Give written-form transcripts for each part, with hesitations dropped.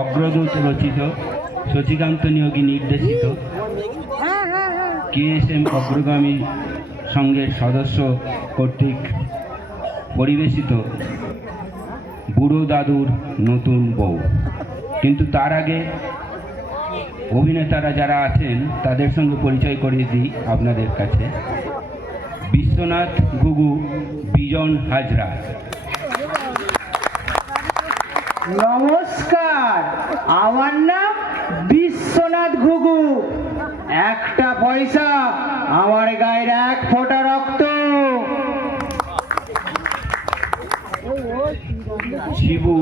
অগ্রদূত রচিত, শশীকান্ত নিয়োগী নির্দেশিত, KSM অগ্রগামী সংঘের সদস্য কর্তৃক পরিবেশিত বুড়ো দাদুর নতুন বউ। কিন্তু তার আগে অভিনেতারা যারা আছেন তাদের সঙ্গে পরিচয় করিয়ে দিই আপনাদের কাছে। বিশ্বনাথ ঘুঘু, বিজন হাজরা। নমস্কার, আমার নাম বিশ্বনাথ ঘুঘু। একটা পয়সা, আমার গায়ের এক ফোঁটা রক্ত। শিবু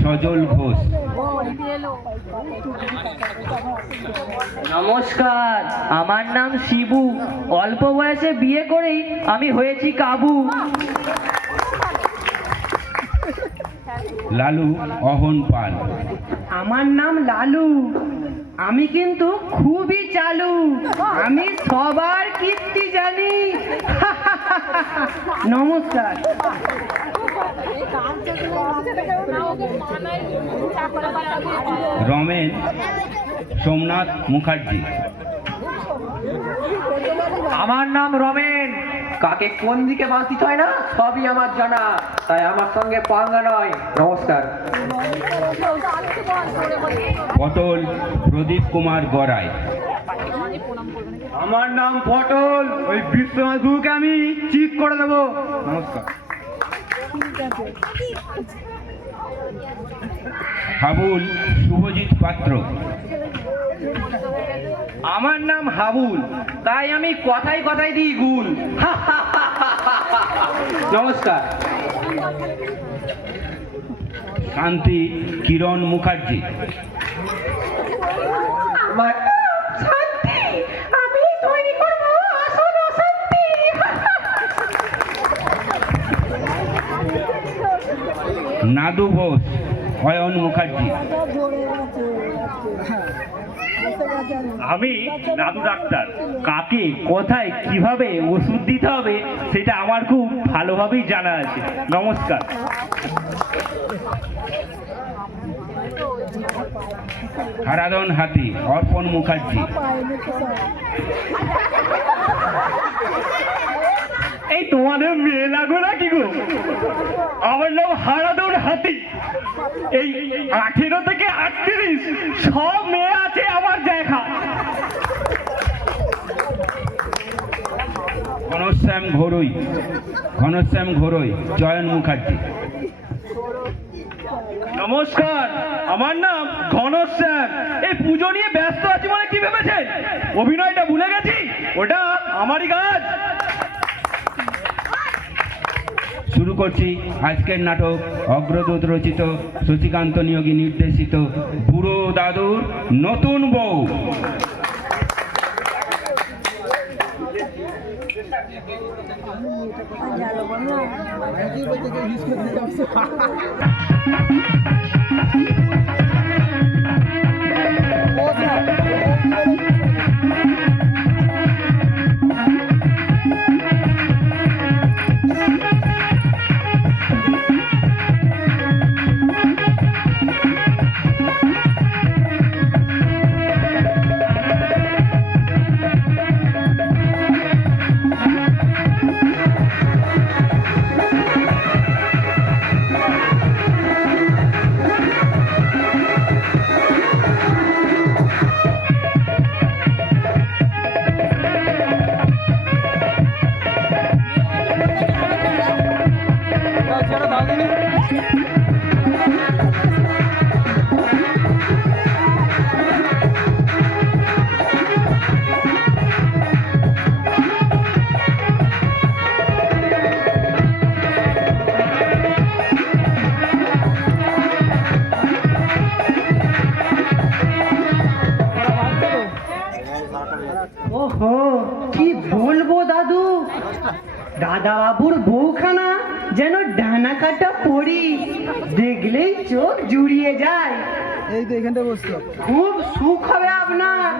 সজল ঘোষ। নমস্কার, আমার নাম শিবু। অল্প বয়সে বিয়ে করেই আমি হয়েছি কাবু। লালু অহন পাল। আমার নাম লালু, আমি কিন্তু খুবই চালু। আমি সবার কীর্তি জানি। নমস্কার। রমেন সোমনাথ মুখার্জি। আমার নাম রমেন। কাকে কোন দিকে বাঁচিতে হয় না সবই আমার জানা, তাই আমার সঙ্গে পাঙ্গা নয়। নমস্কার। পটল প্রদীপ কুমার গড়াই। আমার নাম পটল, ওই বিশ্বনাথ ঘুঘুকে আমি চিট করে দেবো। নমস্কার। হাবুল শুভজিৎ পাত্র। আমার নাম হাবুল, তাই আমি কথাই কথাই দিই গুল। নমস্কার। শান্তি কিরণ মুখার্জি। আমার শান্তি, আমি তৈরি করব আসল শান্তি। নাদু ঘোষ, অয়ন মুখার্জি। আমি নাদু ডাক্তার। কাকে কোথায় কিভাবে ওষুধ দিতে হবে সেটা আমার খুব ভালোভাবেই জানা আছে। নমস্কার। হারাধন হাতি, অর্পণ মুখার্জি। এই তোমাদের মেয়ে লাগবে না কি গো? আমার নাম হারাধন হাতি। এই 18 থেকে 38 সব মেয়ে আছে আমার দেখা। ঘনশ্যাম ঘোরই, চয়ন মুখার্জি। নমস্কার, আমার নাম ঘনশ্যাম। এই পুজো নিয়ে ব্যস্ত আছি বলে কি ভেবেছেন অভিনয়টা ভুলে গেছি? ওটা আমারই কাজ। শুরু করছি আজকের নাটক অগ্রদূত রচিত, শশীকান্ত নিয়োগী নির্দেশিত বুড়ো দাদুর নতুন বউ। ওহো, কি বলবো দাদু, দাদা বাবুর বউখানা যেন ডানা কাটা পড়ি, দেখলেই চোখ জুড়িয়ে যায়। এই তো এখানটা বসতো। খুব সুখ হবে আপনার,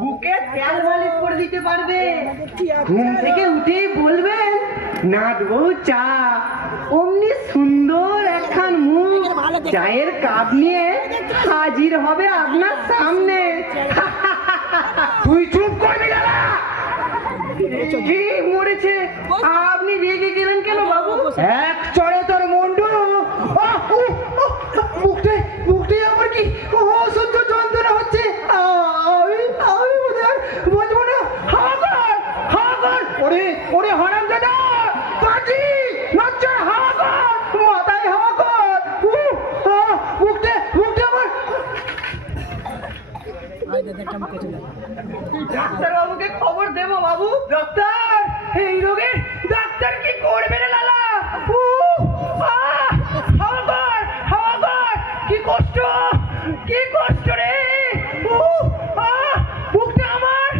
বুকে তেল মালিশ করে দিতে পারবে। ঘুম থেকে উঠেই বলবেন নাথ বউ চা, অমনি সুন্দর একখান মুখ চায়ের কাপ নিয়ে হাজির হবে আপনার সামনে। তুই চুপ করবি না। কি মরেছে, আপনি রেগে গেলেন কেন বাবু? এক চড়ে তোর মুন্ডু। মুখটে মুখটে আমার কি অসহ্য যন্ত্রণা হচ্ছে। আমি আমি বোধহয় বুঝবো না। হাওয়া কর, হাওয়া কর। ওরে ওরে হারামজাদা, পাজি লজ্জা, হাওয়া কর, মাথায় হাওয়া কর। মুখটে মুখটে আমার। ডাক্তার বাবুকে খবর দেবো বাবু। ডাক্তার, এই রোগের ডাক্তার কি করবে রে লালা? হাওয়া কর, হাওয়া কর। কি কষ্ট, কি কষ্ট রে। বুকটা আমার।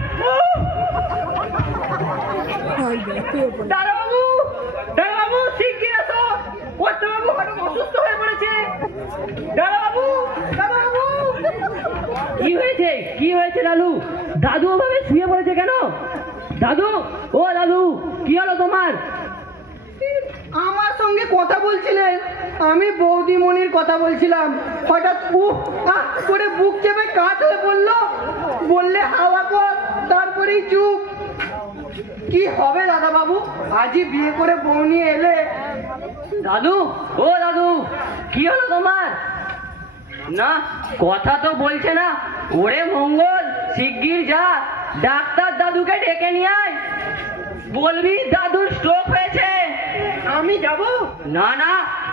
দাদা বাবু, দাদা বাবু শিগগির আসো, কর্তা বাবু হঠাৎ অসুস্থ হয়ে পড়েছে। দাদা বাবু, দাদা বাবু। কি হয়েছে, কি হয়েছে লালু? দাদু ওভাবে শুয়ে পড়েছে কেন? দাদু, ও দাদু, কি হলো তোমার? আমার সঙ্গে কথা বলছিলেন, আমি বৌদিমণির কথা বলছিলাম, হঠাৎ উহ আহ করে বুক চেপে কাত হয়ে পড়লো, বললে হাওয়া কর, তারপরেই চুপ। কি হবে দাদা বাবু, আজই বিয়ে করে বউ নিয়ে এলে। দাদু, ও দাদু, কি হলো তোমার? না, কথা তো বলছে না। ওরে মঙ্গল, শিগগির যা, ডাক্তার দাদুকে ডেকে নিয়ে আয়। বলবি দাদুর স্ট্রোক হয়েছে। আমি যাব? না না,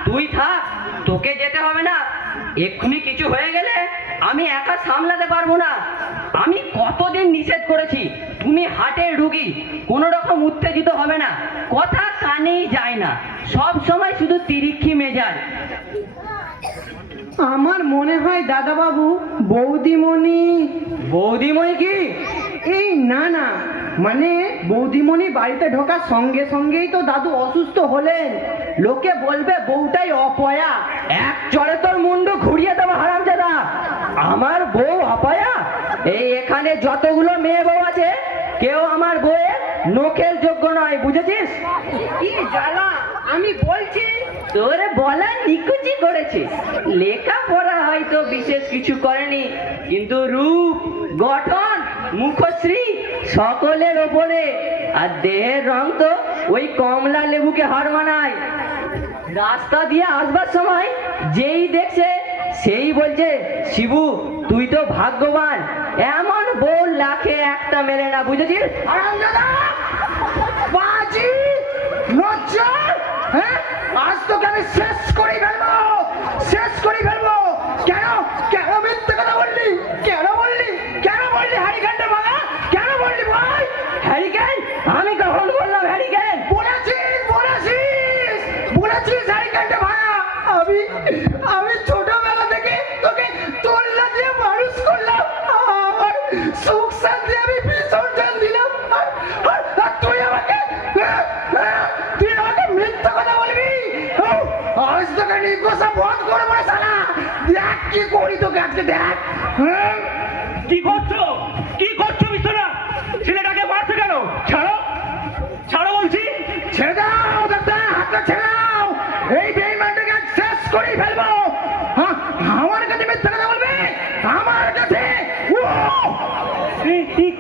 তুই থাক, তোকে যেতে হবে না। এক্ষুনি কিছু হয়ে গেলে আমি একা সামলাতে পারবো না। আমি কতদিন নিষেধ করেছি, তুমি হার্টের রুগী, কোনো রকম উত্তেজিত হবে না, কথা কানেই যায় না, সব সময় শুধু তিরিক্ষি মেজাজ। আমার মনে হয় দাদা বাবু বৌদিমণি। বৌদিমণি কি? এই না না, মানে বৌদিমণি বাড়িতে ঢোকার সঙ্গে সঙ্গেই তো দাদু অসুস্থ হলেন, লোকে বলবে বউটাই অপয়া। এক চড়ে তোর মুন্ডু ঘুরিয়ে দেবো হারামজাদা। আমার বউ অপয়া? এই এখানে যতগুলো মেয়ে বউ আছে, কেউ আমার বউয়ের নখের যোগ্য নয়, বুঝেছিস? কি জ্বালা, আমি বলছি। তোর বলা নিকুচি করেছে, লেখাপড়া হয়তো বিশেষ কিছু করেনি, কিন্তু রূপ, গঠন, মুখশ্রী সকলের ওপরে, আর দেহের রং তো ওই কমলা লেবুকে হার মানায়। রাস্তা দিয়ে আসবার সময় যেই দেখছে সেই বলছে, শিবু তুই তো ভাগ্যবান, এমন বউ লাখে একটা মেলে না, বুঝেছিস? হারামজাদা, বাজি, লজ্জা, হ্যাঁ? আজ তোকে আমি শেষ করে ফেলবো, শেষ করে ফেলবো। কেন কেন মিথ্যে কথা বললি? কেন বললি, কেন বললি হ্যারিকেনটা ভাঙা? কেন বললি ভাই? হ্যারিকেন? আমি কখন বললাম হ্যারিকেন? বলেছিস বলেছিস বলেছিস হ্যারিকেনটা ভাঙা। আমি আমি ছোটবেলা থেকে তোকে তোল্লা দিয়ে মানুষ করলাম, আমার সুখ শান্তি আমি বিসর্জন দিলাম, আর তুই আমাকে মিথ্যা কথা বলবি? আজ তোকে নির্গোসা বন্ধ করবো না শালা। দেখ কি করি তোকে আজকে, দেখ। কি করছো, কি করছো বিশ্বনাথ? ছেলেটাকে মারছো কেন? ছাড়ো, ছাড়ো বলছি। ছেড়ে দাও দাদা, হাতটা ছেড়ে দাও। এই বেঈমানটাকে আজ শেষ করে ফেলবো। হ্যাঁ, আমার কাছে মিথ্যা কথা বলবে? আমার কাছে?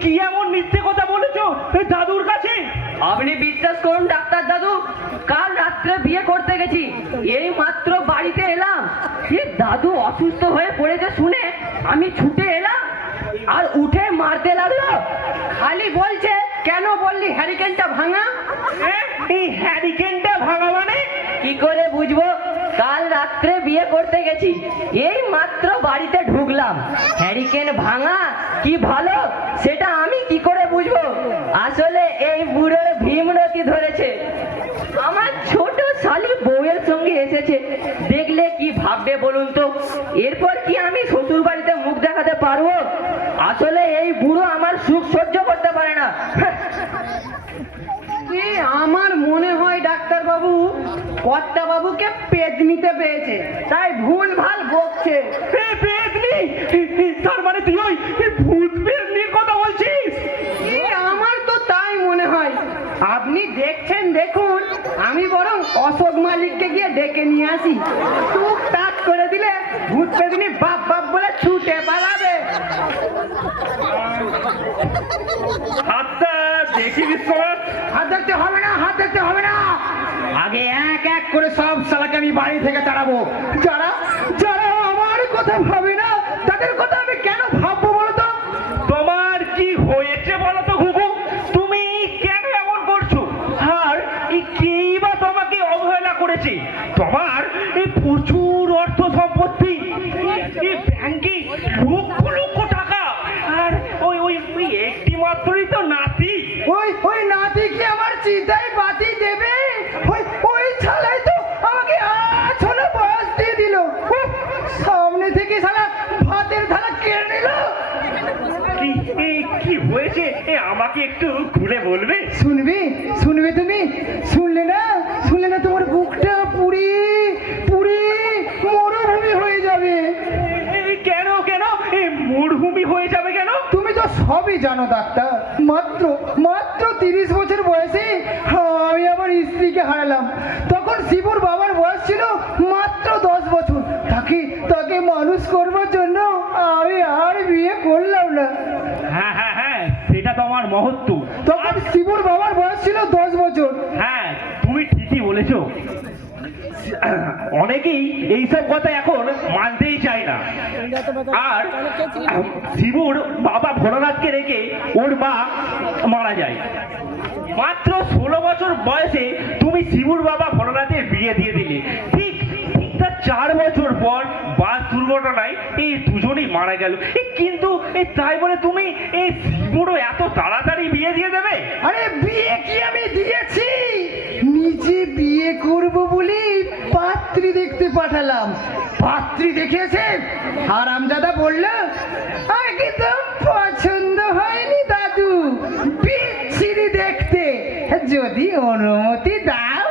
কি এমন মিথ্যে কথা বলেছো এই দাদুর কাছে? আপনি বিশ্বাস করুন ডাক্তার দাদু, কাল রাত্রে বিয়ে করতে গেছি, এই মাত্র বাড়িতে এলাম, এ দাদু অসুস্থ হয়ে পড়েছে শুনে আমি ছুটে এলাম, আর উঠে মারতে লাগলো। খালি বলছে কেন বললি হ্যারিকেনটা ভাঙা? এই হ্যারিকেনটা ভাঙা মানে? কি করে বুঝবো? কাল রাত্রে বিয়ে করতে গেছি, এই মাত্র বাড়িতে ঢুকলাম, হ্যারিকেন ভাঙা কি ভালো সেটা আমি কি করে বুঝবো? আসলে এই বুড়োর ভীমরতি ধরেছে। আমার ছোট শালি বউয়ের সঙ্গে এসেছে, দেখলে কি ভাববে বলুন তো? এরপর কি আমি শ্বশুর বাড়িতে মুখ দেখাতে পারবো? আসলে এই বুড়ো আমার সুখ সহ্য করতে পারে না। আমার মনে হয় ডাক্তার বাবু কর্তা বাবুকে পেট নিতে পেয়েছে, তাই ভুল ভাল বকছে। পেতনি, তার মানে তুই ওই ভূত পেতনির কথা বলছিস? আমার তো তাই মনে হয়। আপনি দেখছেন দেখুন, আমি বরং অশোক মালিককে গিয়ে ডেকে নিয়ে আসি, টুকটাক করে দিলে ভূত পেদিনি বাপ বাপ বলে ছুটে পালাবে। হাতটা দেখি বিশ্বনাথ। হাত দেখতে হবে না, হাত দেখতে হবে না, আগে এক এক করে সব শালাকে আমি বাড়ি থেকে তাড়াবো। যারা যারা আমার কথা ভাবে না তাদের কথা আমি কেন ভাববো বলো তো? তোমার কি হয়েছে বলো তো ঘুঘু? তুমি কেন এমন করছো? আর এই কেই বা তোমাকে অবহেলা করেছে? তোমার এই প্রচুর অর্থ সম্পত্তি, এই ব্যাংকে লক্ষ লক্ষ টাকা, আর ওই ওই ওই একটি মাত্রই তো নাতি। ওই নাতি কি আমার চিতায় বাতি দেবে? ওই ছালাই তো আমাকে আছলে বয়স দিয়ে দিল। উফ, সামনে থেকে শালা ভাতের থালা কেড়ে নিল। কি হয়েছে আমাকে একটু খুলে বলবে? শুনবে তুমি? শুনলে না তোমার বুকটা পুরি পুরি মরুভূমি হয়ে যাবে। কেন কেন মরুভূমি হয়ে যাবে কেন? তুমি তো সবই জানো ডাক্তার। মাত্র 30 বছর বয়সে আমি আমার স্ত্রীকে হারালাম। তখন শিবুর বাবার বয়স ছিল মাত্র 10 বছর। তাকে মানুষ করবার জন্য আমি আর বিয়ে করলাম না। হ্যাঁ হ্যাঁ হ্যাঁ, সেটা তো আমার মহত্ব। তখন শিবুর বাবার বয়স ছিল 10 বছর। হ্যাঁ, তুমি ঠিকই বলেছো। অনেকেই এইসব কথা এখন মানতেই চায় না। আর শিবুর বাবা ভোলানাথকে রেখে ওর মা মারা যায়। মাত্র 16 বছর বয়সে তুমি শিবুর বাবা ভোলানাথের বিয়ে দিয়ে দিলে। ঠিক তার 4 বছর পর বাস দুর্ঘটনায় এই দুজনেই মারা গেল। কিন্তু তাই বলে তুমি এই শিবুরও এত তাড়াতাড়ি বিয়ে দিয়ে দেবে? আরে বিয়ে কি আমি দিয়েছি? নিজে বিয়ে করব বলে পাত্রী দেখতে পাঠালাম। পাত্রী দেখেছে, হারামজাদা বলল একদম পছন্দ হয়নি দাদু, বিচ্ছিরি দেখতে। যদি অনুমতি দাও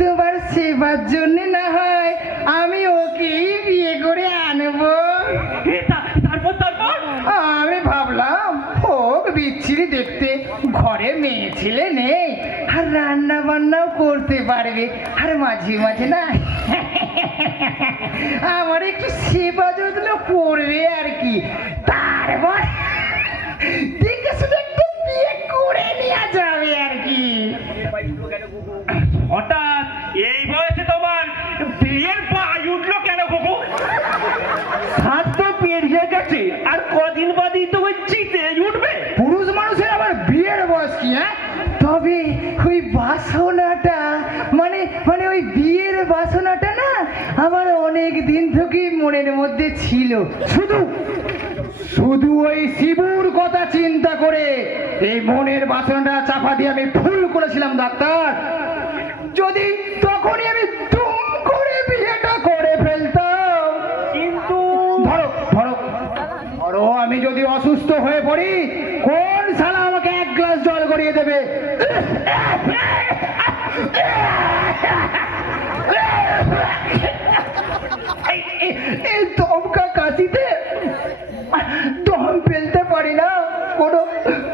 তোমার সেবার জন্য, না হয় আমি ওকেই বিয়ে করে আনবো। তারপর আমি ভাবলাম হোক বিচ্ছিরি দেখতে, ঘরে মেয়ে ছেলে নেই, আর রান্না বান্নাও করতে পারবে, আর মাঝে মাঝে না আমার একটু সেবা যত্ন করবে আর কি। তারপর দেখে শুধু একটু বিয়ে করে নেওয়া যাবে আর কি। হঠাৎ এই বয়সে তোমার বিয়ের পায় উঠলো কেন বাবু? সাত তো পেরিয়ে গেছে, আর কদিন বাদই তো ওই চিতে উঠবে। পুরুষ মানুষের আবার বিয়ের বয়স কি? হ্যাঁ, তবে ওই বাসনাটা মানে ওই বিয়ের বাসনাটা না আমার অনেক দিন থেকেই মনের মধ্যে ছিল। শুধু ওই শিবুর কথা চিন্তা করে এই মনের বাসনাটা চাপা দিয়ে আমি ভুল করেছিলাম ডাক্তার। যদি তখনই আমি দুম করে বিয়েটা করে ফেলতাম। কিন্তু ধরো আমি যদি অসুস্থ হয়ে পড়ি, কোন শালা আমাকে 1 গ্লাস জল গড়িয়ে দেবে? এই দমকা কাশিতে দম ফেলতে পারি না।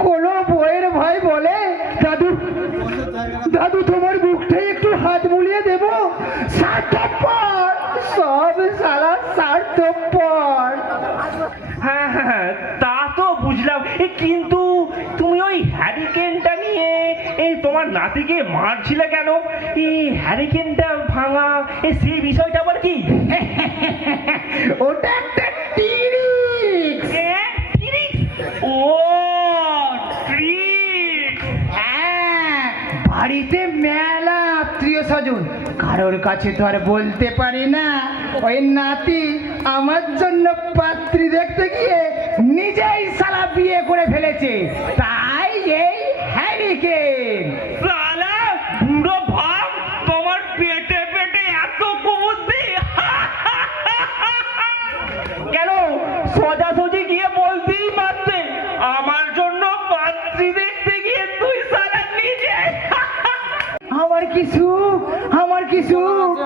কোনো বইয়ের ভাই বলে দাদু তোমার বুকটাই একটু হাত বুলিয়ে দেবো। স্বার্থপর সব শালা, স্বার্থপর। হ্যাঁ হ্যাঁ, তা তো বুঝলাম। কিন্তু তুমি ওই হ্যারিকেনটা নিয়ে এই তোমার নাতিকে মারছিলে কেন? এই হ্যারিকেনটা ভাঙা সেই বিষয়টা আবার কি? ওটা একটা ট্রিক্স। ও ট্রিক। হ্যাঁ, বাড়িতে মেলা আত্মীয় স্বজন, কারোর কাছে তো আর বলতে পারি না। ওই নাতি আমার জন্য পাত্রী দেখতে গিয়ে নিজেই শালা বিয়ে করে ফেলেছে, তাই এই হ্যারিকেন। শালা বুড়ো ভাব, তোমার পেটে পেটে এত কুবুদ্ধি। কেন সোজাসুজি গিয়ে বলতেই পারতে আমার জন্য পাত্রী দেখতে গিয়ে তুই শালা নিজে। আমার কি সুখ,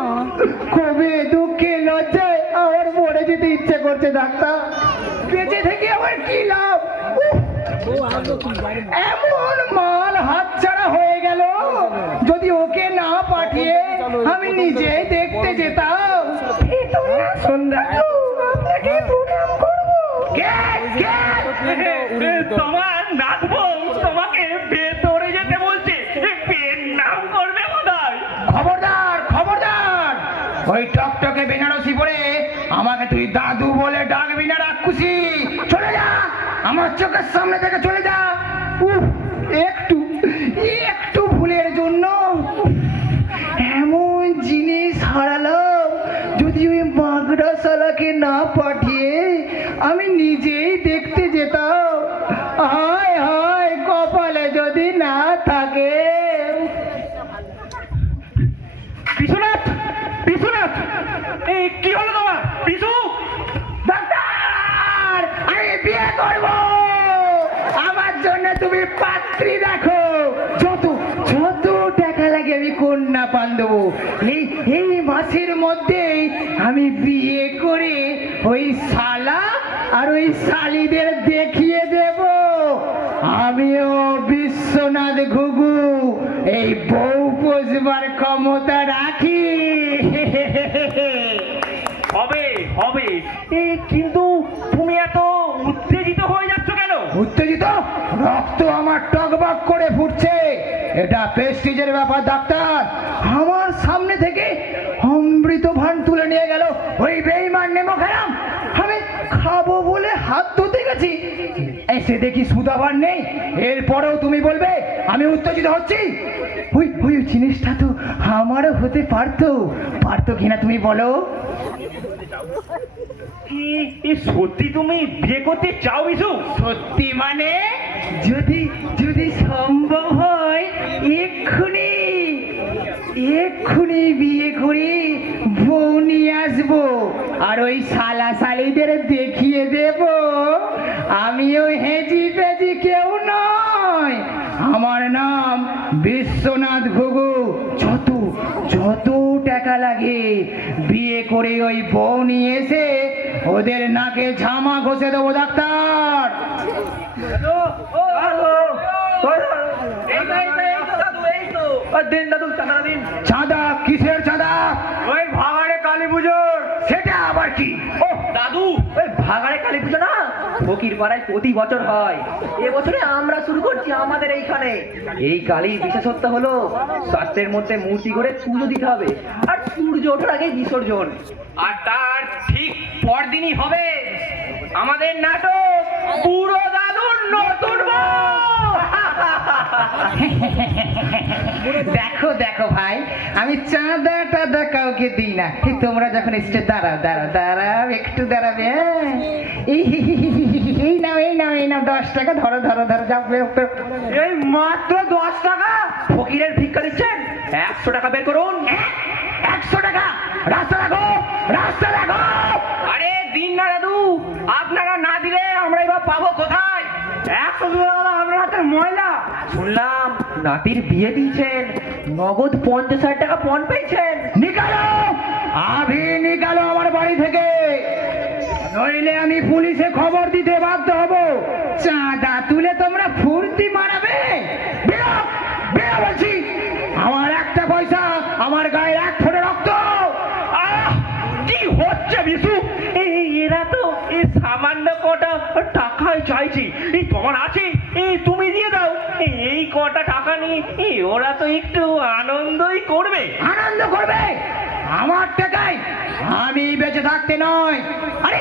কবে দুঃখে লজ্জায় আমার মরে যেতে ইচ্ছে করছে ডাক্তার। বেঁচে থেকে আমার কি লাভ? এমন মাল হাতছাড়া হয়ে গেল, যদি ওকে না পাঠিয়ে আমি নিজেই দেখতে যেতাম। তোমার নাচবো, তোমাকে ভেতরে যেতে বলছে, পেন নাম করবে বোধহয়। খবরদার খবরদার, ওই টকটকে বেনারসি পরে আমাকে তুই দাদু বলে ডাকবি না রাক্ষুসি। চলে যা, আমার চোখের সামনে থেকে চলে যা। উফ, একটু একটু ভুলের জন্য এমন জিনিস হারালাম। যদি ওই বাগড়া শালাকে না পাঠিয়ে আমি নিজেই দেখতে যেতাম। হায় হায়, কপালে যদি না থাকে। বিশ্বনাথ, বিশ্বনাথ, এই কি হলো তোমার? বিশু, ডাক্তার, আমি বিয়ে করব। আমার জন্য তুমি পাত্রী দেখো। যত যত টাকা লাগে আমি কন্যা পান দেবো। এই মাসের মধ্যেই আমি বিয়ে করে ওই শালা আর ওই শালিদের দেখিয়ে দেব আমিও বিশ্বনাথ ঘুঘু এই বউ পোষবার ক্ষমতা রাখি। হবে হবে, কিন্তু তুমি এত উত্তেজিত হয়ে যাচ্ছ কেন? উত্তেজিত? রক্ত আমার টকবক করে ফুটছে। এটা প্রেস্টিজের ব্যাপার ডাক্তার। আমার সামনে থেকে অমৃত ভান তুলে নিয়ে গেল ওই বেঈমান নেমো খেলাম। আমি খাবো বলে হাত ধুতে গেছি, এসে দেখি সুদাভার নেই। এরপরেও তুমি বলবে আমি উত্তেজিত হচ্ছি? ওই ওই জিনিসটা তো আমারও হতে পারতো, পারতো কিনা তুমি বলো? সত্যি তুমি বিয়ে করতে চাও বিশু? সত্যি মানে যদি যদি সম্ভব হয় এক্ষুনি এক্ষুনি বিয়ে করে বউ নিয়ে আসবো আর ওই শালা শালিদের দেখিয়ে দেব আমিও হেজি পেজি কেউ নয়। আমার নাম বিশ্বনাথ ঘুঘু। যত যত টাকা লাগে বিয়ে করে ওই বউ নিয়ে এসে ওদের নাকে ঝামা ঘষে দেবো ডাক্তার। চাঁদা কিসের চাঁদা? ওই ভাগাড়ে কালী পুজোর। সেটা আবার কি? ও দাদু, ওই ভাগাড়ে কালী পুজো না ফকির পাড়ায় প্রতি বছর হয়। এবছরে আমরা শুরু করছি আমাদের এইখানে। এই কালীর বিশেষত্ব হলো রাত্রের মধ্যে মূর্তি করে পুজো দিতে হবে আর সূর্য ওঠার আগে বিসর্জন। আর তার ঠিক পরদিনই হবে আমাদের নাটক পুরো দাদুর নতুন বউ। দেখো দেখো ভাই, আমি চাঁদা টাদা কাউকে দিই না। তোমরা যখন এসছে দাঁড়াও দাঁড়াও দাঁড়াও, একটু দাঁড়াবে। এই নাও এই নাও এই নাও 10 টাকা। ধরো ধরো ধরো, যাও। এই মাত্র 10 টাকা? ফকিরের ভিক্ষা দিচ্ছেন, 100 টাকা বের করুন। 100 টাকা? রাস্তা রাখো, রাস্তা রাখো। আরে দিন না দাদু, আপনারা না দিলে আমরা এবার পাবো কোথায়? 100 টাকা আপনার হাতের ময়লা। শুনলাম নাতির বিয়ে দিয়েছেন, নগদ 50,000 টাকা পণ পেয়েছেন। নিকালো, আভি নিকালো আমার বাড়ি থেকে, নইলে আমি পুলিশে খবর দিতে বাধ্য হব। চাঁদা তুলে তোমরা ফুর্তি মারাবে? বেরো বেরো বলছি। আমার একটা পয়সা, আমার গায়ের 1 ফোঁটা রক্ত। কি হচ্ছে বিশু? এরা তো এই সামান্য কটা টাকাই চাইছি। এই তোমার আছে, তুমি দিয়ে দাও। এই কটা টাকা নিয়ে ওরা তো একটু আনন্দই করবে। আনন্দ করবে আমার টাকায়? আমি বেঁচে থাকতে নয়। আরে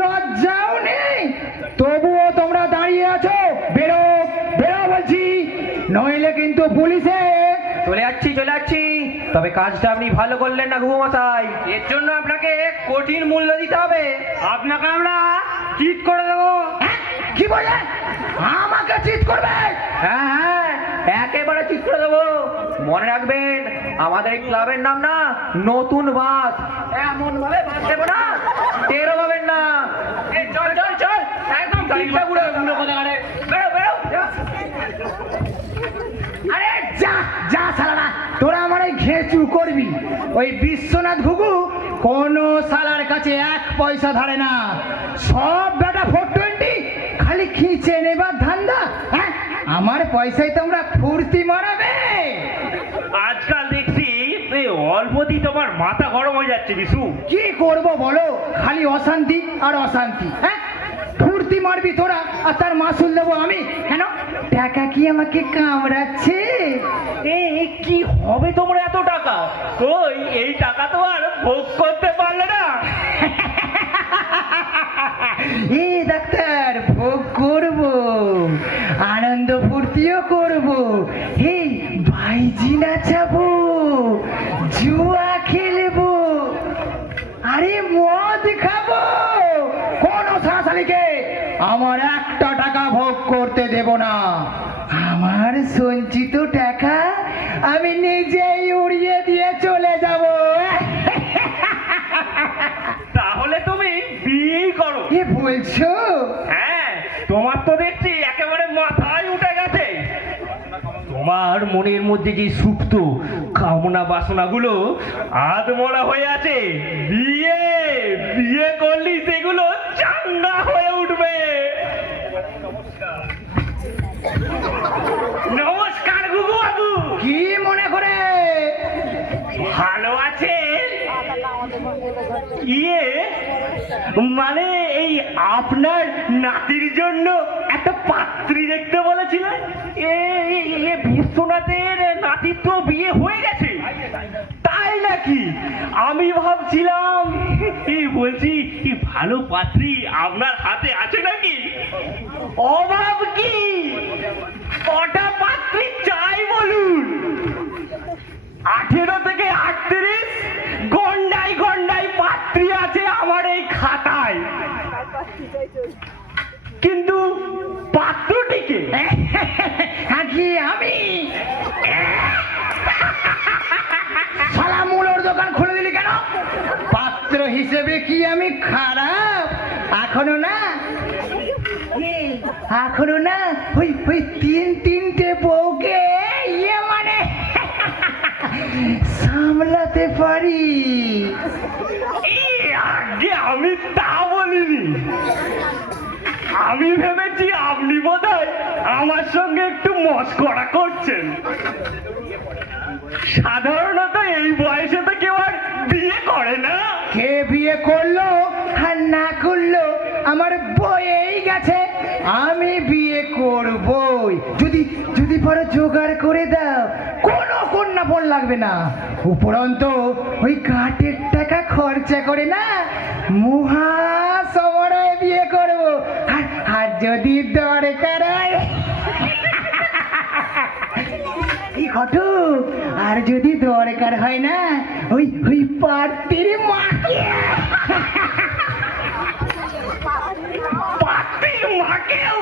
লজ্জাও নেই, তবুও তোমরা দাঁড়িয়ে আছো। বেরো বেরো বলছি, নইলে কিন্তু পুলিশে। চলে যাচ্ছি চলে যাচ্ছি, তবে কাজটা আপনি ভালো করলেন না ঘুঘু মশাই। এর জন্য আপনাকে কঠিন মূল্য দিতে হবে। আপনাকে আমরা চিট করে দেবো। কি বলে? আমাকে চিট করবে? হ্যাঁ হ্যাঁ, একেবারে ঠিক করে দেবো। মনে রাখবেন আমাদের এই ক্লাবের নাম না নতুন বাস। এমন ভাবে বাস দেবো না টেরও পাবেন না। এই চল চল চল, একদম গাড়িটা ঘুরে ঘুরে কোথাকারে। বেরো বেরো। আরে যা যা শালারা, তোরা আমার এই ঘেঁচু করবি। ওই বিশ্বনাথ ঘুঘু কোনো শালার কাছে 1 পয়সা ধারে না, সব বেটা 420 খালি খিচে নেবার ধান্দা। হ্যাঁ, আমার পয়সায় তোমরা ফুর্তি মারাবে? আজকাল দেখছি এই অল্পতেই তোমার মাথা গরম হয়ে যাচ্ছে বিশু। কি করব বলো, খালি অশান্তি আর অশান্তি। হ্যাঁ, ফুর্তি মারবি তোরা আর তার মাসুল দেবো আমি। কেন, টাকা কি আমাকে কামড়াচ্ছে? এই কি হবে তোমার এত টাকা? ওই এই টাকা তো আর ভোগ করতে পারলে না। এই ডাক্তার, ভোগ করব, আনন্দ ফুর্তিও করব, এই ভাইজি নাচাবো, জুয়া খেলবো, আরে মদ খাবো। কোন শাশুড়িকে আমার 1টা টাকা ভোগ করতে দেব না। আমার সঞ্চিত টাকা আমি নিজেই উড়িয়ে দিয়ে চলে যাব। তাহলে তুমি বিয়েই করো। কি বলছো? হ্যাঁ, তোমার তো দেখছি একেবারে মাথায় উঠে গেছে। তোমার মনের মধ্যে যে সুপ্ত কামনা বাসনাগুলো আধমরা হয়ে আছে, বিয়ে বিয়ে করলি সেগুলো চাঙ্গা হয়ে উঠবে। নমস্কার গুগু বাবু। কি মনে করে? ভালো আছে? ইয়ে মানে এই আপনার নাতির জন্য একটা পাত্রী দেখতে বলেছিলেন। বিশ্বনাথের নাতির তো বিয়ে হয়ে গেছে। তাই নাকি? আমি ভাবছিলাম বলছি ভালো পাত্রী আপনার হাতে আছে নাকি? অভাব কি? কটা পাত্রী চাই বলুন? 18 থেকে 38 গন্ডাই গন্ডাই পাত্রী আছে আমার এই খাতায়, কিন্তু পাত্রটিকে কি আমি? শালা মুলোর দোকান খুলে দিলি কেন? পাত্র হিসেবে কি আমি খারাপ? এখনো না ওই 3-3টে বউকে মানে সামলাতে পারি। আগে আমি তা বলিনি। আমি ভেবেছি আপনি বোধহয় আমার সঙ্গে একটু মস্করা করছেন। সাধারণত এই বয়সে তো কেউ আর বিয়ে করে না। কে বিয়ে করলো আর না করলো আমার বয়েই গেছে। আমি বিয়ে করবই, যদি পারো জোগাড় করে দাও। কোনো কন্যা পণ লাগবে না, উপরন্ত ওই ঘাটের টাকা খরচা করে না মহা সমরায় বিয়ে করবো। আর যদি দরকার হয় কি ঘটক, আর যদি দরকার হয় না ওই পাত্রীর মাকে মাকেও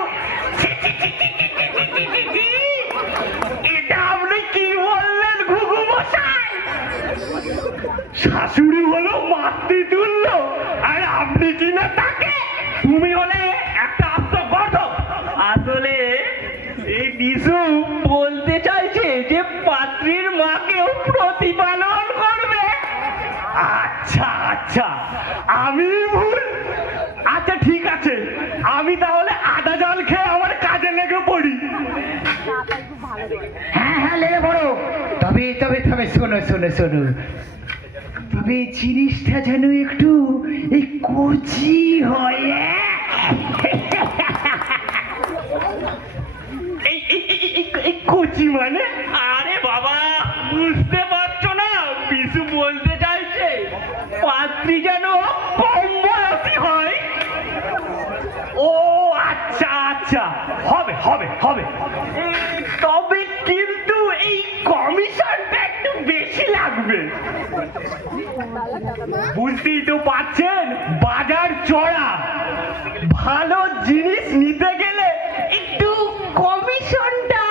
এটা আপনি কি বললেন ঘুঘু মশাই? শাশুড়ি হলো মাতৃতুল্য আর আপনি কিনা তাকে? তুমি হলে একটা আত্মগর্ধক। আসলে এই বিশু বলতে চাইছে যে পাত্রীর মাকেও প্রতিপালন করবে। আচ্ছা আচ্ছা, আমি ভুল। আচ্ছা ঠিক আছে, আমি তাহলে আদা জল খেয়ে আমার কাজে লেগে পড়ি। হ্যাঁ লেগে পড়ো। তবে শোনো, তবে জিনিসটা যেন একটু এই কচি হয়। এই কচি মানে? আরে বাবা, বুঝতে পারছো না? বিশু বলতে চাইছে পাত্রী যেন কম বয়সী হয়। ও আচ্ছা আচ্ছা, হবে। তবে কিন্তু এই কমিশনটা একটু বেশি লাগবে। বুঝতেই তো পাচ্ছেন, বাজার চড়া। ভালো জিনিস নিতে গেলে একটু কমিশনটা।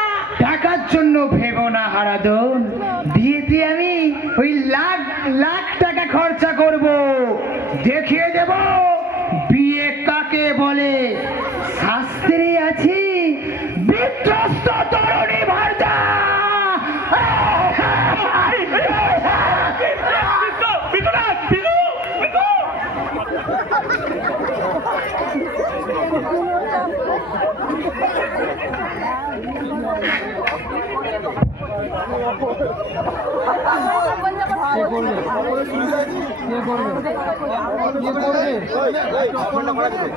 টাকার জন্য ভেবো না হারাধন, বিয়েতে আমি ওই লাখ টাকা খরচা করব, দেখিয়ে দেব বিয়ে কাকে বলে। শাস্ত্রে আছে বিধ্বস্ত তরুণী ভার্যা।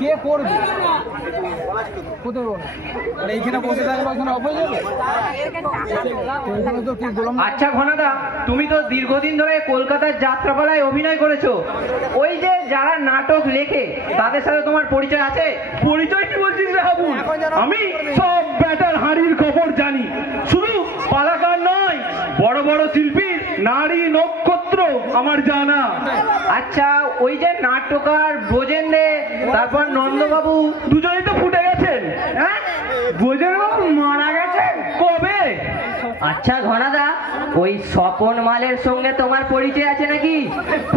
কে করবে কোথায় বল এইখানে বসে থাকলে ওখানে অফ হয়ে যাবে তো কি গোলাম আচ্ছা ঘনাদা, তুমি তো দীর্ঘদিন ধরে কলকাতার যাত্রাপালায় অভিনয় করেছো। ওই যে যারা নাটক লেখে তাদের সাথে তোমার পরিচয় আছে? পরিচয় কি বলছিস রে হাবু? আমি সব ব্যাটার হাঁড়ির খবর জানি। শুধু পালাকার নয়, বড় বড় শিল্পীর নারী নক্ষত্র আমার জানা। আচ্ছা, ওই যে নাট্যকার ব্রজেন্দে, তারপর নন্দবাবু, দুজনেই তো ফুটে গেছেন। হ্যাঁ ব্রজেনবাবু মারা গেছেন কবে? আচ্ছা ঘনাদা, ওই স্বপন মালের সঙ্গে তোমার পরিচয় আছে নাকি?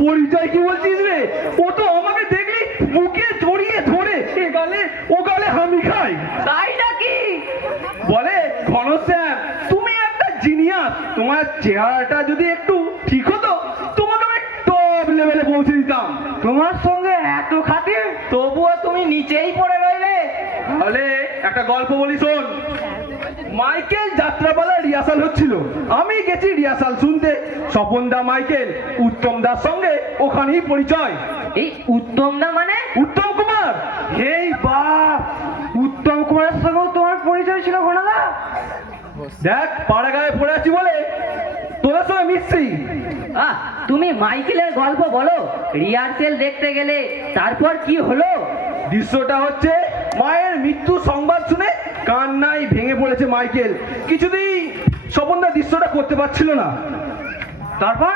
পরিচয় কি বলছিস রে? ও তো আমাকে দেখলি বুকে জড়িয়ে ধরে এ গালে ও গালে হামি খায়। তাই নাকি? বলে, ঘনশ্যাম তুমি একটা জিনিয়াস, তোমার চেহারাটা যদি একটু ঠিক হতো তোমাকে আমি টপ লেভেলে পৌঁছে দিতাম। তোমার সঙ্গে এত খাতির, তবুও তুমি নিচেই পড়ে রইলে। তাহলে একটা গল্প বলি শোন। মাইকেল যাত্রাপালা রিহার্সাল হচ্ছিল, আমি গেছি রিহার্সাল শুনতে। স্বপন দা মাইকেল উত্তম দার সঙ্গে ওখানেই পরিচয়। এই উত্তম না মানে? উত্তম কুমার? এই বাপ, উত্তম কুমারের সঙ্গেও তোমার পরিচয় ছিল ঘনাদা? দেখ, পাড়া গায়ে পড়ে আছি বলে তোদের সঙ্গে মিশছি। তুমি মাইকেলের গল্প বলো। রিহার্সেল দেখতে গেলে তারপর কি হলো? দৃশ্যটা হচ্ছে, মায়ের মৃত্যু সংবাদ শুনে কান্নায় ভেঙে পড়েছে মাইকেল। কিছুতেই স্বপনদা দৃশ্যটা করতে পারছিল না। তারপর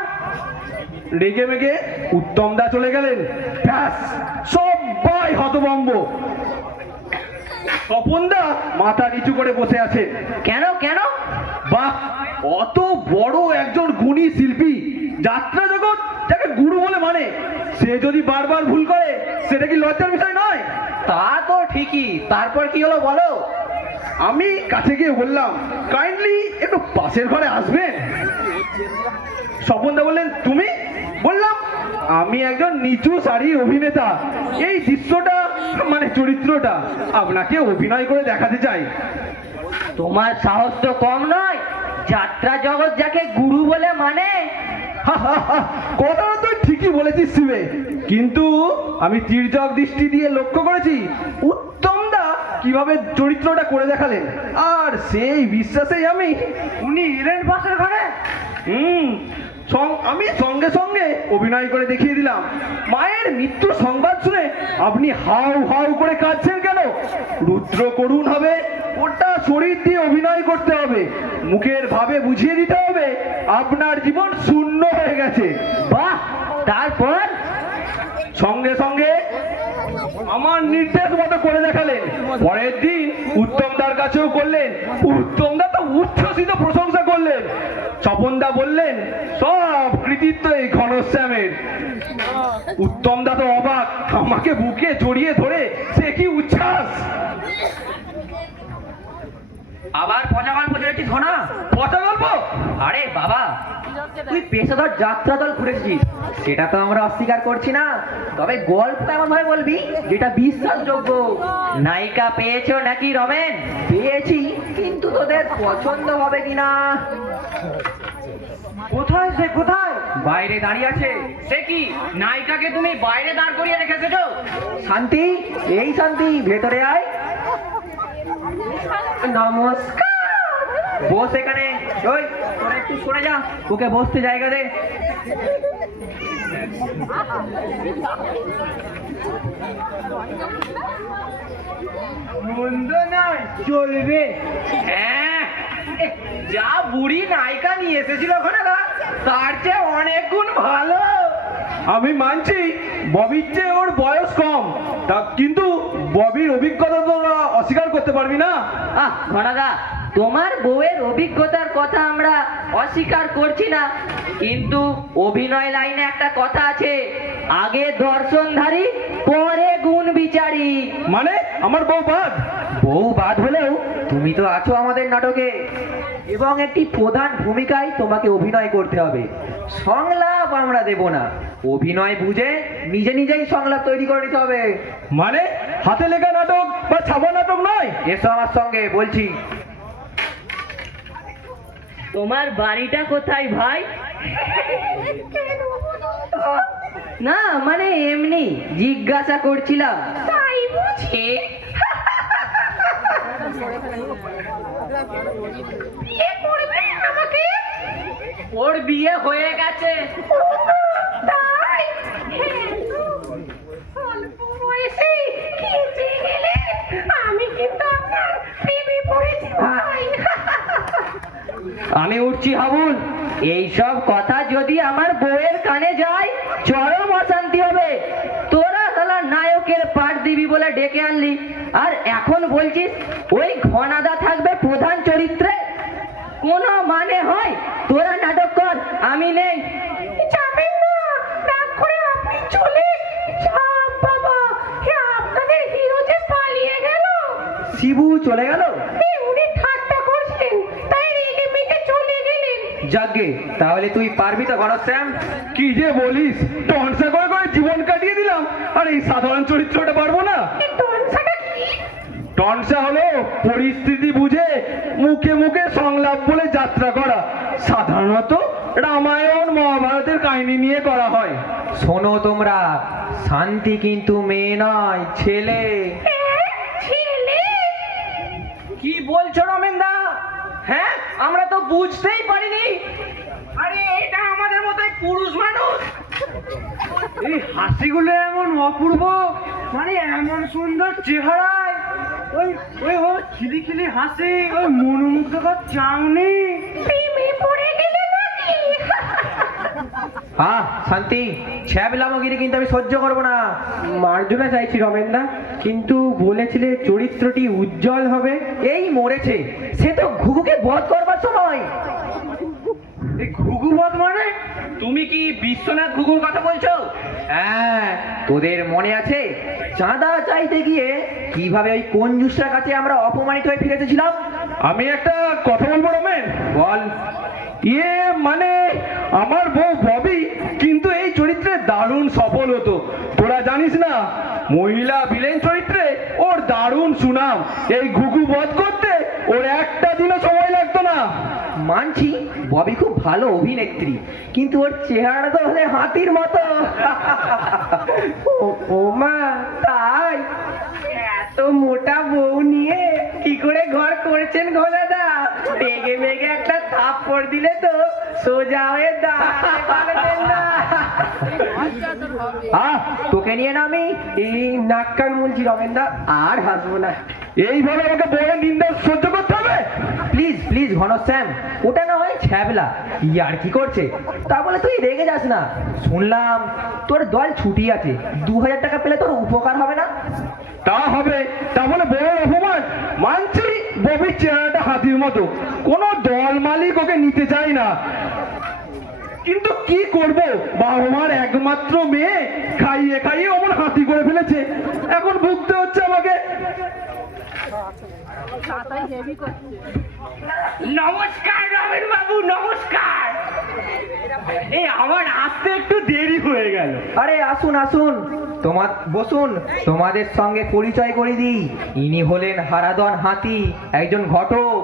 রেগে মেগে উত্তম দা চলে গেলেন। ব্যাস, সবাই হতভম্ব। স্বপনদা মাথা নিচু করে বসে আছে। কেন কেন? বাহ, অত বড় একজন গুণী শিল্পী, যাত্রা জগৎ যাকে গুরু বলে মানে, সে যদি বারবার ভুল করে সেটা কি লজ্জার বিষয় নয়? তা তো ঠিকই, তারপর কি হলো বলো। আমি কাছে গিয়ে বললাম, কাইন্ডলি একটু পাশের ঘরে আসবেন। স্বপনদা বললেন, তুমি? বললাম, আমি একজন নিচু সারির অভিনেতা, এই দৃশ্যটা মানে চরিত্রটা আপনাকে অভিনয় করে দেখাতে চাই। তোমার সাহস তো কম নয়, যাত্রা জগৎ যাকে গুরু বলে মানে। কথাটা তুই ঠিকই বলেছিস শিবে, কিন্তু আমি তির্যক দৃষ্টি দিয়ে লক্ষ্য করেছি উত্তম দা কিভাবে চরিত্রটা করে দেখালেন, আর সেই বিশ্বাসেই আমি উনি এলেন পাশের ঘরে। আমি সঙ্গে সঙ্গে অভিনয় করে দেখিয়ে দিলাম। মায়ের মৃত্যু সংবাদ শুনে আপনি হাউ হাউ করে কাঁদছেন কেন? রুদ্র করুণ হবে, ওটা শরীর দিয়ে অভিনয় করতে হবে, মুখের ভাবে বুঝিয়ে দিতে হবে আপনার জীবন শূন্য হয়ে গেছে। বাহ, তারপর? সঙ্গে সঙ্গে আমার নির্দেশ মতো করে দেখালেন। পরের দিন উত্তমদার কাছেও করলেন। উত্তমদা তো উচ্ছ্বসিত প্রশংসা করলেন। স্বপনদা বললেন, সব কৃতিত্ব এই ঘনশ্যামের। উত্তমদা তো অবাক, আমাকে বুকে জড়িয়ে ধরে সে কি উচ্ছ্বাস। আবার পচা গল্প চলেছিস ঘনা? পচা গল্প? আরে বাবা, তুই পেশাদার যাত্রা দল ঘুরেছিস, সেটা তো আমরা অস্বীকার করছি না, তবে গল্প এমন ভাবে বলবি যেটা বিশ্বাসযোগ্য। নায়িকা পেয়েছো নাকি রমেন? পেয়েছি, কিন্তু তোদের পছন্দ হবে কিনা। কোথায় সে, কোথায়? বাইরে দাঁড়িয়ে আছে। সে কি, নায়িকাকে তুমি বাইরে দাঁড় করিয়ে রেখেছো? শান্তি, এই শান্তি, ভেতরে আয়। নমস্কার। বস এখানে। ওই তোরা একটু সরে যা, ওকে বসতে জায়গা দে। মন্দ নয়, চলবে। হ্যাঁ, যা বুড়ি নায়িকা নিয়ে এসেছিল ওখানে, তার চেয়ে অনেক গুণ ভালো। আমি মানছি ববির চেয়ে ওর বয়স কম, তা কিন্তু ববির অভিজ্ঞতা তো ওরা অস্বীকার করতে পারবি না। ঘনাদা, তোমার বউয়ের অভিজ্ঞতার কথা আমরা অস্বীকার করছি না, কিন্তু অভিনয় লাইনে একটা কথা আছে, আগে দর্শনধারী পরে গুণ বিচারী। মানে আমার বউ বাদ? বউ বাদ হলেও তুমি তো আছো আমাদের নাটকে, এবং একটি প্রধান ভূমিকায় তোমাকে অভিনয় করতে হবে। সংলাপ আমরা দেব না, অভিনয় বুঝে নিজে নিজেই সংলাপ তৈরি করে নিতে হবে। মানে হাতে লেখা নাটক বা ছাপা নাটক নয়? এসো আমার সঙ্গে বলছি। তোমার বাড়িটা কোথায় ভাই? না মানে এমনি জিজ্ঞাসা করছিলাম। তাই বুঝি? ওর বিয়ে হয়ে গেছে। আমি উঠছি হাবুল, এইসব কথা যদি আমার বউয়ের কানে যায় চরম অশান্তি হবে। তোরা শালা নায়কের পাঠ দিবি বলে ডেকে আনলি, আর এখন বলছিস ওই ঘনাদা থাকবে প্রধান চরিত্রে? কোনো মানে হয়? তোরা নাটক কর, আমি নেই। যাবেন না, রাগ করে আপনি চলে যান বাবা। আপনাদের হিরো যে পালিয়ে গেল। শিবু চলে গেল? উনি ঠাট্টা করছেন তাই রেগে মেগে চলে গেলেন। যাগে, তাহলে তুই পারবি তো ঘনশ্যাম? কি যে বলিস, টনসা করে করে জীবন কাটিয়ে দিলাম, আর এই সাধারণ চরিত্রটা পারবো না? টনসা হলো পরিস্থিতি বুঝে মুখে মুখে সংলাপ বলে যাত্রা করা। সাধারণত রামায়ণ মহাভারতের কাহিনী নিয়ে করা হয়। শোনো তোমরা, শান্তি কিন্তু মেয়ে নয়, ছেলে। কি বলছো রমেনদা? হ্যাঁ, আমরা তো বুঝতেই পারিনি। আরে এটা আমাদের মতোই পুরুষ মানুষ। এই হাসিগুলো এমন অপূর্ব, মানে এমন সুন্দর চেহারায়, ওই ওই ও খিলিখিলি হাসি, ওই মনোমুগ্ধকর চাউনি। প্রেমে পড়ে গেলে নাকি? হ্যাঁ শান্তি, ছ্যাবলামগিরি কিন্তু আমি সহ্য করবো না। মার্জনা চাইছি রমেনদা, কিন্তু বলেছিলে চরিত্রটি উজ্জ্বল হবে। এই মরেছে, সে তো ঘুঘুকে বধ করবার সময়। এই ঘুঘুবধ মানে? তুমি কি বিশ্বনাথ ঘুঘুর কথা বলছো? হ্যাঁ, তোদের মনে আছে চাঁদা চাইতে গিয়ে কিভাবে ওই কঞ্জুসটার কাছে আমরা অপমানিত হয়ে ফিরে এসেছিলাম? আমি একটা কথা বলবো রমেন। বল। ইয়ে মানে আমার বউ ববি কিন্তু এই চরিত্রে দারুণ সফল হতো। তোরা জানিস না, মহিলা ভিলেন চরিত্রে ওর দারুণ সুনাম। এই ঘুঘু বধ করতে ওর একটা দিনও সময় লাগতো না। মানছি ববি খুব ভালো অভিনেত্রী, কিন্তু ওর চেহারা তো হলে হাতির মতো। ও মা, তাই? এত মোটা বউ নিয়ে কি করে ঘর করছেন ঘোলাদা? বেগে বেগে একটা থাপ্পড় দিলে তো সোজা হয়ে দাঁড়াতে পারবেন না। তোকে নিয়ে না আমি এই নাক কান মুলছি রমেনদা, আর হাসবো না। এইভাবে আমাকে বউয়ের নিন্দা সহ্য করতে হবে? প্লিজ প্লিজ ঘনশ্যাম, ওটা না হয় ছ্যাবলা, ইয়ার কি করছে, তা বলে তুই রেগে যাস না। শুনলাম তোর দল ছুটি আছে, 2000 টাকা পেলে তোর উপকার হবে না? তা হবে, তা বলে বউয়ের অপমান? মানছি ববির চেহারাটা হাতির মতো, কোনো দল মালিক ওকে নিতে চায় না, কিন্তু কি করব, বাবা মার একমাত্র মেয়ে, খাইয়ে খাইয়ে অমন হাতি করে ফেলেছে, এখন ভুগতে হচ্ছে আমাকে। নমস্কার রমেন বাবু, নমস্কার। এই আমার আসতে একটু দেরি হয়ে গেল। আরে আসুন আসুন, বসুন, তোমাদের সঙ্গে পরিচয় করে দিই। ইনি হলেন হারাদন হাতি, একজন ঘটক।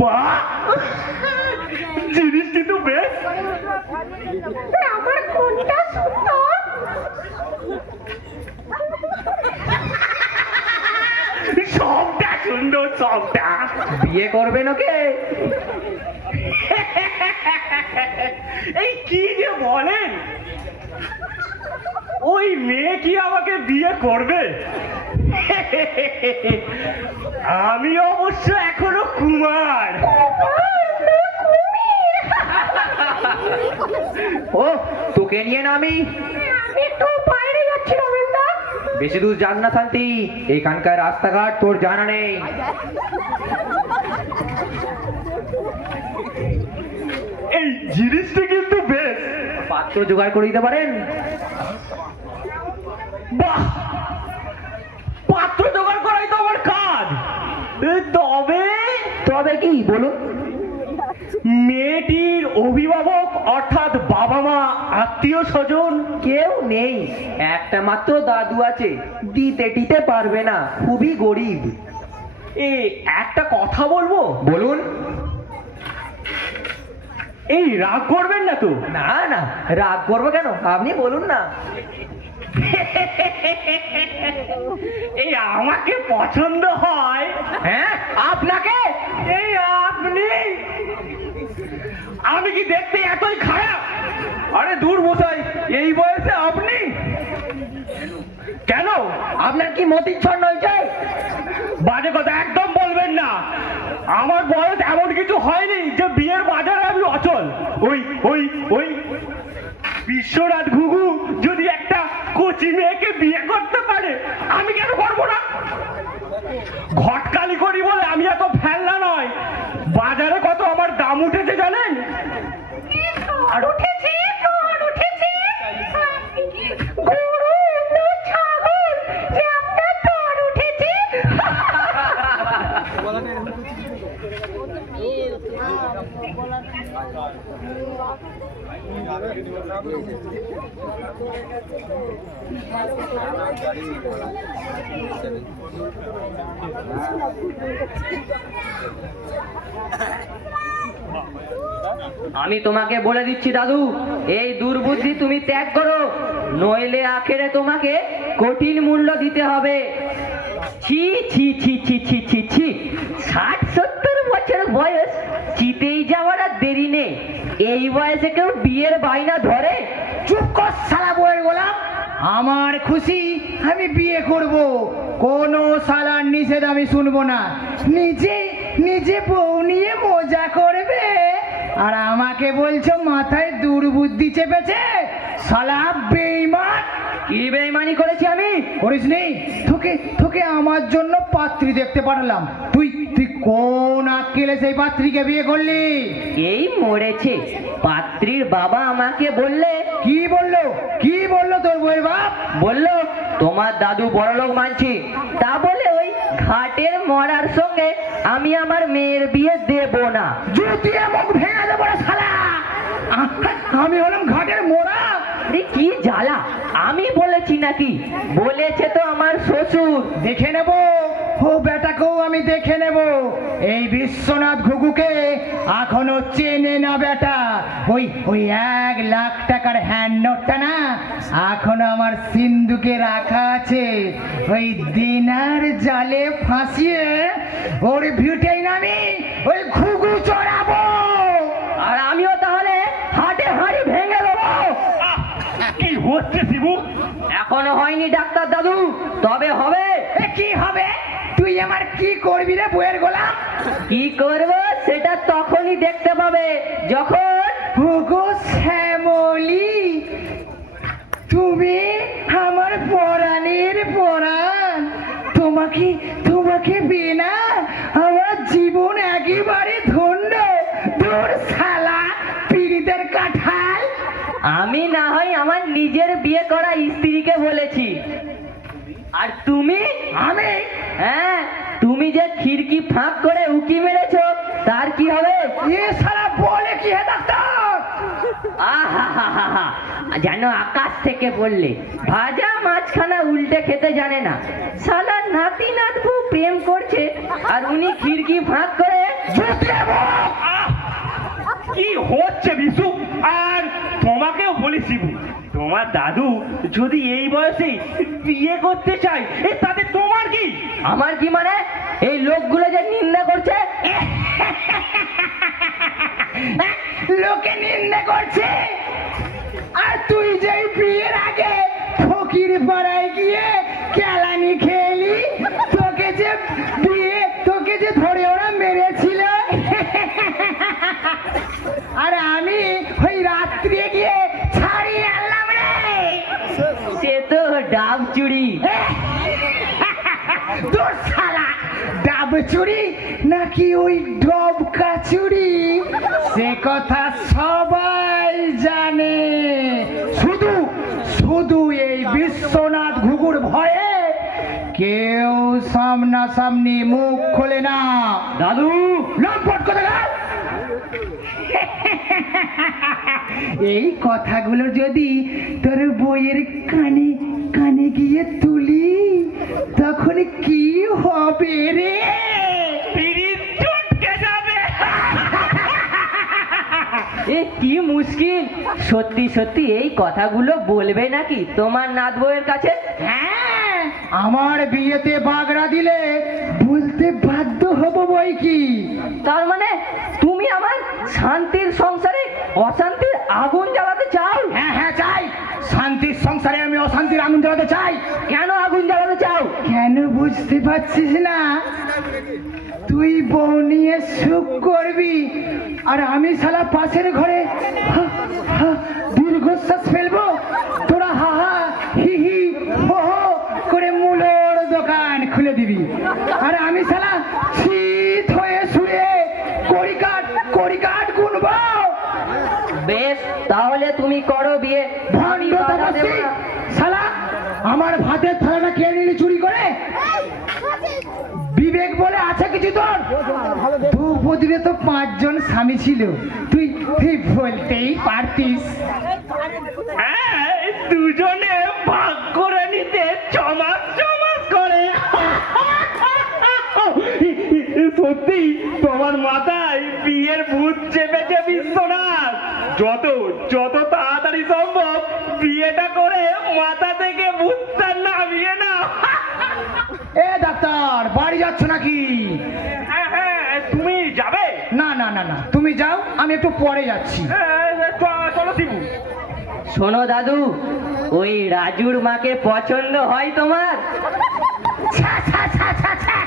বাহ, জিনিসটি তো বেশ। আমার কোনটা সুন্দর? সবটা সুন্দর, সবটা। বিয়ে করবেন ওকে? এই কি যে বলেন, ওই মেয়ে কি আমাকে বিয়ে করবে? আমি অবশ্য এখনো কুমার। ও, তোকে নিয়ে না আমি একটু বাইরে যাচ্ছি রমেনদা। বেশি দূর যাস না শান্তি, এখানকার রাস্তাঘাট তোর জানা নেই। এই জিনিসটা কিন্তু বেশ। পাত্র জোগাড় করে দিতে পারেন? বাহ, পাত্র জোগাড় করাই তো আমার কাজ। তবে তবে কি বলুন? মেয়েটির অভিভাবক অর্থাৎ বাবা মা আত্মীয় স্বজন কেউ নেই, একটা মাত্র দাদু আছে, দিতে পারবে না, খুবই গরিব। একটা কথা বলবো? বলুন। এই রাগ করবেন না তো? না না, রাগ করবো কেন, আপনি বলুন না। এই আমাকে পছন্দ হয়। হ্যাঁ, আপনাকে? এই আপনি, আমি কি দেখতে এতই খারাপ? আরে দূর মশাই, এই বয়সে আপনি? কেন, আপনার কি মতিচ্ছন্ন হয়েছে? বাজে কথা একদম বলবেন না। আমার বয়স এমন কিছু হয়নি যে বিয়ের বাজারে আমি অচল। ওই ওই ওই বিশ্বনাথ ঘুঘু যদি একটা কচি মেয়েকে বিয়ে করতে পারে, আমি কেন করবো না? ঘটকালি করি বলে আমি এত ফেলনা নয়। বাজারে কত আমার দাম উঠেছে জানেন? আর উঠেছে, আর উঠেছে। গরু, উট, ছাগল, যেমন তোর উঠেছে। আমি তোমাকে বলে দিচ্ছি দাদু, এই দুর্বুদ্ধি তুমি ত্যাগ করো, নইলে আখেরে তোমাকে কঠিন মূল্য দিতে হবে। ছি ছি ছি ছি ছি ছি ছি, 60-70 বছর বয়স, চিতেই যাওয়ার আর দেরি নেই। এই বয়সে কেউ বিয়ের বায়না ধরে? চুপ কর শালা বইয়ের গোলাম। আমার খুশি, আমি বিয়ে করব, কোনো শালার নিষেধ আমি শুনবো না। নিজে নিজে বউ নিয়ে মজা করবে, আর আমাকে বলছো মাথায় দুর্বুদ্ধি চেপেছে? শালা বেঈমান। কি বেইমানি করেছি আমি? করিস নি? তোকে তোকে আমার জন্য পাত্রী দেখতে পাঠালাম, তুই তুই কোন আক্কেলে সেই পাত্রীকে বিয়ে করলি? এই মরেছে, পাত্রীর বাবা আমাকে বললে। কি বললো, কি বললো তোর বউয়ের বাপ? বললো তোমার দাদু বড়লোক মানছি, তা বলে ওই ঘাটের মরার সঙ্গে আমি আমার মেয়ের বিয়ে দেব না। জুতিয়ে মুখ ভেঙে দেবো রে শালা। আমি হলাম ঘাটের মোড়া? আরে কি জ্বালা, আমি বলেছি নাকি? বলেছে তো আমার শ্বশুর। দেখে নেব, ও বেটাকেও আমি দেখে নেব। এই বিশ্বনাথ ঘুঘুকে এখনো চেনে না বেটা। ওই ওই 1 লাখ টাকার হ্যান্ড নোটটা না এখনো আমার সিন্ধুকে রাখা আছে। ওই দিনার জালে ফাঁসিয়ে ওর ভিটেই নামি ওই ঘুঘু চড়াবো। আর আমিও তাহলে হাটে হাড়ি ভেঙে দেবো। কি হচ্ছে শিবু? এখনো হয়নি ডাক্তার দাদু, তবে হবে। কি হবে? তুই আমার কি করবি রে বইয়ের গোলাম? কি করব সেটা তখনই দেখতে পাবে, যখন ওগো শ্যামলি, তুমি আমার পরাণের পরাণ। তোমাকে তোমাকে বিনা আমার জীবন একেবারে ধন্য। দূর শালা পীড়িতের কাঁঠাল। আমি না হয় আমার নিজের বিয়ে করা স্ত্রীকে বলেছি, আর তুমি? আমি? হ্যাঁ, তুমি যে খিড়কি ফাঁক করে উকি মেরেছো, তার কি হবে? এ শালা বলে কি হে ডাক্তার? আহা, যেন আকাশ থেকে পড়লে। ভাজা মাছখানা উল্টে খেতে জানে না। শালা নাতি নাতবু প্রেম করছে, আর উনি খিড়কি ফাঁক করে। কি হচ্ছে বিশু? আর তোমাকেও বলি শিবু, তোমার দাদু যদি এই বয়সে বিয়ে করতে চায়, তাতে তোমার কি? আমার কি মানে? এই লোকগুলো যে নিন্দা করছে। লোকে নিন্দা করছে, আর তুই যে বিয়ের আগে ফকির পাড়ায় গিয়ে কেলানি খেলি, তোকে যে ধরে ওরা মেরেছিল, আর আমি ওই রাত্রে গিয়ে ছাড়িয়ে আনলাম রে। সে তো ডাব চুরি। তোর শালা ডাব চুরি নাকি ওই ডবকা চুরি? সে কথা সবাই জানে, শুধু শুধু এই বিশ্বনাথ ঘুঘুর ভয়ে কেউ সামনাসামনি মুখ খোলে না। দাদু, লম্পট কোথাকার! এই কথাগুলো যদি তোর বইয়ের কানে কানে গিয়ে তুলি তখন কি হবে রে? পিরিত চটকে যাবে। এ কি মুশকিল, সত্যি সত্যি এই কথাগুলো বলবে নাকি তোমার নাত বউয়ের কাছে? হ্যাঁ, আমার বিয়েতে বাগড়া দিলে বলতে বাধ্য হব বই কি। তার মানে তুমি আমার শান্তির সংসারে অশান্তির আগুন জ্বালাতে চাও? হ্যাঁ হ্যাঁ চাই, শান্তির সংসারে আমি অশান্তির আগুন জ্বালাতে চাই। কেন আগুন জ্বালাতে চাও? কেন বুঝতে পারছিস না? তুই বউ নিয়ে সুখ করবি আর আমি শালা পাশের ঘরে হা, হা, দীর্ঘশ্বাস ফেলবো, তোরা হা হা হি হি হো হো করে মূলোর দোকান খুলে দিবি আর আমি শালা শীত হয়ে শুয়ে কড়িকাঠ গুনবো। বেশ, তাহলে তুমি করো বিয়ে, আমি ভণ্ড বাধা দেব তপস্বী! না। শালা আমার ভাতের থালাটা কে নিলি চুরি করে? বিবেক বলে আছে কিছু তোর? দ্রৌপদীরে তো 5 জন স্বামী ছিল, তুই তুই বলতেই পারতিস। হ্যাঁ, দুজনে ভাগ করে নিতে চমাক চমাক করে। সত্যি তোমার মাথায় বিয়ের ভূত চেপেছে বিশ্বনাথ। যত যত তাড়াতাড়ি সম্ভব বিয়েটা করে মাথা থেকে ভূতটা নামিয়ে না। এ ডাক্তার, বাড়ি যাচ্ছ নাকি? হ্যাঁ হ্যাঁ, তুমি যাবে? না না না না, তুমি যাও, আমি একটু পরে যাচ্ছি। চলো শিবু। শোনো দাদু, ওই রাজুর মাকে পছন্দ হয় তোমার? ছ্যা, ছ্যা, ছ্যা, ছ্যা, ছ্যা!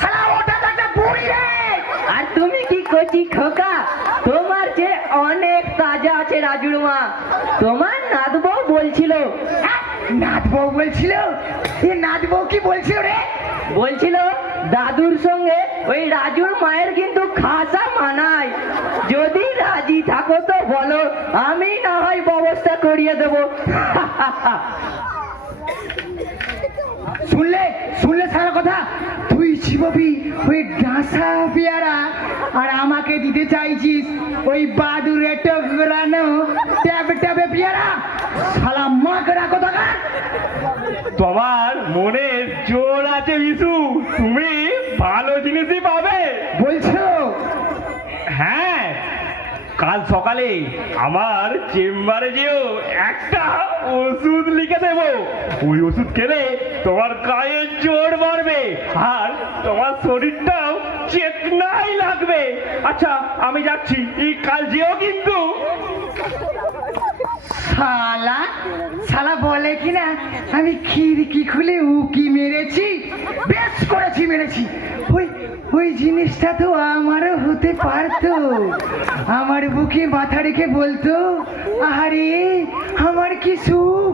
শালা ওটা তো একটা বুড়ি রে! আর তুমি কি কচি খোকা, তোমার যে অনেক তাজা আছে রাজুর মা। তোমার নাত বউ বলছিল। হ্যাঁ, নাথ বউ বলছিল? এ নাথ বউ কি বলছিল রে? বলছিল দাদুর সঙ্গে ওই রাজুর মায়ের কিন্তু খাসা মানায়। যদি রাজি থাকো তো বলো, আমি না হয় ব্যবস্থা করিয়ে দেবো। শুনলে শুনলে সারা কথা? তুই ছিববি ওই ডাঁসা পেয়ারা আর আমাকে দিতে চাইছিস ওই বাদুরে টগরানো ট্যাবে ট্যাবে পেয়ারা। শালা মাকড়া কোথাকার! তোমার মনে জোর আছে বিশু, তুমি ভালো জিনিসই পাবে। বলছো? হ্যাঁ, কাল সকালে আমার চেম্বারে যেও, একটা ওষুধ লিখে দেব। ওই ওষুধ খেলে তোমার গায়ে জোর বাড়বে আর তোমার শরীরটাও চেতনাই লাগবে। আচ্ছা, আমি যাচ্ছি, এই কাল যেও কিন্তু। শালা শালা বলে কিনা আমি খিড়কি খুলে উকি মেরেছি। বেশ করেছি, মেরেছি। ওই ওই জিনিসটা তো আমারও হতে পারতো। আমার বুকে মাথা রেখে বলতো, আরে আমার কি সুখ,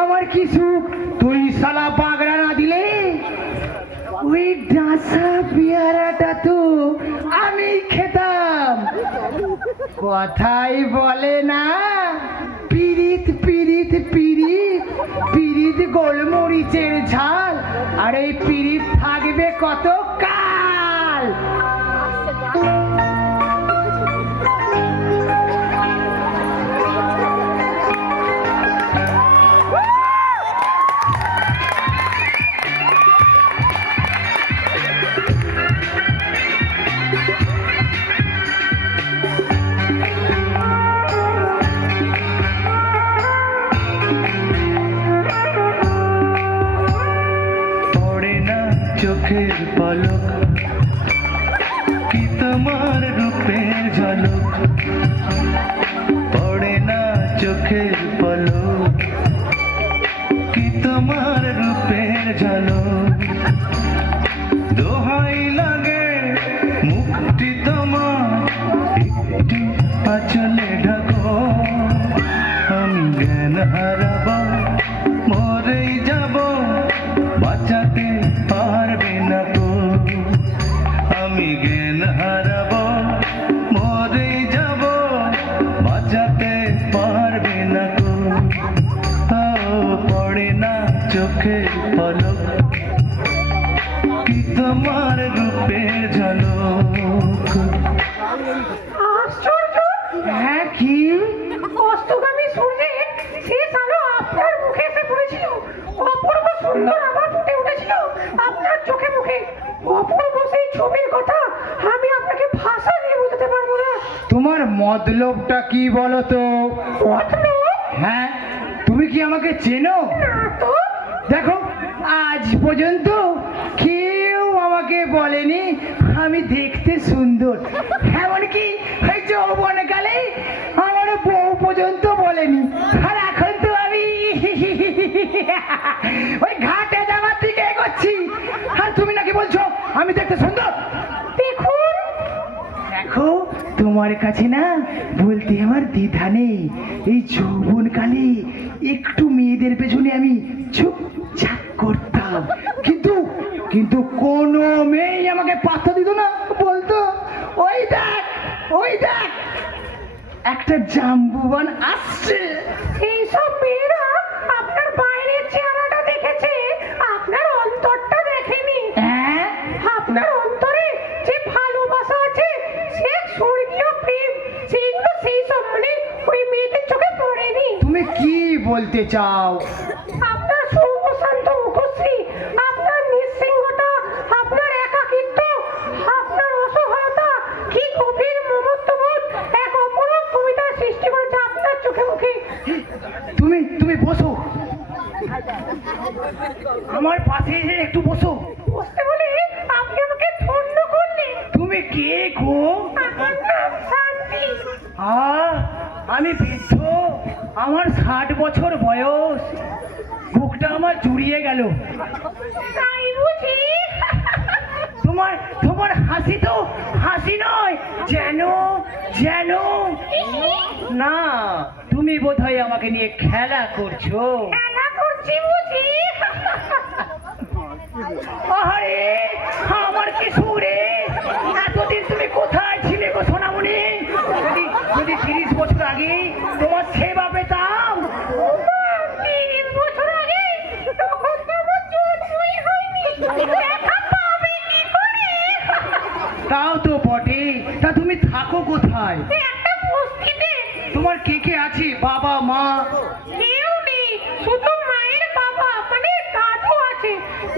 আমার কি সুখ। তুই শালা বাগড়া না দিলে ওই ডাঁসা পেয়ারাটা তো আমি খেতাম। কথাই বলে না, পিরিত পিরিত পিরিত পিরিত গোলমরিচের ঝাল, আর এই পিরিত থাকবে কত কাল। চোখের পলক কি তোমার রূপের ঝলক, পড়ে না চোখের পলক কি তোমার রূপের ঝলক। দোহাই লাগে মুক্তি তোমার একটু আঁচলে ঢাকো, আমি জ্ঞান হারাব মরেই যাব, বাঁচাতে পারবে না তো। আমি জ্ঞান হারাব মরেই আশ্চর্য! হ্যাঁ কি? অস্তগামী সূর্যের শেষ আলো আপনার মুখে এসে পড়েছিল। অপূর্ব সুন্দর আভা ফুটে উঠেছিল আপনার চোখে মুখে। অপূর্ব সেই ছবির কথা আমি আপনাকে ভাষা দিয়ে বোঝাতে পারবো না। তোমার মতলবটা কি বলো তো? মতলব? হ্যাঁ, তুমি কি আমাকে চেনো? না তো। দেখো, আজ পর্যন্ত কেউ আমাকে বলেনি আমি দেখতে সুন্দর। এমনকি ওই যৌবনকালে আমার বউ পর্যন্ত বলেনি। আর এখন তো আমি ওই ঘাটে যাওয়ার দিকে এগোচ্ছি, আর তুমি নাকি বলছো আমি দেখতে সুন্দর। দেখুন, দেখো, তোমার কাছে না বলতে আমার দ্বিধা নেই। এই যৌবনকালে একটু মেয়েদের পেছনে আমি চুপচাপ করতাম, কিন্তু কিন্তু কোনো মেয়ে আমাকে পাত্তা দিত না। বলতো, ওই দেখ, ওই দেখ, একটা জাম্বুবান আসছে। এইসব মেয়েরা আপনার বাইরের চেহারাটা দেখেছে, আপনার অন্তরটা দেখেনি। হ্যাঁ, আপনার অন্তরে যে ভালোবাসা আছে, সে স্বর্গীয় প্রেম, সেইগুলো সেই সব মানে ওই মেয়েদের চোখে পড়েনি। তুমি কি বলতে চাও? আপনার সর্বশান্ত মুখশ্রী, আপনার নিঃসঙ্গতা, আপনার একাকিত্ব, আপনার অসহায়তা, কি গভীর মমত্ববোধ এক অপরূপ কবিতা সৃষ্টি করেছে আপনার চোখে মুখে। তুমি তুমি বসো, আমার পাশে এসে একটু বসো। বুঝতে বলে আপনি আমাকে ধন্য করলেন। তুমি কে গো? আমার নাম শান্তি। আমি বৃদ্ধ, আমার 60 বছর বয়স, বুকটা আমার জুড়িয়ে গেল। তাই বুঝি? তোমার তোমার হাসি তো হাসি নয়, যেন যেন না, তুমি বোধহয় আমাকে নিয়ে খেলা করছো। খেলা করছি বুঝি? আরে আমার কি সুরে! এতদিন তুমি কোথায় ছিলে গো সোনামণি? যদি যদি 30 বছর আগে তোমার সেবা পেতাম। 30 বছর আগে? তখন তো আমার জন্মই হয়নি। দেখা পাবে কি করে? তাও তো বটে, তা তুমি থাকো কোথায়? একটা বস্তিতে। তোমার কে কে আছে? বাবা মা? কেউ নেই, শুধু মায়ের বাবা মানে দাদু আছে।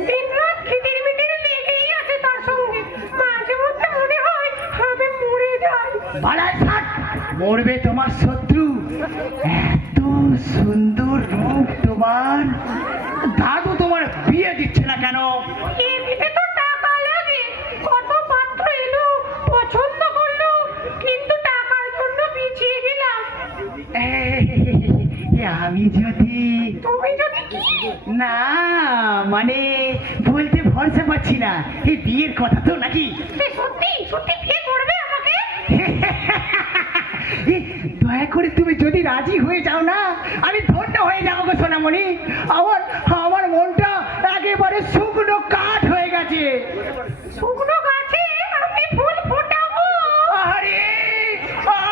দিনরাত খিদির মিটির লেগেই আছে তার সঙ্গে। মাঝে মধ্যে মনে হয় আমি মরে যাই। বাড়ায় থাক, মরবে তোমার শত্রু। এত সুন্দর রূপ তোমার, দাদু তোমার বিয়ে দিচ্ছে না কেন? এদিকে তো টাকা লাগে। কত পাত্র এলো, পছন্দ করলো, কিন্তু টাকার জন্য পিছিয়ে গেলাম। আমি যদি তুমি যদি কি? না, মানে বলতে ভরসা পাচ্ছি না, এই বিয়ের কথা তো নাকি? সত্যি সত্যি বিয়ে করবে আমাকে? দয়া করে তুমি যদি রাজি হয়ে যাও না, আমি ধন্য হয়ে যাবো গো সোনামণি। আমার আমার মনটা একেবারে শুকনো কাঠ হয়ে গেছে। শুকনো গাছে আমি ফুল ফোটাবো। আরে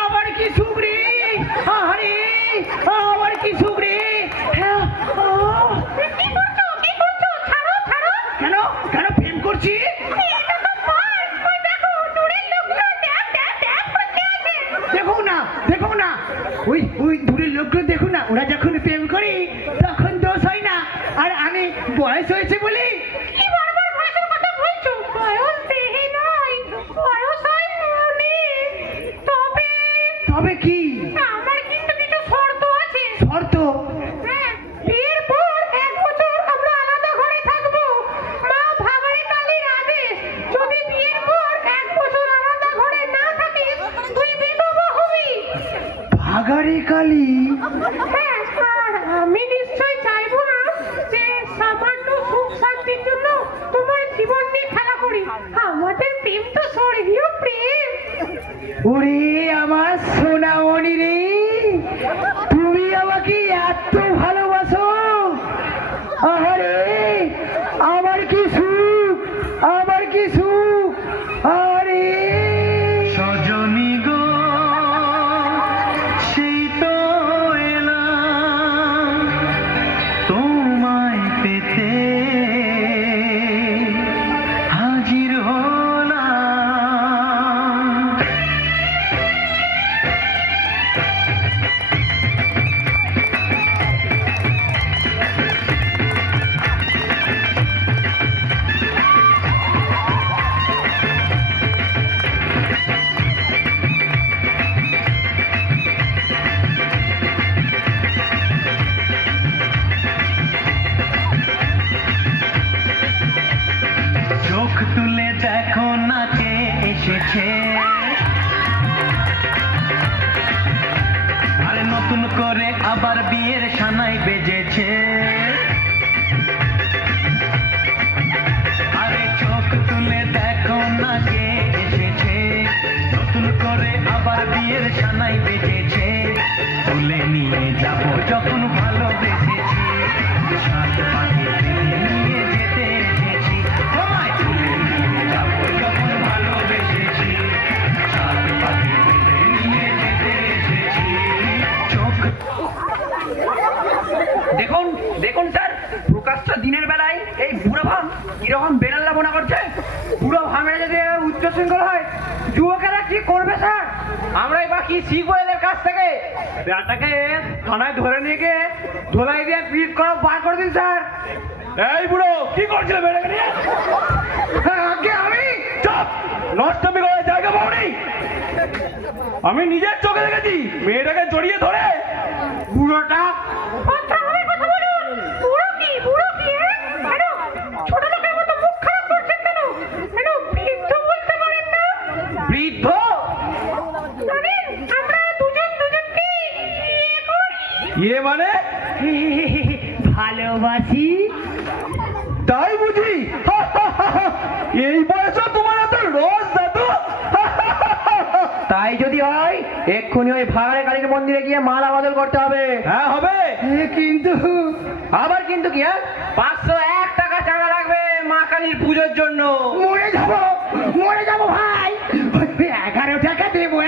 আমার কি সুখ রে! আরে আমার কি সুখ রে! কি করছো? কি করছো? ছাড়ো ছাড়ো। কেন কেন প্রেম করছি? এটা তো পার্ক। ওই দেখো দূরের লোকগুলো ট্যাপ ট্যাপ ট্যাপ করতে আছে। দেখো না, দেখো না, ওই ওই দূরের লোকগুলো দেখো না, ওরা যখন প্রেম করি তখন দোষ হয় না, আর আমি বয়স হয়েছে বলি। কি বারবার বয়সের কথা বলছো? বয়স দেহে নয়, বয়স হয় মনে। তবে তবে কি আমার কিন্তু কিছু শর্ত আছে। শর্ত? হ্যাঁ, বিয়ের পর 1 বছর আমরা আলাদা ঘরে থাকবো। মা ভাগাড়ে কালীর আদেশ, যদি বিয়ের পর 1 বছর আলাদা ঘরে না থাকিস তুই বিধবা হবি। ভাগাড়ে কালী? হ্যাঁ, আর আমি নিশ্চয় চাইবো না যে সামান্য সুখ শান্তির জন্য তোমার জীবন নিয়ে খেলা করি। আমাদের প্রেম তো স্বর্গীয় প্রেম। ওরে আমার সোনামণি রে, তুমি আমাকে এত ভালোবাসো! আরে আমার কি সুখ, আমার কি সুখ! আরে সজনী গো, সেই তো এলাম তোমায় পেতে, হাজির হলাম। বেজেছে, আরে চোখ তুলে দেখো না কে এসেছে, নতুন করে আবার বিয়ের সানাই বেজেছে, তুলে নিয়ে যাব যখন ভালোবেসেছি, সাত পাখি বেঁধে নিয়ে যেতে এসেছি, তোমায় তুলে নিয়ে যাব যখন ভালোবেসেছি, সাত পাখি বেঁধে নিয়ে যেতে এসেছি, চোখ দেখুন দেখুন স্যার, প্রকাশ্য দিনের বেলায় এই বুড়ো ভাম কিরকম বেড়াল্লা বোনা করছে। বুড়ো ভামেরা যদি উচ্চ শৃঙ্খল হয়, যুবকেরা কি করবে স্যার? আমরাই বা কি শিখবো এদের কাছ থেকে? ব্যাটাকে থানায় ধরে নিয়ে গিয়ে ধোলাই দিয়ে পিট করা বার করে দিন স্যার। এই বুড়ো কি করছিল বেটাকে নিয়ে? আগে আমি চুপ, নষ্টমি করার জায়গা পাওনি। আমি নিজের চোখে দেখেছি মেয়েটাকে জড়িয়ে ধরে বুড়োটা বৃদ্ধ ইয়ে মানে ভালোবাসি। তাই বুঝি? এই বয়সে তোমার এত রস দাদু? তাই যদি হয় এক্ষুনি ওই ভাগাড়ে কালীর মন্দিরে গিয়ে মালা বদল করতে হবে। হ্যাঁ হবে, কিন্তু আবার কিন্তু কি? 501 টাকা চাঁদা লাগবে মা কালীর পুজোর জন্য। মরে যাবো ভাই। 11 টাকা দেবো।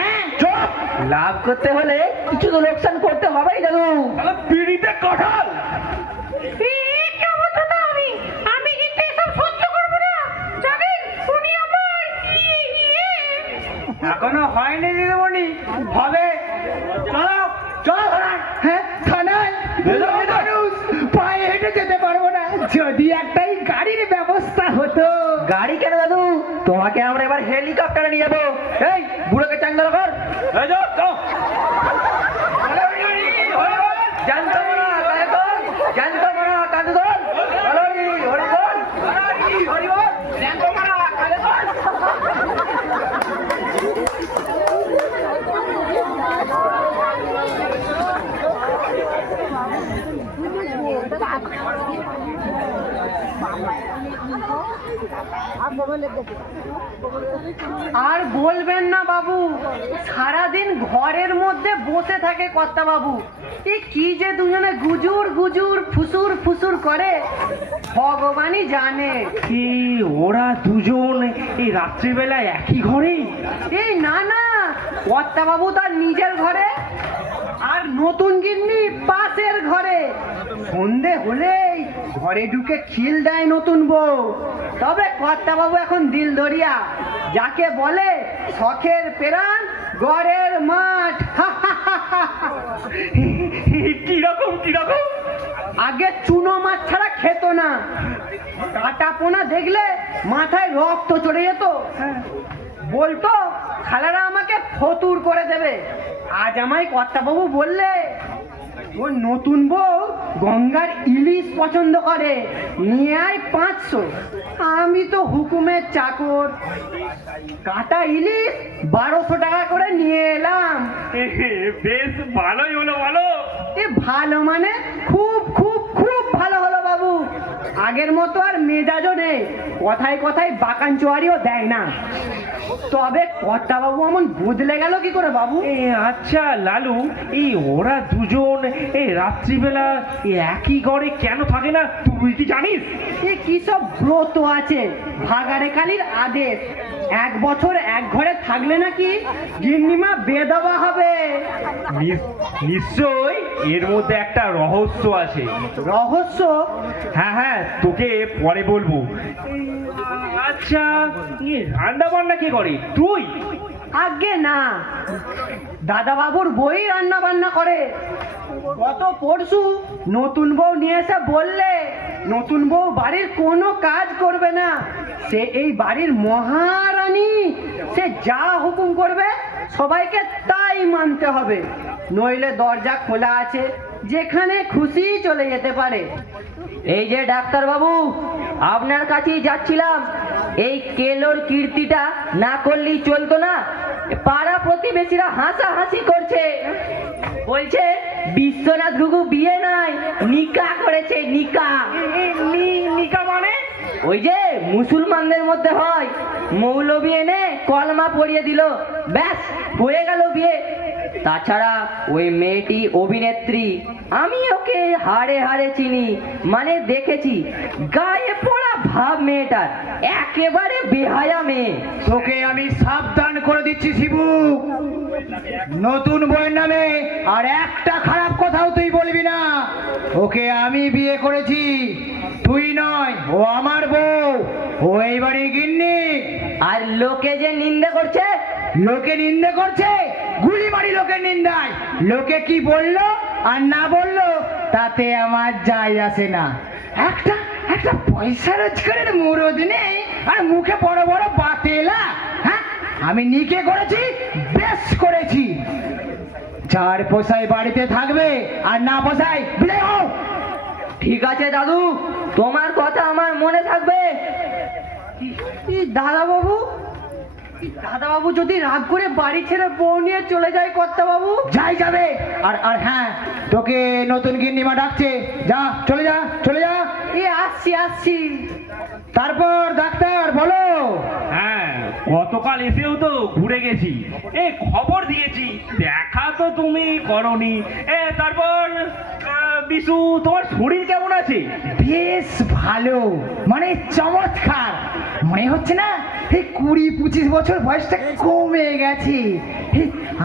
চুপ, লাভ করতে হলে কিছু তো লোকসান করতে হবেই দাদু। তাহলে পিড়িতে কাঁঠাল। আমি কিন্তু এসব সহ্য করবো না। জানেন উনি আমার এখনো হয়নি দিদিমণি, হবে। চলো চলো থানায়। হ্যাঁ থানায়? বেরো, বেরো। মানুষ পায়ে হেঁটে যেতে পারবো না। যদি একটাই গাড়ির ব্যবস্থা হতো। গাড়ি কেন দাদু, তোমাকে আমরা এবার হেলিকপ্টারে নিয়ে যাবো। এই বুড়োকে চাঙ্গা কর। এই যাও, যাও। জানতো না কালে কর, জানতো না কান্দু ধর। হরি হরি বল, হরি বল, জানতো না কালে কর। আর বলবেন না বাবু, সারাদিন ঘরের মধ্যে বসে থাকে কর্তা বাবু। এই কি যে দুজনে গুজুর গুজুর ফুসুর ফুসুর করে ভগবানই জানে। কি ওরা দুজন এই রাত্রিবেলা একই ঘরে? এই না না, কর্তা বাবু তার নিজের ঘরে আর নতুন গিন্নি পাশের ঘরে। সন্ধে হলেই ঘরে ঢুকে খিল দেয় নতুন বউ। তবে কর্তা বাবু এখন দিল দরিয়া, যাকে বলে শখের পেরান ঘরের মাঠ। কিরকম কিরকম? আগে চুনো মাছ ছাড়া খেত না, কাটা পোনা দেখলে মাথায় রক্ত চড়ে যেত। বলতো খালারা আমাকে ফতুর করে দেবে। আজ আমায় কর্তাবাবু বললে ওর নতুন বউ গঙ্গার ইলিশ পছন্দ করে, নিয়ে আয় 500। আমি তো হুকুমের চাকর, কাটা ইলিশ 1200 টাকা করে নিয়ে এলাম। বেশ ভালোই হলো, ভালো। এ ভালো মানে খুব খুব খুব ভালো হলো বাবু। আগের মতো আর মেজাজও নেই, কথায় কথায় বাকান চুয়ারিও দেয় না। তবে কর্তা বাবু এমন বদলে গেল কি করে বাবু? আচ্ছা লালু, এই ওরা দুজন এই রাত্রিবেলা একই ঘরে কেন থাকে না তুই কি জানিস? এ কি সব ব্রত আছে ভাগাড়ে কালীর আদেশ, 1 বছর এক ঘরে থাকলে নাকি গিন্নিমা বেদবা হবে। নিশ্চয় এর মধ্যে একটা রহস্য আছে। রহস্য? হ্যাঁ হ্যাঁ, তোকে পরে বলবো। আচ্ছা, রান্না বান্না কে করে? তুই? আগে না, দাদা বাবুর বই রান্না বান্না করে। গত পরশু নতুন বউ নিয়ে এসে বললে নতুন বউ বাড়ির কোনো কাজ করবে না, সে এই বাড়ির মহারানী, সে যা হুকুম করবে সবাইকে তাই মানতে হবে, নইলে দরজা খোলা আছে, যেখানে খুশি চলে যেতে পারে। এই যে ডাক্তার বাবু, আপনার কাছেই যাচ্ছিলাম। এই কেলোর কীর্তিটা না করলেই চলতো না। পাড়া প্রতিবেশীরা হাসাহাসি করছে, বলছে বিশ্বনাথ ঘুঘু বিয়ে নয়, নিকা করেছে, নিকা। নিকা মানে? ওই যে মুসলমানদের মধ্যে হয়, মৌলবি এনে কলমা পড়িয়ে দিল, ব্যাস হয়ে গেল বিয়ে। তাছাড়া ওই মেয়েটি অভিনেত্রী, আমি ওকে হাড়ে হাড়ে চিনি, মানে দেখেছি। গায়ে পড়া ভাব মেয়েটার, একেবারে বেহায়া মেয়ে। তোকে আমি সাবধান করে দিচ্ছি শিবু, নতুন বইয়ের নামে আর একটা খারাপ কথাও তুই বলবি না। ওকে আমি বিয়ে করেছি, তুই নয়, ও আমার বউ, ও এই বাড়ির গিন্নি। আর লোকে যে নিন্দে করছে, লোকে নিন্দে করছে, গুলি মারি লোকের নিন্দায়। লোকে কি বললো আর না বললো তাতে আমার যায় আসে না। একটা একটা পয়সা রোজগারের মুরদ নেই, আর মুখে বড় বড় বাতেলা। হ্যাঁ, আমি নিকে করেছি, বেশ করেছি। যার পোষায় বাড়িতে থাকবে, আর না পোষায় বিদায় হও। ঠিক আছে দাদু, তোমার কথা আমার মনে থাকবে। দাদাবাবু, দাদাবাবু যদি রাগ করে বাড়ি ছেড়ে বউ নিয়ে চলে যায় কর্তা বাবু? যাই যাবে। আর আর হ্যাঁ, তোকে নতুন গিন্নিমা ডাকছে, যা, চলে যা, চলে যা। আসছি আসছি। তারপর ডাক্তার বলো। হ্যাঁ, গতকাল এসেও তো ঘুরে গেছি, খবর দিয়েছি, দেখা তো তুমি করনি। তারপর বিশু, তোমার শরীর কেমন আছে? বেশ ভালো, মানে চমৎকার। মনে হচ্ছে না এই 20-25 বছর বয়সটা কমে গেছে।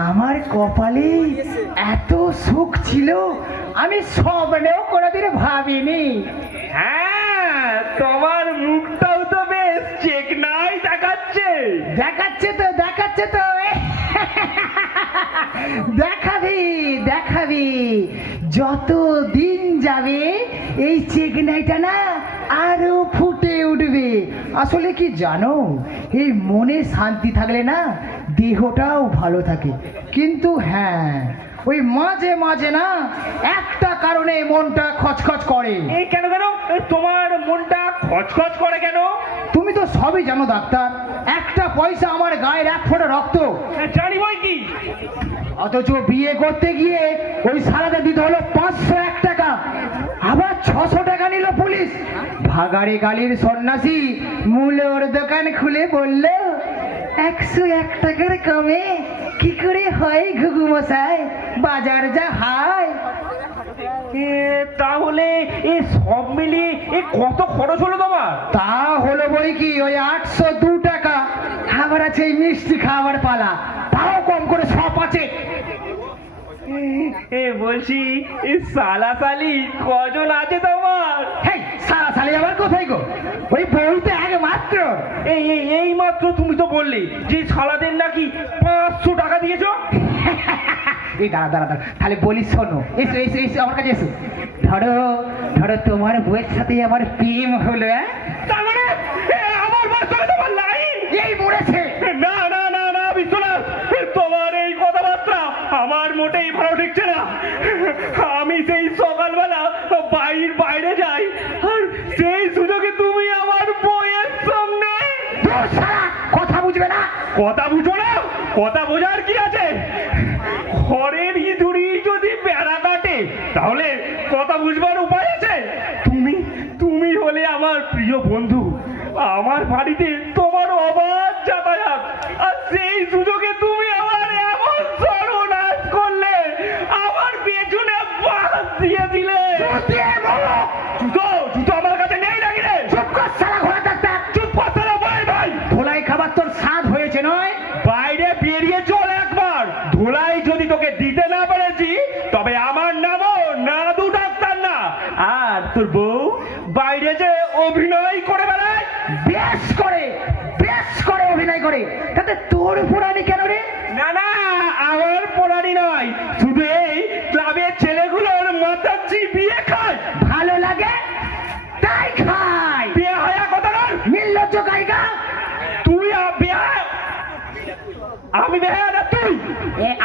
আমার কপালে এত সুখ ছিল, আমি স্বপ্নেও কোনোদিন ভাবিনি। হ্যাঁ, তোমার মুখটাও তো বেশ চেকনাই দেখাচ্ছে। দেখাচ্ছে তো, দেখাচ্ছে তো। দেখাবি দেখাবি, যত দিন যাবে এই চেকনাইটা না আরো ফুটে উঠবে। আসলে কি জানো, এই মনে শান্তি থাকলে না দেহটাও ভালো থাকে। কিন্তু হ্যাঁ, ওই মাঝে মাঝে না একটা কারণে মনটা খচখচ করে। কেন কেন তোমার মনটা খচখচ করে কেন? তুমি তো সবই জানো ডাক্তার, একটা পয়সা আমার গায়ের এক ফোঁটা রক্ত। জানি বই কি, অথচ বিয়ে করতে গিয়ে ওই সারাতে দিতে হলো 501 টাকা, আবার 600 টাকা নিল পুলিশ। ভাগাড়ে গালির সন্ন্যাসী মূলের দোকান খুলে বলল, 101 টাকার কমে কি করে হয় ঘুঘু মশাই, বাজার যা হায়। তাহলে সব মিলিয়ে কত খরচ হলো তোমার? তা হলো বই কি, ওই 802 টাকা। আবার আছে এই মিষ্টি খাবার পালা, তাও কম করে সব আছে। বলছি সালাসালি কজন আছে তোমার? হেই, সারা সালি আবার কোথায় গো? ওই বউতে আগে মাত্র। এই মাত্র তুমি তো বললে যে সালাদের নাকি 500 টাকা দিয়েছো। এই দাঁড়া দাঁড়া দাঁড়া, তাহলে বলি শোনো, এসো এসো এসো আমার কাছে এসো। ধরো ধরো, তোমার বউয়ের সাথে আমার প্রেম হলো। তার মানে আমার বাচ্চাকে তোমার লাইন এই মরেছে। না না না না বিশ্বনাথ, তোমার এই কথাবার্তা আমার মোটেই ভালো ঠেকছে না। আমি সেই সকালবেলা বাইরে যাই, আর সেই সুযোগে তুমি আমার বইয়ের সামনে। দূর শালা, কথা বুঝবে না। কথা বুঝো না? কথা বোঝার কি আছে? ঘরের ইঁদুরি যদি বেড়া কাটে, তাহলে কথা বুঝবার উপায় আছে? তুমি হলে আমার প্রিয় বন্ধু, আমার বাড়িতে তোমার অবাধ যাতায়াত, আর সেই সুযোগে তুমি আমার এমন সর্বনাশ করলে, আমার পেছনে বাস দিয়ে দিলে। জুতো আমার কাছে নেই নাকি রে? চুপ কর শালা ঘোড়া ডাক্তার। চুপ কর শালা, ভাই ধোলাই খাবার তোর স্বাদ হয়েছে নয়? বাইরে বেরিয়ে চল একবার। ধুলাই যদি তোকে দিতে না পেরেছি, তবে আমার নামও নাদু ডাক্তার না। আর তোর বউ বাইরে যে অভিনয় করে বেড়ায়, বেশ করে অভিনয় করে, তাতে তোর পুরানি কেন রে? না না, আমার পোড়ানি নয়, শুধু এই ক্লাবের ছেলেগুলোর মাথা চিবিয়ে খায়। ভালো লাগে তাই খাই। বিয়ে হয়া কথা নয়। নির্লজ্জ গায়িকা। তুই বিয়ে, আমি বিয়ে না তুই।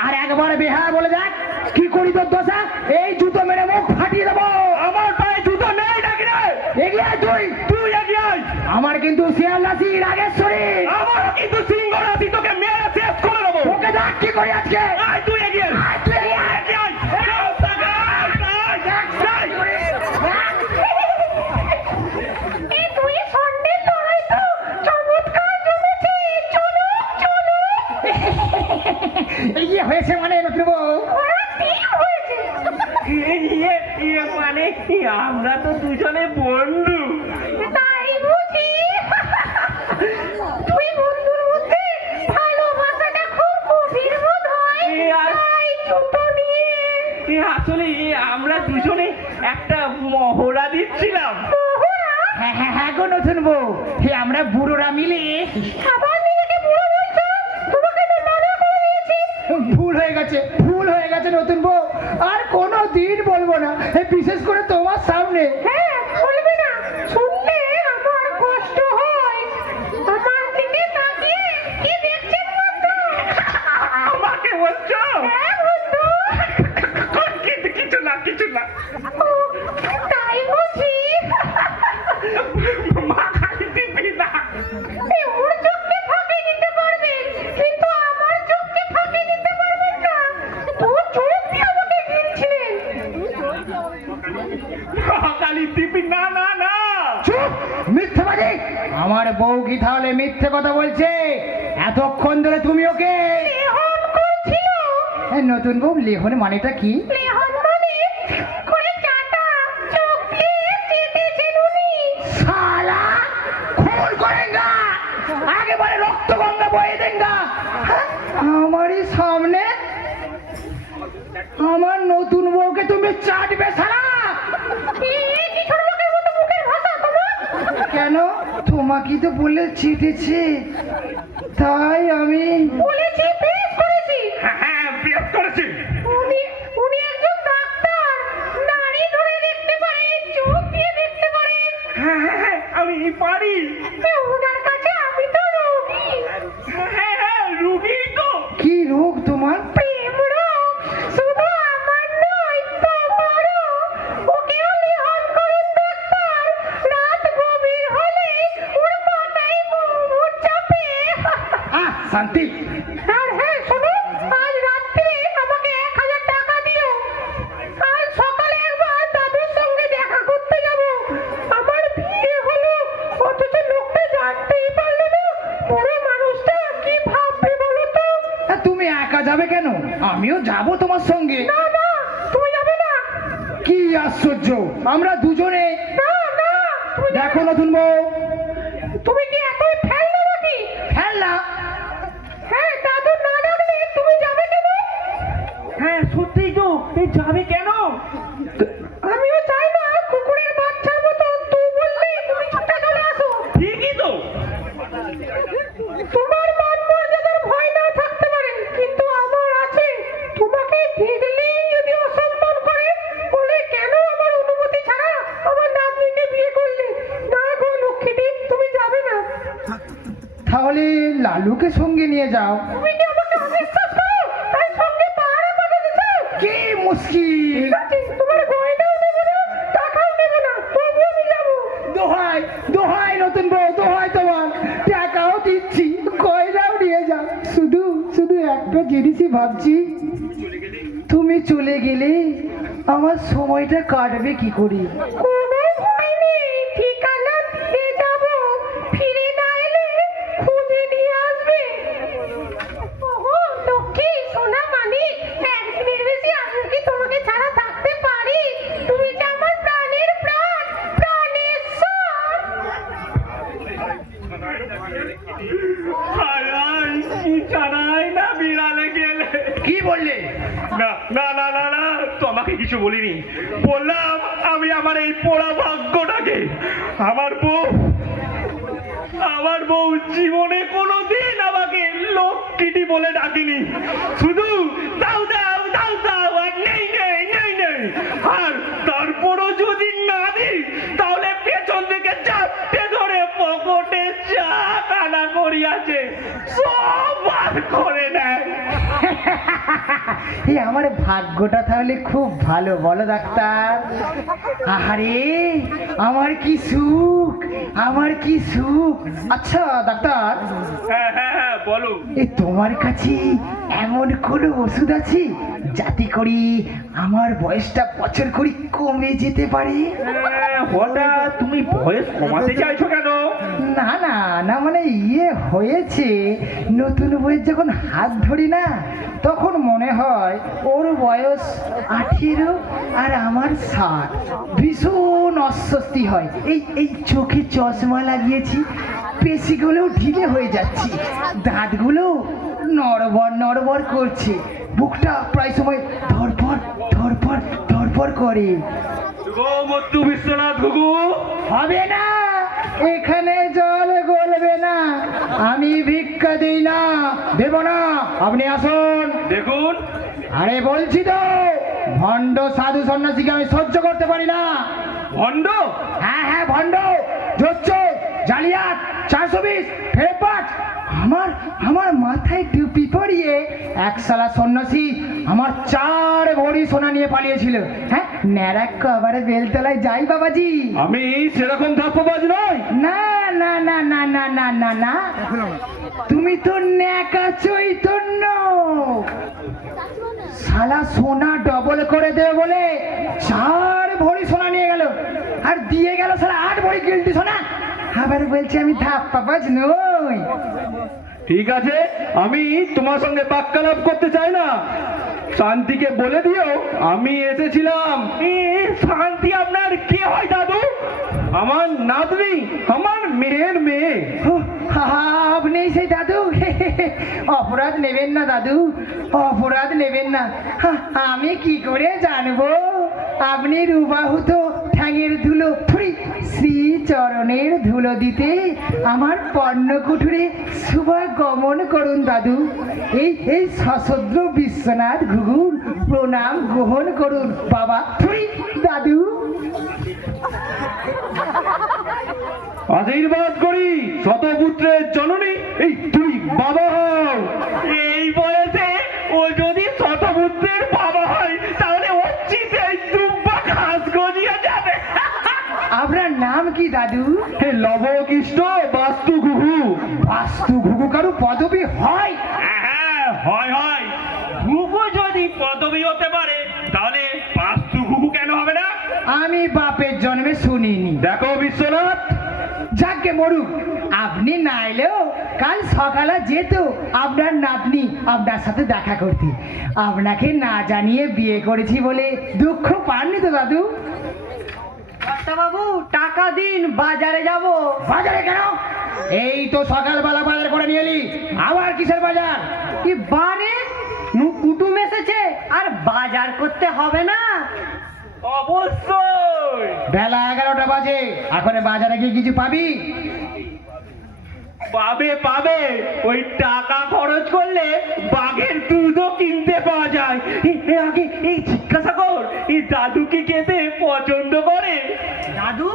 আর একবার বেহায়া বলে দেখ, কি করি তোর দশা, এই জুতো মেরে মুখ ফাটিয়ে দেবো। আমার পায়ে জুতো নেই নাকি রে? এগিয়ে আয় তুই এগিয়ে আয়। আমার কিন্তু শিয়ালদাসি রাগেশ্বরী। আমারও কিন্তু সিংহ রাশি, তোকে মেরে শেষ করে দেবো। ওকে দেখ কি করি আজকে। আয় তুই এগিয়ে আয়। আয় তুই এগিয়ে আয়। এগিয়ে আয়। কি হয়েছে মানে নতুন বউ? মানে আমরা তো দুজনে বন্ধু। তাই বুঝি? তুই বন্ধুর মধ্যে ভালোবাসাটা খুব গভীর বোধ হয়। তাই জুতো নিয়ে আসলে আমরা দুজনে একটা মহড়া দিচ্ছিলাম। হ্যাঁ হ্যাঁ হ্যাঁ গো নতুন বউ, হে আমরা বুড়োরা মিলে আবার নিজেকে বুড়ো বলছো? তোমাকে তো মানা করে দিয়েছি। ভুল হয়ে গেছে নতুন বউ, আর কোনো দিন বলবো না, এই বিশেষ করে তোমার সামনে। হ্যাঁ, বলবে না। শুনলে আমার কষ্ট হয়। আমার দিকে তাকিয়ে কি দেখছেন বন্ধু? আমাকে বলছো? হ্যাঁ বন্ধু। কিছু না। ও, তাই বুঝি? মা খালি দিবি না। এই ওর চোখকে ফাঁকি দিতে পারবেন, কিন্তু আমার চোখকে ফাঁকি দিতে পারবেন না। ওর চোখ দিয়ে আমাকে ঘিরছিলেন। খালি দিবি না। চুপ, মিথ্যেবাদী! আমার বউ কি তাহলে মিথ্যে কথা বলছে? এতক্ষণ ধরে তুমি ওকে লেহন করছিল। নতুন বউ, লেহন মানেটা কি? লেহন মানে করে চাটা, চোখ দিয়ে চেটেছেন উনি। শালা খুন করেঙ্গা, একেবারে রক্ত গঙ্গা বয়ে দেঙ্গা। আমারই সামনে আমার নতুন বউকে তুমি চাটবে শালা? এই কি ছোট লোকের মতো মুখের ভাষা তোমার? কেন, তোমাকে তো বলে চেটেছে, তাই আমি বলেছি, বেশ করেছি। হ্যাঁ, বিয়ে করেছি। উনি একজন ডাক্তার। নাড়ি ধরে দেখতে পারেন, চোখ দিয়ে দেখতে পারেন। হ্যাঁ, আমি পারি। ওনার কাছে আমি তো রোগী। হ্যাঁ, রুগী তো। কি রোগ তোমার? প্রেম রোগ। শুধু আমার নয়, তোমারও। ওকেও লেহন করুন ডাক্তার। রাত গভীর হলে ওর মাথায় মোমর চাপে। শান্তি। আর হ্যাঁ শোনো, আজ রাত্রে আমাকে 1000 টাকা দিও। কাল সকালে একবার দাদুর সঙ্গে দেখা করতে যাব। আমার বিয়ে হলো, অথচ লোকটা জানতেই পারলো না। বুড়ো মানুষটা কি ভাববে বলো তো? তুমি একা যাবে কেন? আমিও যাব তোমার সঙ্গে। না না, তুমি যাবে না। কি আশ্চর্য, আমরা দুজনে। না না, তুমি যাবে দেখো না। নতুন বউ, তুমি কি এতই ফেললে নাকি? খেলনা হ্যাঁ, দাদু না ডাকলে তুমি যাবে কেন? হ্যাঁ, সত্যিই তো। যাবে কেন? আমিও চাই না কুকুরের বাচ্চার মতো তুই বললেই তুমি ছুটে চলে আসো। ঠিকই তো। তোমার মান মর্যাদার ভয় না থাকতে পারে, কিন্তু আমার আছে। তোমাকে দেখলেই যদি অসম্মান করে, বলে কেন আমার অনুমতি ছাড়া আমার নাতনিকে বিয়ে করলে? না গো লক্ষ্মীটি, তুমি যাবে না। তাহলে লালুকে সঙ্গে নিয়ে যাও। তুমি কি আমাকে অবিশ্বাস করো, তাই সঙ্গে পাহারা পাঠাতে চাও? কি মুশকিল! ঠিক আছে, তোমার গয়নাও নেবো না, টাকাও নেবো না, তবু আমি যাবো। দোহাই দোহাই নতুন বউ, দোহাই তোমার, টাকাও দিচ্ছি, কয়লাও নিয়ে যাও। শুধু শুধু একটা জিনিসই ভাবছি, তুমি চলে গেলে আমার সময়টা কাটবে কি করে? কোনো ভয় নেই, ঠিকানা দিয়ে যাবো। ফিরে না এলে খুঁজে নিয়ে আসবে। ওগো লক্ষ্মী, সোনা মানিক, একদিনের বেশি আমি কি তোমাকে ছাড়া থাকতে পারি? তুমি যে আমার প্রাণের প্রাণ, প্রাণেশ্বর। হায় হায়, কি জানাই না বিড়ালে গেলে। কি বললে? না না না না না, তো আমাকে কিছু বলিনি। বললাম আমি আমার এই পোড়া ভাগ্যটাকে, আমার বউ জীবনে কোনোদিন আমাকে লক্ষ্মীটি বলে ডাকিনি। শুধু দাও দাও দাও দাও, আর নেই নেই নেই নেই। আর তারপরও যদি না দিই, তাহলে পেছন থেকে চাপটে ধরে পকেটে চা কানা করিয়াছে সব বার করে নেয়। এই আমার ভাগ্যটা তাহলে খুব ভালো, বলো ডাক্তার? আরে আমার কি সুখ, আমার কি সুখ। আচ্ছা ডাক্তার, হ্যাঁ হ্যাঁ হ্যাঁ, বলো। এই তোমার কাছে এমন কোনো ওষুধ আছে যাতে করে আমার বয়সটা বছর করে কমে যেতে পারে? হঠাৎ তুমি বয়স কমাতে চাইছো কেন? না না না মানে ইয়ে হয়েছে, নতুন বইয়ের যখন হাত ধরি না তখন মনে হয় ওর বয়স 18 আর আমার 60। ভীষণ অস্বস্তি হয়। এই চোখে চশমা লাগিয়েছি, পেশিগুলোও ঢিলে হয়ে যাচ্ছে, দাঁতগুলো নড়বড় করছে, বুকটা প্রায় সময় ধরপড় করে। মধ্যু বিশ্বনাথ ঘুঘু, হবে না, এখানে জল গলবে না, আমি ভিক্ষা দিই না, দেব না, আপনি আসুন। দেখুন আরে বলছি তো, ভণ্ড সাধু সন্ন্যাসীকে আমি সহ্য করতে পারি না। ভণ্ড? হ্যাঁ ভণ্ড, জোচ্চোর, জালিয়াত, 420, ফেরপাট। আমার মাথায় টুপি পরিয়ে এক সালা সন্ন্যাসী আমার 4 ভরি সোনা নিয়ে পালিয়েছিল। হ্যাঁ, ন্যাড়া কবারে বেলতলায় যাই বাবাজি। আমি সেরকম ধাপ্পাবাজ নই। না না না না না না না না, তুমি তো ন্যাকা চৈতন্য। শালা সোনা ডবল করে দেবে বলে 4 ভরি সোনা নিয়ে গেল, আর দিয়ে গেল শালা 8 ভরি গিলটি সোনা। আবার বলছে আমি ধাপ্পাবাজ নই। ঠিক আছে, আমি তোমার সঙ্গে বাক্যালাপ করতে চাই না। শান্তিকে বলে দিও আমি এসেছিলাম। শান্তি আপনার কে হয় দাদু? আমার নাতনি, আমার মেয়ের মেয়ে। আপনি সেই দাদু? অপরাধ নেবেন না দাদু, অপরাধ নেবেন না। আমি কি করে জানবো আপনি রুবাহুত ঠ্যাঙের ধুলো শ্রী চরণের ধুলো দিতে আমার পর্ণকুঠুরে শুভাগমন করুন দাদু। এই সশদ্র বিশ্বনাথ ঘুঘুর প্রণাম গ্রহণ করুন বাবা দাদু। আশীর্বাদ করি শতপুত্রের জননী, এই তুই বাবা হও। এই বয়সে ও যদি শতপুত্রের বাবা হয় তাহলে অচ্ছিতে দুব্বা ঘাস গজিয়ে যাবে। আপনার নাম কি দাদু? হে লবকৃষ্ণ বাস্তু ঘুঘু। বাস্তু ঘুঘু কারু পদবী হয়? হ্যাঁ, হয়। ঘুঘু যদি পদবী হতে পারে তাহলে বাস্তু ঘুঘু কেন হবে না? আমি বাপের জন্মে শুনিনি। দেখো বিশ্বনাথ, যাকে মরুক, আপনি না এলেও কাল সকালে যেত আপনার নাতনি আপনার সাথে দেখা করতে। আপনাকে না জানিয়ে বিয়ে করেছি বলে দুঃখ পাননি তো দাদু? বাবু টাকা দিন, বাজারে যাব। বাজারে কেন? এই তো সকালবেলা বাজার করে নিয়ে এলি, আবার কিসের বাজার? কি বারে কুটুম এসেছে আর বাজার করতে হবে না? অবশ্যই। বেলা 11টা বাজে, এখন বাজারে গিয়ে কিছু পাবি? পাবে। ওই টাকা খরচ করলে বাঘের দুধও কিনতে পাওয়া যায়। আগে এই জিজ্ঞাসা কর, এই দাদু কি খেতে পছন্দ করে? দাদু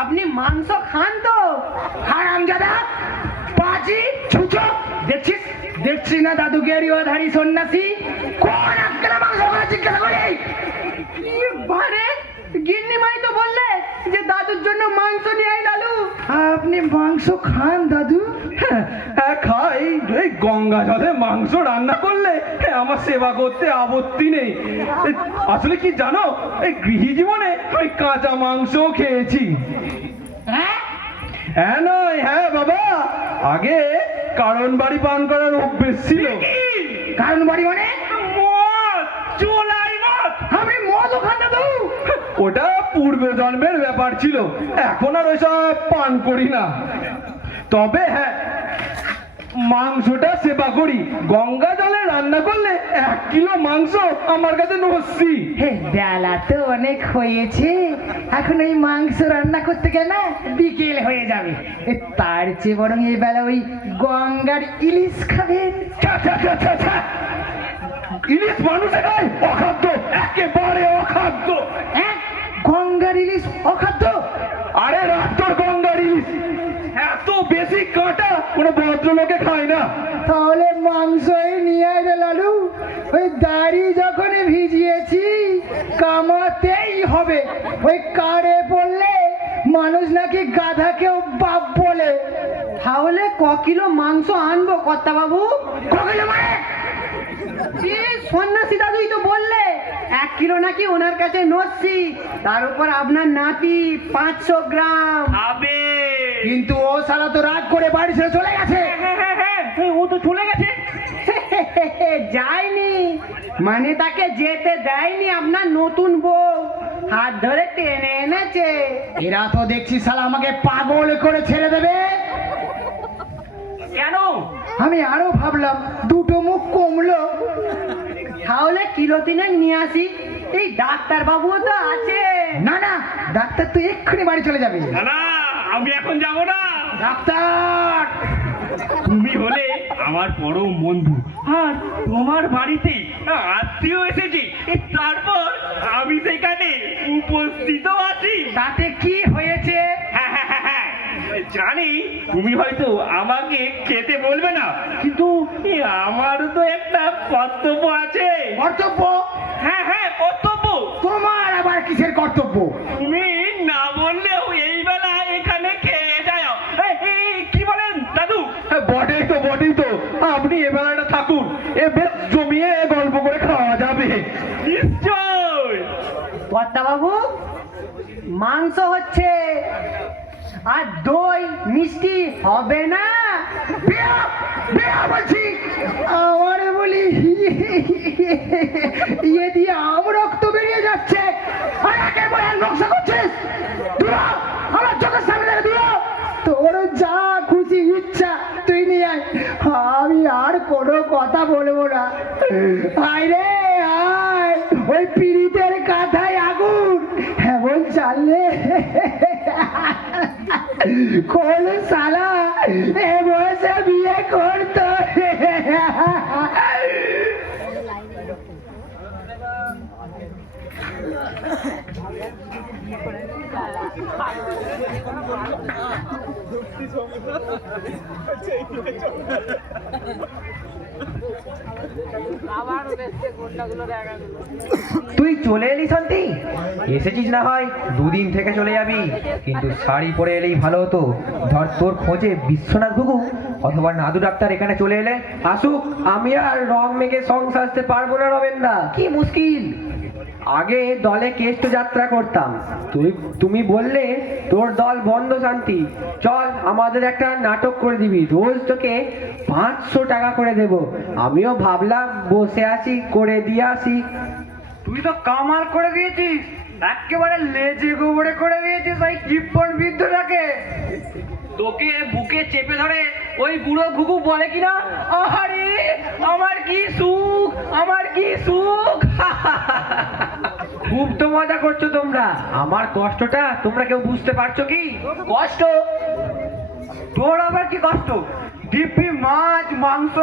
আপনি মাংস খান তো? হারামজাদা, পাজি, ছুচো, দেখছিস না দাদু গেরিওধারী সন্ন্যাসী? কোন আক্কেলে মাংস খায় জিজ্ঞাসা করি? কি বারে গিন্নিমাই তো বললে যে দাদুর জন্য মাংস নিয়ে আই লালু। আপনি মাংস খান দাদু? হ্যাঁ খাই। এই গঙ্গা জলে মাংস রান্না করলে আমার সেবা করতে আপত্তি নেই। আসলে কি জানো, এই গৃহী জীবনে আমি কাঁচা মাংসও খেয়েছি। হ্যাঁ নয়, হ্যাঁ বাবা, আগে কারণ বাড়ি পান করার অভ্যেস ছিল। কারণ বাড়ি মানে? মদ, চোলাই মদ। আমি মদও খান দাদু? ওটা পূর্ব জন্মের ব্যাপার ছিল, এখন আর ওইসব পান করি না। তবে হ্যাঁ, মাংসটা সেবা করি। গঙ্গা জলে রান্না করলে 1 কিলো মাংস আমার কাছে নস্যি। হে, বেলা তো অনেক হয়েছে, এখন এই মাংস রান্না করতে গেলে না বিকেল হয়ে যাবে। তার চেয়ে বরং এই বেলা ওই গঙ্গার ইলিশ খাবেন। ইলিশ মানুষে খায়? অখাদ্য, একেবারে অখাদ্য। গঙ্গার ইলিশ অখাদ্য? আরে রাত্তর গঙ্গার ইলিশ এত বেশি কাঁটা কোনো ভদ্রলোকে খায় না। তাহলে মাংসই নিয়ে আয় রে লালু। ওই দাড়ি যখন ভিজিয়েছি কামাতেই হবে। ওই কারে পড়লে মানুষ নাকি গাধাকেও বাপ বলে। তাহলে কিলো মাংস আনবো কর্তা বাবু? ককিলো মানে? সন্ন্যাসী দাদুই তো বললে 1 কিলো নাকি ওনার কাছে নস্যি, তার উপর আপনার নাতি 500 গ্রাম। খাবে কিন্তু ও শালা তো রাগ করে বাড়ি ছেড়ে চলে গেছে। ও তো চলে গেছে। যায়নি মানে তাকে যেতে দেয়নি আপনার নতুন বউ, হাত ধরে টেনে এনেছে। এরা তো দেখছি শালা আমাকে পাগল করে ছেড়ে দেবে। কেন? আমি আরো ভাবলাম দুটো মুখ কমলো। তাহলে কিলো তিনেক নিয়ে আসি, এই ডাক্তার বাবুও তো আছে। না না, ডাক্তার তো এক্ষুনি বাড়ি চলে যাবে। না না, আমি এখন যাব না। ডাক্তার, তুমি হলে আমার পরম বন্ধু, আর তোমার বাড়িতে আত্মীয় এসেছে, তারপর আমি সেখানে উপস্থিত আছি। তাতে কি হয়েছে? হ্যাঁ, জানি তুমি হয়তো আমাকে খেতে বলবে না, কিন্তু আমারও তো একটা কর্তব্য আছে। কর্তব্য? হ্যাঁ, কর্তব্য। তোমার আবার কিসের কর্তব্য? তুমি না বললেও এই বেলা এখানে খেয়ে যাও। কি বলেন দাদু? বটেই তো, আপনি এ বেলাটা থাকুন, এ বেশ জমিয়ে গল্প করে খাওয়া যাবে। নিশ্চয়। কর্তা বাবু, মাংস হচ্ছে, আর দই মিষ্টি হবে না? বেয়া, বেয়া বলছি। আমারে বলি ইয়ে দিয়ে আম রক্ত বেরিয়ে যাচ্ছে, আর একে বয়ান নকশা করছিস। দূর হ, আমার চোখের সামনে থেকে দূর হ। তোর যা খুশি ইচ্ছা তুই নিয়ে আয়, আমি আর কোনো কথা বলবো না। আয় রে আয়, ওই পিড়িতের কাঁথায় আগুন এমন চাললে কোন শালা এ বয়সে বিয়ে করতো? তুই চলে এলি শান্তি? এসেছিস না হয় দুদিন থেকে চলে যাবি, কিন্তু শাড়ি পরে এলেই ভালো হতো। ধর তোর খোঁজে বিশ্বনাথ ঘুঘু অথবা নাদু ডাক্তার এখানে চলে এলে। আসুক, আমি আর রং মেঘে সং সাজতে পারবো না রবেনদা, কি মুশকিল। আগে দলে কেষ্ট যাত্রা করতাম, তুমি বললে তোর দল বন্ধ শান্তি, চল আমাদের একটা নাটক করে দিবি, রোজ তোকে 500 টাকা করে দেব। আমিও ভাবলাম বসে আছি, করে দিয়ে আসি। তুই তো কামাল করে দিয়েছিস, একেবারে লেজে গোবরে করে দিয়েছিস ওই কিপ্পন বৃদ্ধটাকে। তোকে বুকে চেপে ধরে ওই বুড়ো ঘুঘু বলে কিনা, আরে আমার কি সুখ, আমার কি সুখ। খুব তো মজা করছো তোমরা, আমার কষ্টটা তোমরা কেউ বুঝতে পারছো কি? কষ্ট? তোর আবার কি কষ্ট? দিব্যি মাছ মাংস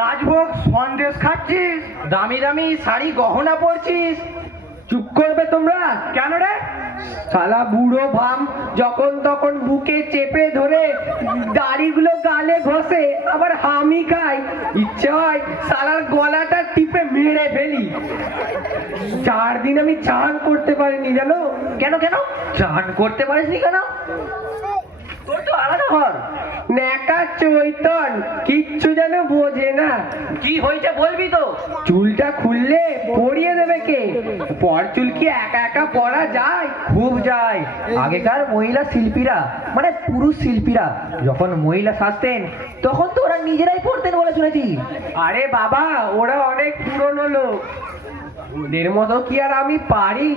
রাজভোগ সন্দেশ খাচ্ছিস, দামি দামি শাড়ি গহনা পরছিস। চুপ করবে তোমরা? কেন রে? শালা বুড়ো ভাম যখন তখন বুকে চেপে ধরে দাড়িগুলো গালে ঘষে, আবার হামি খায়। ইচ্ছে হয় শালার গলাটা টিপে মেরে ফেলি। 4 দিন আমি চান করতে পারিনি জানো। কেন চান করতে পারিসনি কেন? তোর তো আলাদা ঘর। ন্যাকা চৈতন কিচ্ছু যেন বোঝে না। কি হয়েছে বলবি তো? চুলটা খুললে পরিয়ে দেবে কে? পর চুল কি একা একা পরা যায়? খুব যায়। আগেকার মহিলা শিল্পীরা, মানে পুরুষ শিল্পীরা যখন মহিলা সাজতেন তখন তো ওরা নিজেরাই পড়তেন বলে শুনেছি। আরে বাবা, ওরা অনেক পুরনো লোক, ওদের মতো কি আর আমি পারি?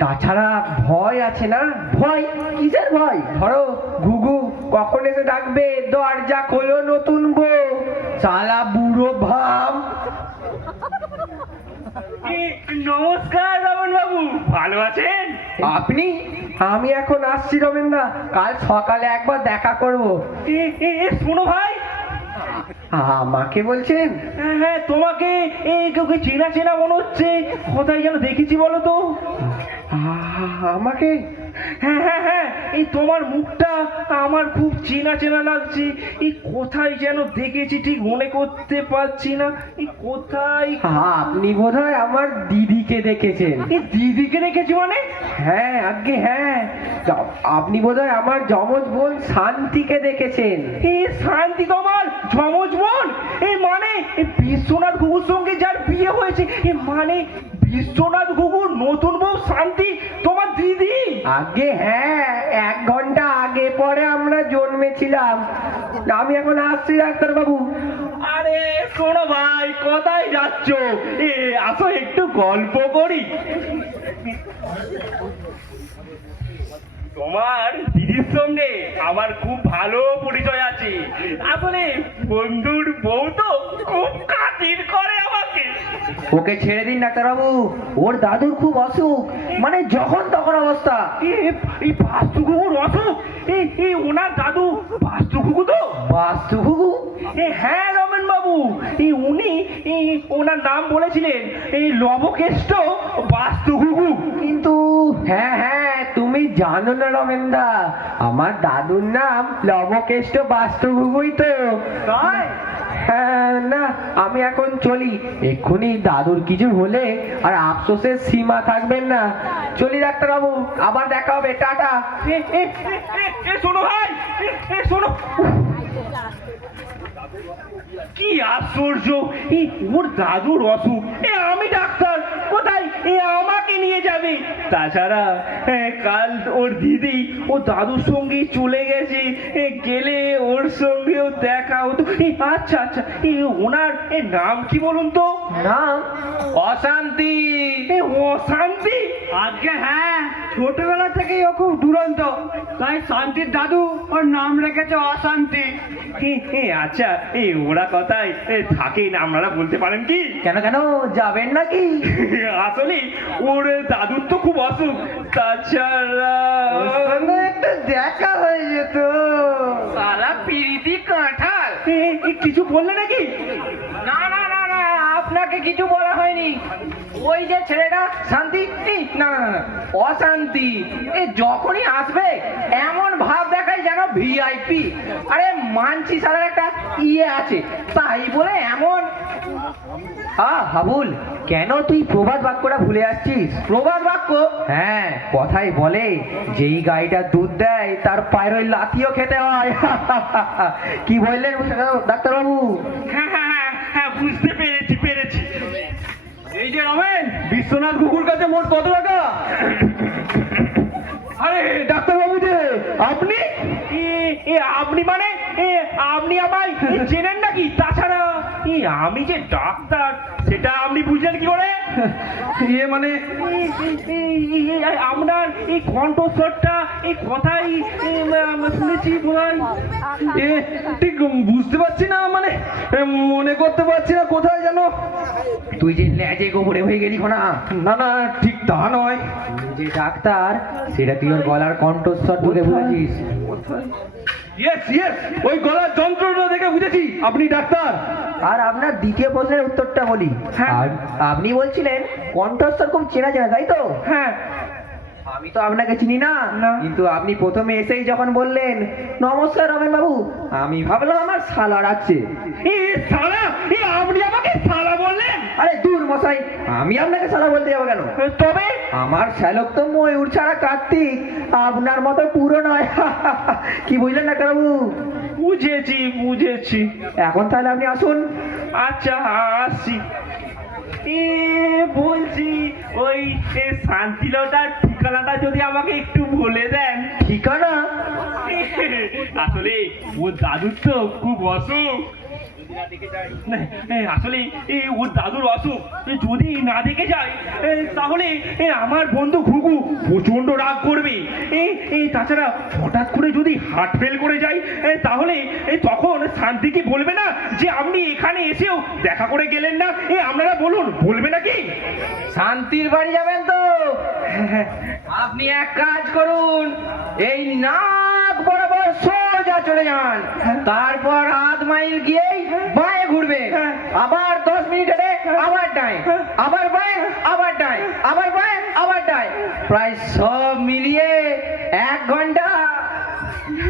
তাছাড়া ভয় আছে না। ভয়? কিসের ভয়? ধরো ঘুঘু কখন এসে ডাকবে, দরজা খোলো নতুন বউ। শালা বুড়ো ভাম। নমস্কার রমন বাবু, ভালো আছেন? আপনি? আমি এখন আসছি রবীন্দ্র, কাল সকালে একবার দেখা করব। শোনো ভাই। আমাকে বলছেন? হ্যাঁ, তোমাকে এই কাউকে চেনা চেনা মনে হচ্ছে, কোথায় যেন দেখেছি বলো তো? আমাকে? হ্যাঁ, এই তোমার মুখটা আমার খুব চেনা চেনা লাগছে। এই কোথায় যেন দেখেছি, ঠিক মনে করতে পারছি না। এই কোথায়? আপনি বোধহয় আমার দিদিকে দেখেছেন। এই দিদিকে দেখেছি মানে? হ্যাঁ আজ্ঞে হ্যাঁ, আপনি বোধহয় আমার যমজ বোন শান্তিকে দেখেছেন। এই শান্তি তোমার যমজ বোন? এই মানে বিশ্বনাথ ঘুঘুর সঙ্গে যার বিয়ে হয়েছে, এই মানে বিশ্বনাথ ঘুঘুর নতুন বউ শান্তি তোমার দিদি? আগে হ্যাঁ, 1 ঘন্টা আগে পরে আমরা জোর এসেছিলাম। আমি এখন আসছি ডাক্তারবাবু। আরে শোনো ভাই, কোথায় যাচ্ছ? আসো একটু গল্প করি। তোমার দিদির সঙ্গে আমার খুব ভালো পরিচয় আছে। আসলে বন্ধুর বউ তো খুব কাতির করে আমাকে। ওকে ছেড়ে দিন ডাক্তারবাবু, ওর দাদুর খুব অসুখ, মানে যখন তখন অবস্থা। এই বাস্তুকুকুর অসুখ? এই ওনার দাদু বাস্তুকুকু তো? বাস্তুঘুঘু? হ্যাঁ রমেন বাবু, উনি ওনার নাম বলেছিলেন এই লবকেষ্ট বাস্তুকুকু। কিন্তু হ্যাঁ হ্যাঁ, তুমি জানো না রমেনদা, আমার দাদুর নাম লবকেষ্ট বাস্তুঘুঘুই তো। তাই? হ্যাঁ, না আমি এখন চলি, এক্ষুনি দাদুর কিছু হলে আর আফসোসের সীমা থাকবেন না। চলি ডাক্তারবাবু, আবার দেখা হবে, টাটা। শোনো ভাই, শোনো। কি আশ্চর্য, ওর দাদুর অসুখ, আমি ডাক্তার, কোথায় আমাকে নিয়ে যাবে? তাছাড়া কাল ওর দিদি ও দাদুর সঙ্গে চলে গেছে, গেলে ওর সঙ্গেও দেখা হতো। আচ্ছা আচ্ছা, ওনার নাম কি বলুন তো? নাম অশান্তি। অশান্তি? আজকে হ্যাঁ, ছোটবেলা থেকেই ও খুব দুরন্ত, তাই শান্তির দাদু ওর নাম রেখেছে অশান্তি। আচ্ছা, ওরা কথায় থাকেন, আপনারা বলতে পারেন কি? কেন কেন, যাবেন নাকি? আসলে ওর দাদুর তো খুব অসুখ, তাছাড়া একটা দেখা হয়ে যেত। সারা পিরিতি কাঁঠাল। কিছু বললে নাকি? না না না না, আপনাকে কিছু বলা হয়নি। ওই যে ছেলেটা শান্তি, না না না, অশান্তি, যখনই আসবে এমন ভাব দেখায় যেন ভিআইপি। আরে মানছি সারার একটা ইয়ে আছে, তাই বলে এমন। হাবুল, কেন তুই প্রবাদ বাক্যটা ভুলে যাচ্ছিস? প্রবাদ বাক্য? হ্যাঁ, কথাই বলে যেই গাইটা দুধ দেয় তার পায়ের ওই লাথিও খেতে হয়। কি বললেন ডাক্তারবাবু? হ্যাঁ হ্যাঁ হ্যাঁ হ্যাঁ, বুঝতে পেরেছি। এই যে রমেন, বিশ্বনাথ ঘুঘুর কাছে মোট কত টাকা? আরে ডাক্তারবাবু যে আপনি? আপনি মানে আপনি আমায় চেনেন নাকি? তাছাড়া আমি যে ডাক্তার সেটা আপনি বুঝলেন কি করে? মানে আপনার এই কণ্ঠস্বরটা, এই কথাই শুনেছি ভাই। ঠিক বুঝতে পারছি না, মানে মনে করতে পারছি না, কোথায় যেন। তুই যে লেজে গোবরে হয়ে গেলি না? না না, ঠিক তা নয়। যে ডাক্তার সেটা তুই ওর গলার কণ্ঠস্বর তুলে বুঝেছিস। ইয়েস ইয়েস, ওই গলার যন্ত্রটা দেখে বুঝেছি আপনি ডাক্তার। আর আপনার দ্বিতীয় প্রশ্নের উত্তরটা বলি। আর আপনি বলছিলেন কণ্ঠস্বর খুব চেনা চেনা, তাই তো? হ্যাঁ। আমি তো আপনাকে চিনি না, কিন্তু আপনি প্রথমে এসেই যখন বললেন নমস্কার রমেন বাবু, আমি ভাবলাম আমার শালা রাখছে। শালা? আপনি আমাকে শালা বললেন? আরে দূর মশাই, আমি আপনাকে শালা বলতে যাবো কেন? তবে আমার শ্যালক তো ময়ূর ছাড়া কার্তিক, আপনার মতো পুরো নয়। কি বুঝলেন ডাক্তারবাবু? বুঝেছি। এখন তাহলে আপনি আসুন। আচ্ছা, আসছি। বলছি ওই শান্তিলতার ঠিকানাটা যদি আমাকে একটু বলে দেন। ঠিকানা? আসলে ওর দাদুর তো খুব অসুখ, আসলে ওর দাদুর অসুখ যদি না দেখে যায় তাহলে আমার বন্ধু ঘুঘু প্রচন্ড রাগ করবে। তাছাড়া হঠাৎ করে যদি হার্ট ফেল করে যায় তাহলে তখন শান্তিকে বলবে না যে আপনি এখানে এসেও দেখা করে গেলেন না? আপনারা বলুন, বলবে নাকি? শান্তির বাড়ি যাবেন তো? আপনি এক কাজ করুন, এই নাক বরাবর সোজা চলে যান, তারপর আধ মাইল গিয়েই বাঁয়ে ঘুরবেন, আবার 10 মিনিট হেঁটে আবার ডাইন, আবার বাঁয়ে আবার ডাইন, আবার বাঁয়ে আবার ডাইন, প্রায় সব মিলিয়ে 1 ঘন্টা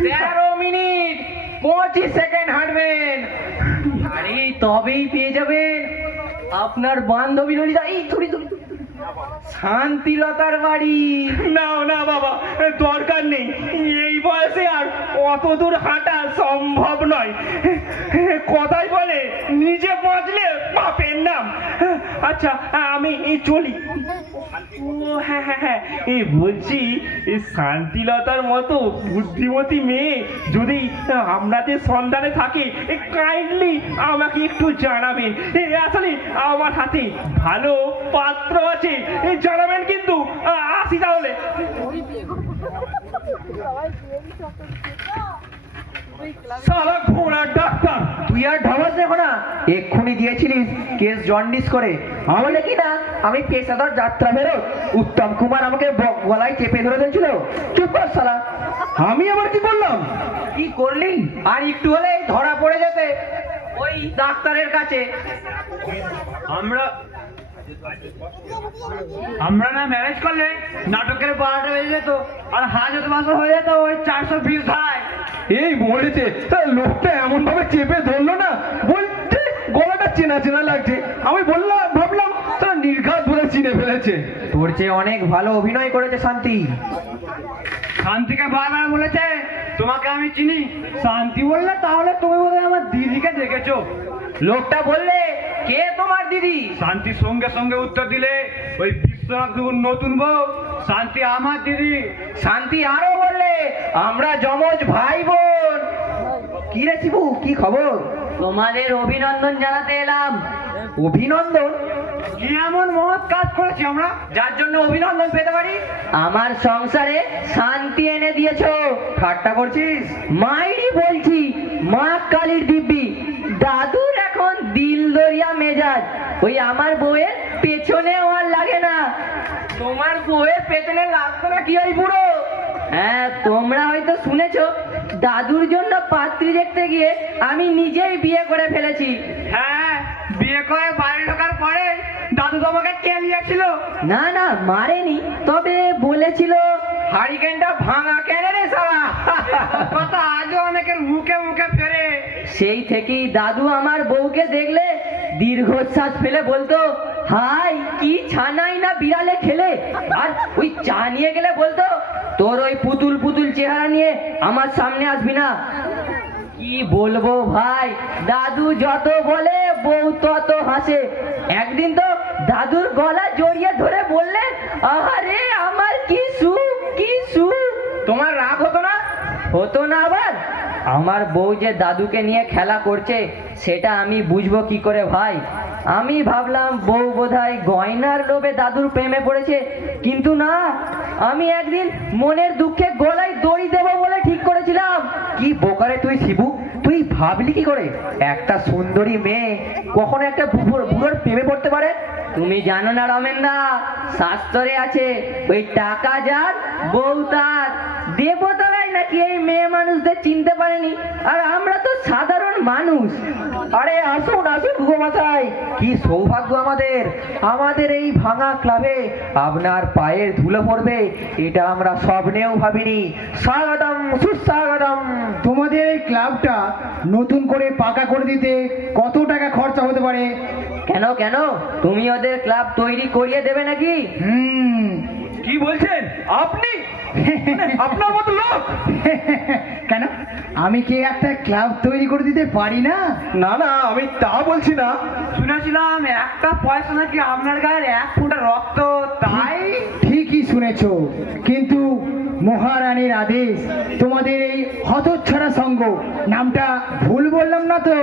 13 মিনিট 25 সেকেন্ড হাঁটবেন। আরে তবেই পেয়ে যাবেন আপনার বান্ধবী ললিতা। এই শান্তিলতার বাড়ি। না না বাবা, দরকার নেই, এই বয়সে আর অত দূর হাঁটা সম্ভব নয়। কথাই বলে নিজে বাঁচলে বাপের নাম। আচ্ছা আমি চলি। ও হ্যাঁ হ্যাঁ হ্যাঁ, বলছি শান্তিলতার মতো বুদ্ধিমতী মেয়ে যদি আপনাদের সন্ধানে থাকে, কাইন্ডলি আমাকে একটু জানাবেন। আসলে আমার হাতে ভালো পাত্র আছে, জানাবেন কিন্তু। আসি তাহলে। সারা ঘোড়া ডাক্তার, তুই আর ঢাবাস দেখো না, এক্ষুনি দিয়েছিলিস কেস জন্ডিস করে। আমাকে কি না, আমি পেশাদার যাত্রা বেরো, উত্তম কুমার আমাকে গলায় চেপে ধরে দিয়েছিল। চুপ কর শালা। আমি আবার কি করলাম? কি করলি? আর একটু হলেই ধরা পড়ে যেতে ওই ডাক্তারের কাছে। আমরা না ম্যারেজ করলে নাটকের 12টা বেজে যেত, আর হাজত বাসা হয়ে যেত ওই 420 ধারায়। এই মরেছে, তা লোকটা এমন ভাবে চেপে ধরলো না, বলতে গলাটা চেনা চেনা লাগছে। আমি বললাম, ভাবলাম তারা নির্ঘাত বলে চিনে ফেলেছে। তোর চেয়ে অনেক ভালো অভিনয় করেছে শান্তি। শান্তিকে বারবার বলেছে তোমাকে আমি চিনি। শান্তি বললে তাহলে তুমি বোধহয় আমার দিদিকে দেখেছো। লোকটা বললে কে তোমার দিদি? শান্তির সঙ্গে সঙ্গে উত্তর দিলে ওই বিশ্বনাথ বাবুর নতুন বউ শান্তি আমার দিদি। শান্তি আরো বললে আমরা যমজ ভাই বোন। কি রে শিবু, কি খবর? তোমাদের অভিনন্দন জানাতে এলাম। অভিনন্দন? কি এমন মহৎ কাজ করেছি আমরা যার জন্য অভিনন্দন পেতে পারি? আমার সংসারে শান্তি এনে দিয়েছো। ঠাট্টা করছিস? মাইরি বলছি, মা কালীর দিব্যি। দাদুর এখন দিল দরিয়া মেজাজ, ওই আমার বউয়ের পেছনে আর লাগে না। তোমার বউয়ের পেছনে লাগতো না কি ওই বুড়ো? হ্যাঁ, তোমরা হয়তো শুনেছো, দাদুর জন্য পাত্রী দেখতে গিয়ে আমি নিজেই বিয়ে করে ফেলেছি। হ্যাঁ, বিয়ে করে বাড়ি ঢোকার পরে দাদু তোমাকে কেলিয়েছিল। না না, মারেনি, তবে বলেছিল হারিকেনটা ভাঙা কেন রে সালা? কথা আজও অনেকের মুখে মুখে ফেরে। সেই থেকেই দাদু আমার বউকে দেখলে দীর্ঘশ্বাস ফেলে বলতো, হাই কি ছানাই না বিড়ালে খেলে। আর ওই চা নিয়ে গেলে বলতো, তোর ওই পুতুল পুতুল চেহারা নিয়ে আমার সামনে আসবি না। কি বলবো ভাই, দাদু যত বলে বউ তত হাসে। একদিন তো দাদুর গলা জড়িয়ে ধরে বললেন, আহারে আমার কি সুখ, কি সুখ। তোমার রাগ হতো না? হতো না আবার? আমার বউ যে দাদুকে নিয়ে খেলা করছে সেটা আমি বুঝবো কি করে ভাই? আমি ভাবলাম বউ বোধহয় গয়নার লোভে দাদুর প্রেমে পড়েছে, কিন্তু না, আমি একদিন মনের দুঃখে গলায় দড়ি দেবো বলে ঠিক করেছিলাম। কি বোকারে তুই শিবু, তুই ভাবলি কি করে একটা সুন্দরী মেয়ে কখনো একটা বুড়োর প্রেমে পড়তে পারে? তুমি জানো না রমেনদা, শাস্ত্রে আছে ওই টাকা যার বউ তার। দেবতারাই নাকি এই মেয়ে মানুষদের চিনতে পারেনি, আর আমরা তো সাধারণ মানুষ। আরে আসুন আসুন গুমাতাই, কি সৌভাগ্য আমাদের, আমাদের এই ভাঙা ক্লাবে আপনার পায়ের ধুলো পড়বে এটা আমরা স্বপ্নেও ভাবিনি। স্বাগতম, সুস্বাগতম। তোমাদের এই ক্লাবটা নতুন করে পাকা করে দিতে কত টাকা খরচা হতে পারে? কেন কেন, তুমি ওদের ক্লাব তৈরি করিয়ে দেবে নাকি? কি বলছেন আপনি? আপনার মতো লোক? কেন, আমি কি একটা ক্লাব তৈরি করে দিতে পারি না? না না, আমি তা বলছি না। শুনেছিলাম একটা পয়সা নাকি আপনার গায়ের 1 ফোঁটা রক্ত, তাই ঠিকই শুনেছো, কিন্তু মহারানীর আদেশ, তোমাদের এই হতচ্ছাড়া সঙ্গ, নামটা ভুল বললাম না তো?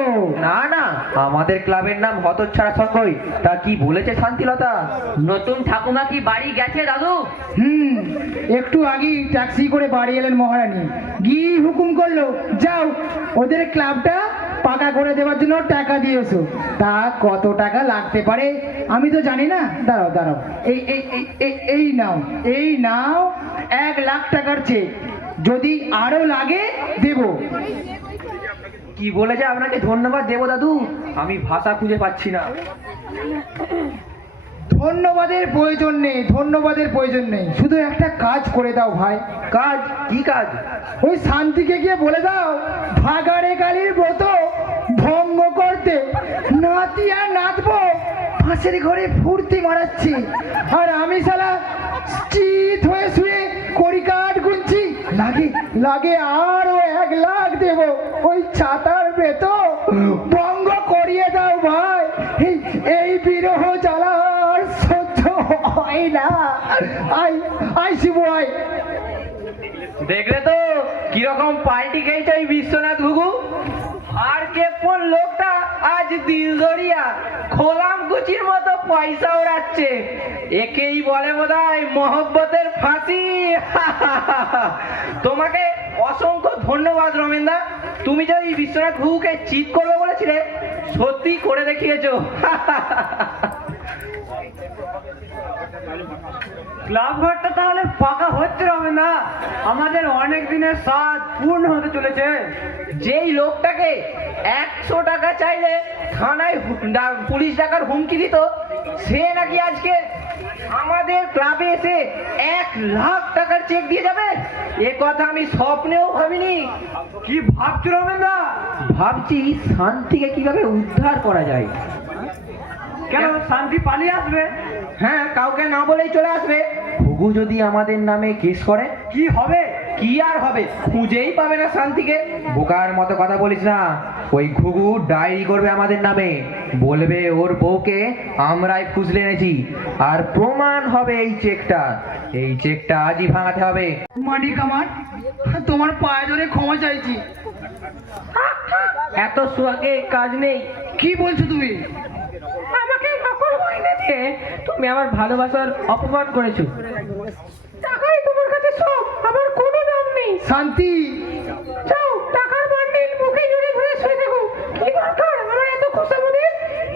না না, আমাদের ক্লাবের নাম হতচ্ছাড়া সঙ্গই। তা কি বলেছে শান্তিলতা? নতুন ঠাকুমা কি বাড়ি গেছে দাদু? একটু আগেই ট্যাক্সি করে বাড়ি এলেন মহারানী, গিয়ে হুকুম করলো, যাও ওদের ক্লাবটা পাকা করে দেওয়ার জন্য টাকা দিয়েছো। তা কত টাকা লাগতে পারে আমি তো জানি না। দাঁড়াও দাঁড়াও, এই এই এই- এই নাও, এই নাও 1 লাখ টাকার চেক, যদি আরো লাগে দেব। কি বলেছে আপনাকে ধন্যবাদ দেব দাদু? আমি ভাষা খুঁজে পাচ্ছি না। ধন্যবাদের প্রয়োজন নেই, ধন্যবাদের প্রয়োজন নেই, শুধু একটা কাজ করে দাও ভাই। কাজ? কি কাজ? ওই শান্তিকে গিয়ে বলে দাও, ভাগাড়ে কালীর ব্রত ভঙ্গ করতে নাতি আর নাচবো পাশের ঘরে ফুর্তি মারাচ্ছে আর আমি শালা চিত হয়ে শুয়ে কড়ি কাঠ গুনছি। লাগে লাগে আরো 1 লাখ দেব ওই ছাতার বেতন বঙ্গ করিয়ে দাও ভাই। এই বিরহ জ্বালা আর সহ্য হয় না। I Shibu I. দেখলে তো কিরকম পাল্টি খেয়েছে ওই বিশ্বনাথ ঘুঘু। আর কেপন লোকটা আজ দিলদরিয়া খোলাম কুচির মতো পয়সা ওড়াচ্ছে। একেই বলে বোধহয় মহব্বতের ফাঁসি। তোমাকে অসংখ্য ধন্যবাদ রমেনদা, তুমি যে ওই বিশ্বনাথ ঘুঘুকে চিট করবে বলেছিলে সত্যি করে দেখিয়েছো। ক্লাব ঘরটা তাহলে পাকা হচ্ছে রমেনদা, আমাদের অনেক দিনের স্বাদ পূর্ণ হতে চলেছে। যেই লোকটাকে 100 টাকা চাইলে থানায় পুলিশ ডাকার হুমকি দিত, সে নাকি আজকে আমাদের ক্লাবে এসে 1 লাখ টাকার চেক দিয়ে যাবে। এ কথা আমি স্বপ্নেও ভাবিনি। কি ভাবছো রমেনদা? ভাবছি শান্তিকে কিভাবে উদ্ধার করা যায়। কেন শান্তি পালিয়ে আসবে? হ্যাঁ, কাউকে না বলেই চলে আসবে। ঘুঘু যদি আমাদের নামে কেস করে কি হবে? কি আর হবে, খুঁজেই পাবে না শান্তিকে। বোকার মতো কথা বলিস না। ওই ঘুঘু ডায়েরি করবে আমাদের নামে, বলবে ওর বউকে আমরাই খুঁজলে এনেছি, আর প্রমাণ হবে এই চেকটা আজই ভাঙাতে হবে। মানিক আমার, তোমার পায়ে ধরে ক্ষমা চাইছি। এত সুয়াকে কাজ নেই। কি বলছো তুমি? আমাকে নকল গয়না দিয়ে তুমি আমার ভালোবাসার অপমান করেছো। টাকাই তোমার কাছে সব, আমার কোনো দাম নেই। শান্তি, যাও টাকার বান্ডিল মুখে জড়িয়ে ধরে শুয়ে থাকো। কি দরকার আমার এত খোসামদের?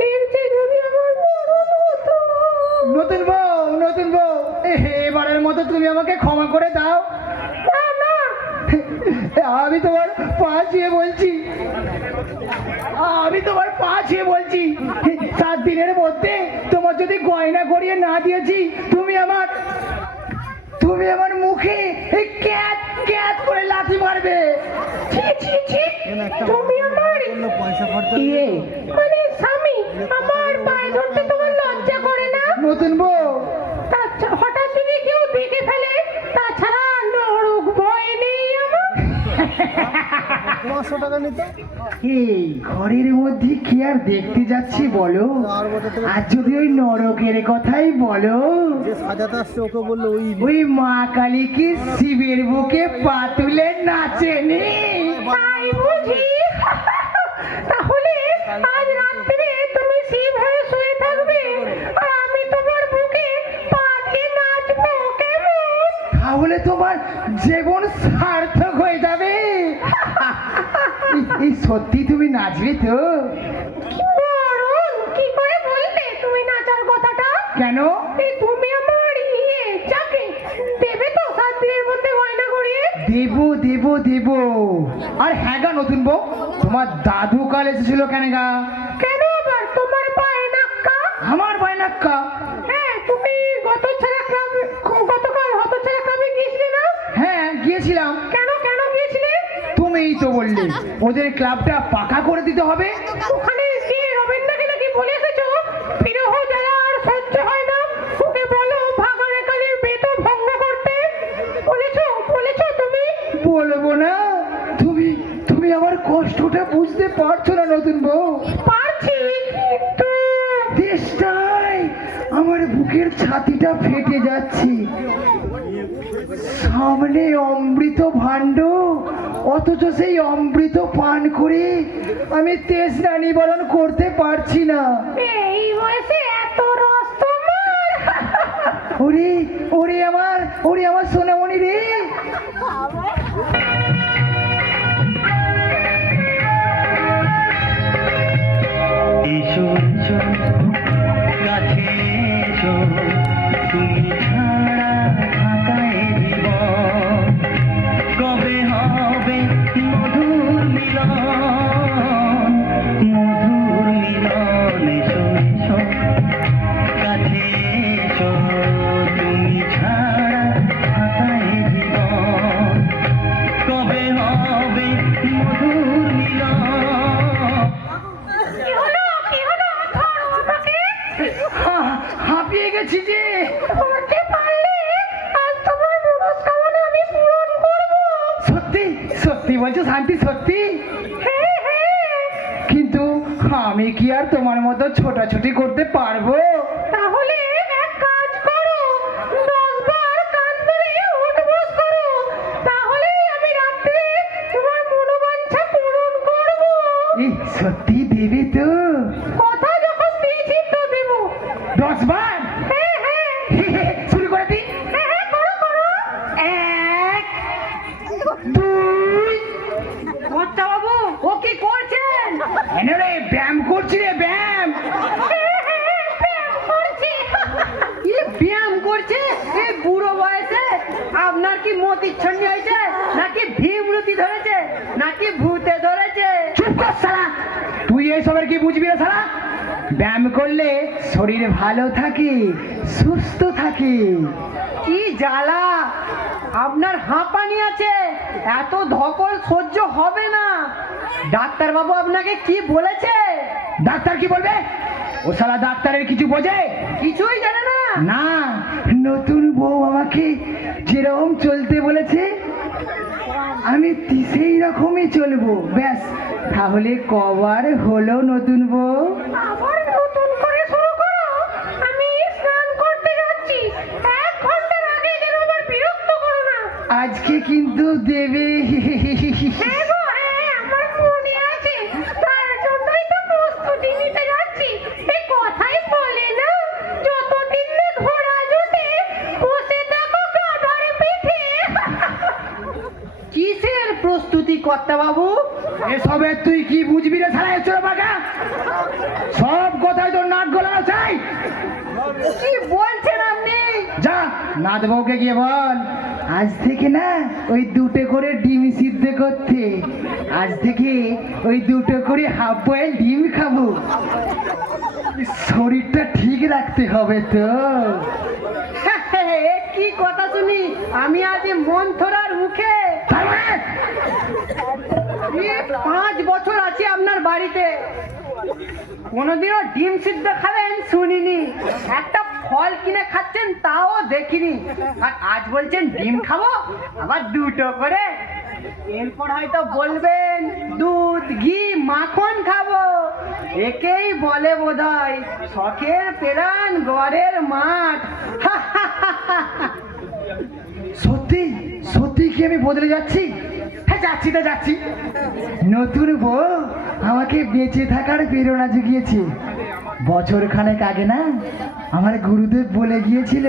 এর চেয়ে যদি আমার মরণ হতো। নতুন বউ, এবারের মতো তুমি আমাকে ক্ষমা করে দাও। না না, আমি তোমার পা ছুঁয়ে বলছি, 7 দিনের মধ্যে তোমার যদি গয়না গড়িয়ে না দিয়েছি, তুমি আমার মুখে ক্যাট ক্যাট করে লাথি মারবে। তুমি আমার ইয়ে মানে স্বামী, আমার পায়ে ধরতে তোমার লজ্জা করে না? নতুন বউ, হঠাৎ যদি কেউ দেখে ফেলে, তাছাড়া নরক ভয় নেই আমার। এই ঘরের মধ্যে কি আর দেখতে যাচ্ছি বলো? আর যদি ওই নরকের কথাই বলো, ওই মা কালী কি শিবের বুকে পা তুলে নাচেনি? তাই বুঝি? তাহলে আজ রাত্রে তুমি শিব হয়ে শুয়ে থাকবে আর আমি তোমার বুকে পা দিয়ে নাচবো, কেমন? তাহলে তোমার জীবন সার্থক হয়ে যাবে। এই সত্যি তুমি নাচবে তো? কি করে বললে তুমি নাচার কথাটা? কেন? তুমি আমার যাকে দেবে তো 7 দিনের মধ্যে গয়না গড়িয়ে? দেব। আর হ্যাঁ গা নতুন বউ, তোমার দাদু কাল এসেছিল কেন গা? কেন আবার তোমার পায়ে নাক্কা? আমার পায়ে নাক্কা? হ্যাঁ, তুমি গতকাল হতছাড়া ক্লাবে গিয়েছিলে না? হ্যাঁ গিয়েছিলাম। কেন গিয়েছিলে? তুমিই তো বললে ওদের ক্লাবটা পাকা করে দিতে হবে। ওখানে গিয়ে রবীন্দ্রকে নাকি বলে এসেছো বিরহ জ্বালা আর সহ্য হয় না, ওকে বলো ভাগাড়ে কালীর বেত ভঙ্গ করতে। বলেছো তুমি? বলবো না? তুমি আমার কষ্টটা বুঝতে পারছো না নতুন বউ? পারছি, কিন্তু দেশটাই আমার বুকের ছাতিটা ফেটে যাচ্ছে। সামনে অমৃত ভাণ্ড, অথচ সেই অমৃত পান করে আমি তৃষ্ণা নিবারণ করতে পারছি না। এই বয়সে এত রস তোমার? ওরে আমার সোনামণি রে। এসো কাছে এসো, তুমি ছাড়া ফাঁকায় জীবন, কবে হবে মধুর মিলন? এসো কাছে এসো, তুমি ছাড়া ফাঁকায় ধরতে পারলে আজ তোমার মনস্কামনা আমি পূরণ করব। সত্যি সত্যি বলছো শান্তি, সত্যি? হ্যাঁ হ্যাঁ। কিন্তু আমি কি আর তোমার মতো ছোটাছুটি করতে পারবো? তাহলে এক কাজ করো, 10 বার কান ধরে উঠবস করো, তাহলেই আমি রাত্রে তোমার মনোবাঞ্ছা পূরণ করব। এই সত্যি দেবে তো? কথা যখন দিয়েছি তো দেব। 10 বার? হ্যাঁ হ্যাঁ। শুরু করে দিই। হ্যাঁ হ্যাঁ, করো করো। 1 2 কর্তা বাবু, ও কি করছেন? এনে রে, ব্যায়াম করছি রে, ব্যায়াম। হ্যাঁ হ্যাঁ, ব্যায়াম করছি। কি ব্যায়াম করছে এই বুড়ো বয়সে? আপনার কি মতিচ্ছন্নি হয়েছে, নাকি ভীমরতি ধরেছে, নাকি ভূতে ধরেছে? চুপ কর শালা, তুই এইসবের কি বুঝবি রে শালা? ব্যায়াম করলে শরীর ভালো থাকে, সুস্থ থাকে। কি জ্বালা, আপনার হাঁপানি আছে, এত ধকল সহ্য হবে না। ডাক্তার বাবু আপনাকে কি বলেছে? ডাক্তার কি বলবে? ও শালা ডাক্তারের কিছু বোঝে? কিছুই জানে না। না, নতুন বউ আমাকে যেরকম চলতে বলেছে আমি সেই রকমই চলবো, ব্যাস। তাহলে কবার হলো নতুন বউ? আবার নতুন করে শুরু করো। আমি স্নান করতে যাচ্ছি, 1 ঘন্টার আগে যেন আবার বিরক্ত করো না। আজকে কিন্তু দেবে। হ্যাঁ গো হ্যাঁ, আমার মনে আছে, তার জন্যই তো প্রস্তুতি নিতে যাচ্ছি। এই কথাই বলে না, যতদিন না ঘোড়া জোটে বসে থাকো গাধার পিঠে। কিসের প্রস্তুতি কর্তা বাবু? এসবে তুই কি বুঝবি রে শালা? চলো বাগা, সব কথাই তোর নাক গলানো চাই। কি বলছেন আপনি? যা নাথ বউকে গিয়ে বল, আজ থেকে না ওই 2টো করে ডিম সিদ্ধ করতে। আজ থেকে ওই 2টো করে হাফ বয়েল ডিম খাবো। শরীরটা ঠিক রাখতে হবে তো। এ কি কথা শুনি আমি আজ মন্থরার মুখে? তার মানে 5 বছর আছি আপনার বাড়িতে, কোনোদিনও ডিম সিদ্ধ খাবেন শুনিনি। একটা ফল কিনে খাচ্ছেন তাও দেখিনি, আর আজ বলছেন ডিম খাবো, আবার 2টো করে। এরপর হয়তো বলবেন দুধ ঘি মাখন খাবো। একেই বলে বোধহয় শখের পেরান গড়ের মাঠ। সত্যি সত্যি কি আমি বদলে যাচ্ছি? হ্যাঁ যাচ্ছি তো যাচ্ছি। নতুন বউ আমাকে বেঁচে থাকার প্রেরণা জুগিয়েছে। বছর খানেক আগে না আমার গুরুদেব বলে গিয়েছিল,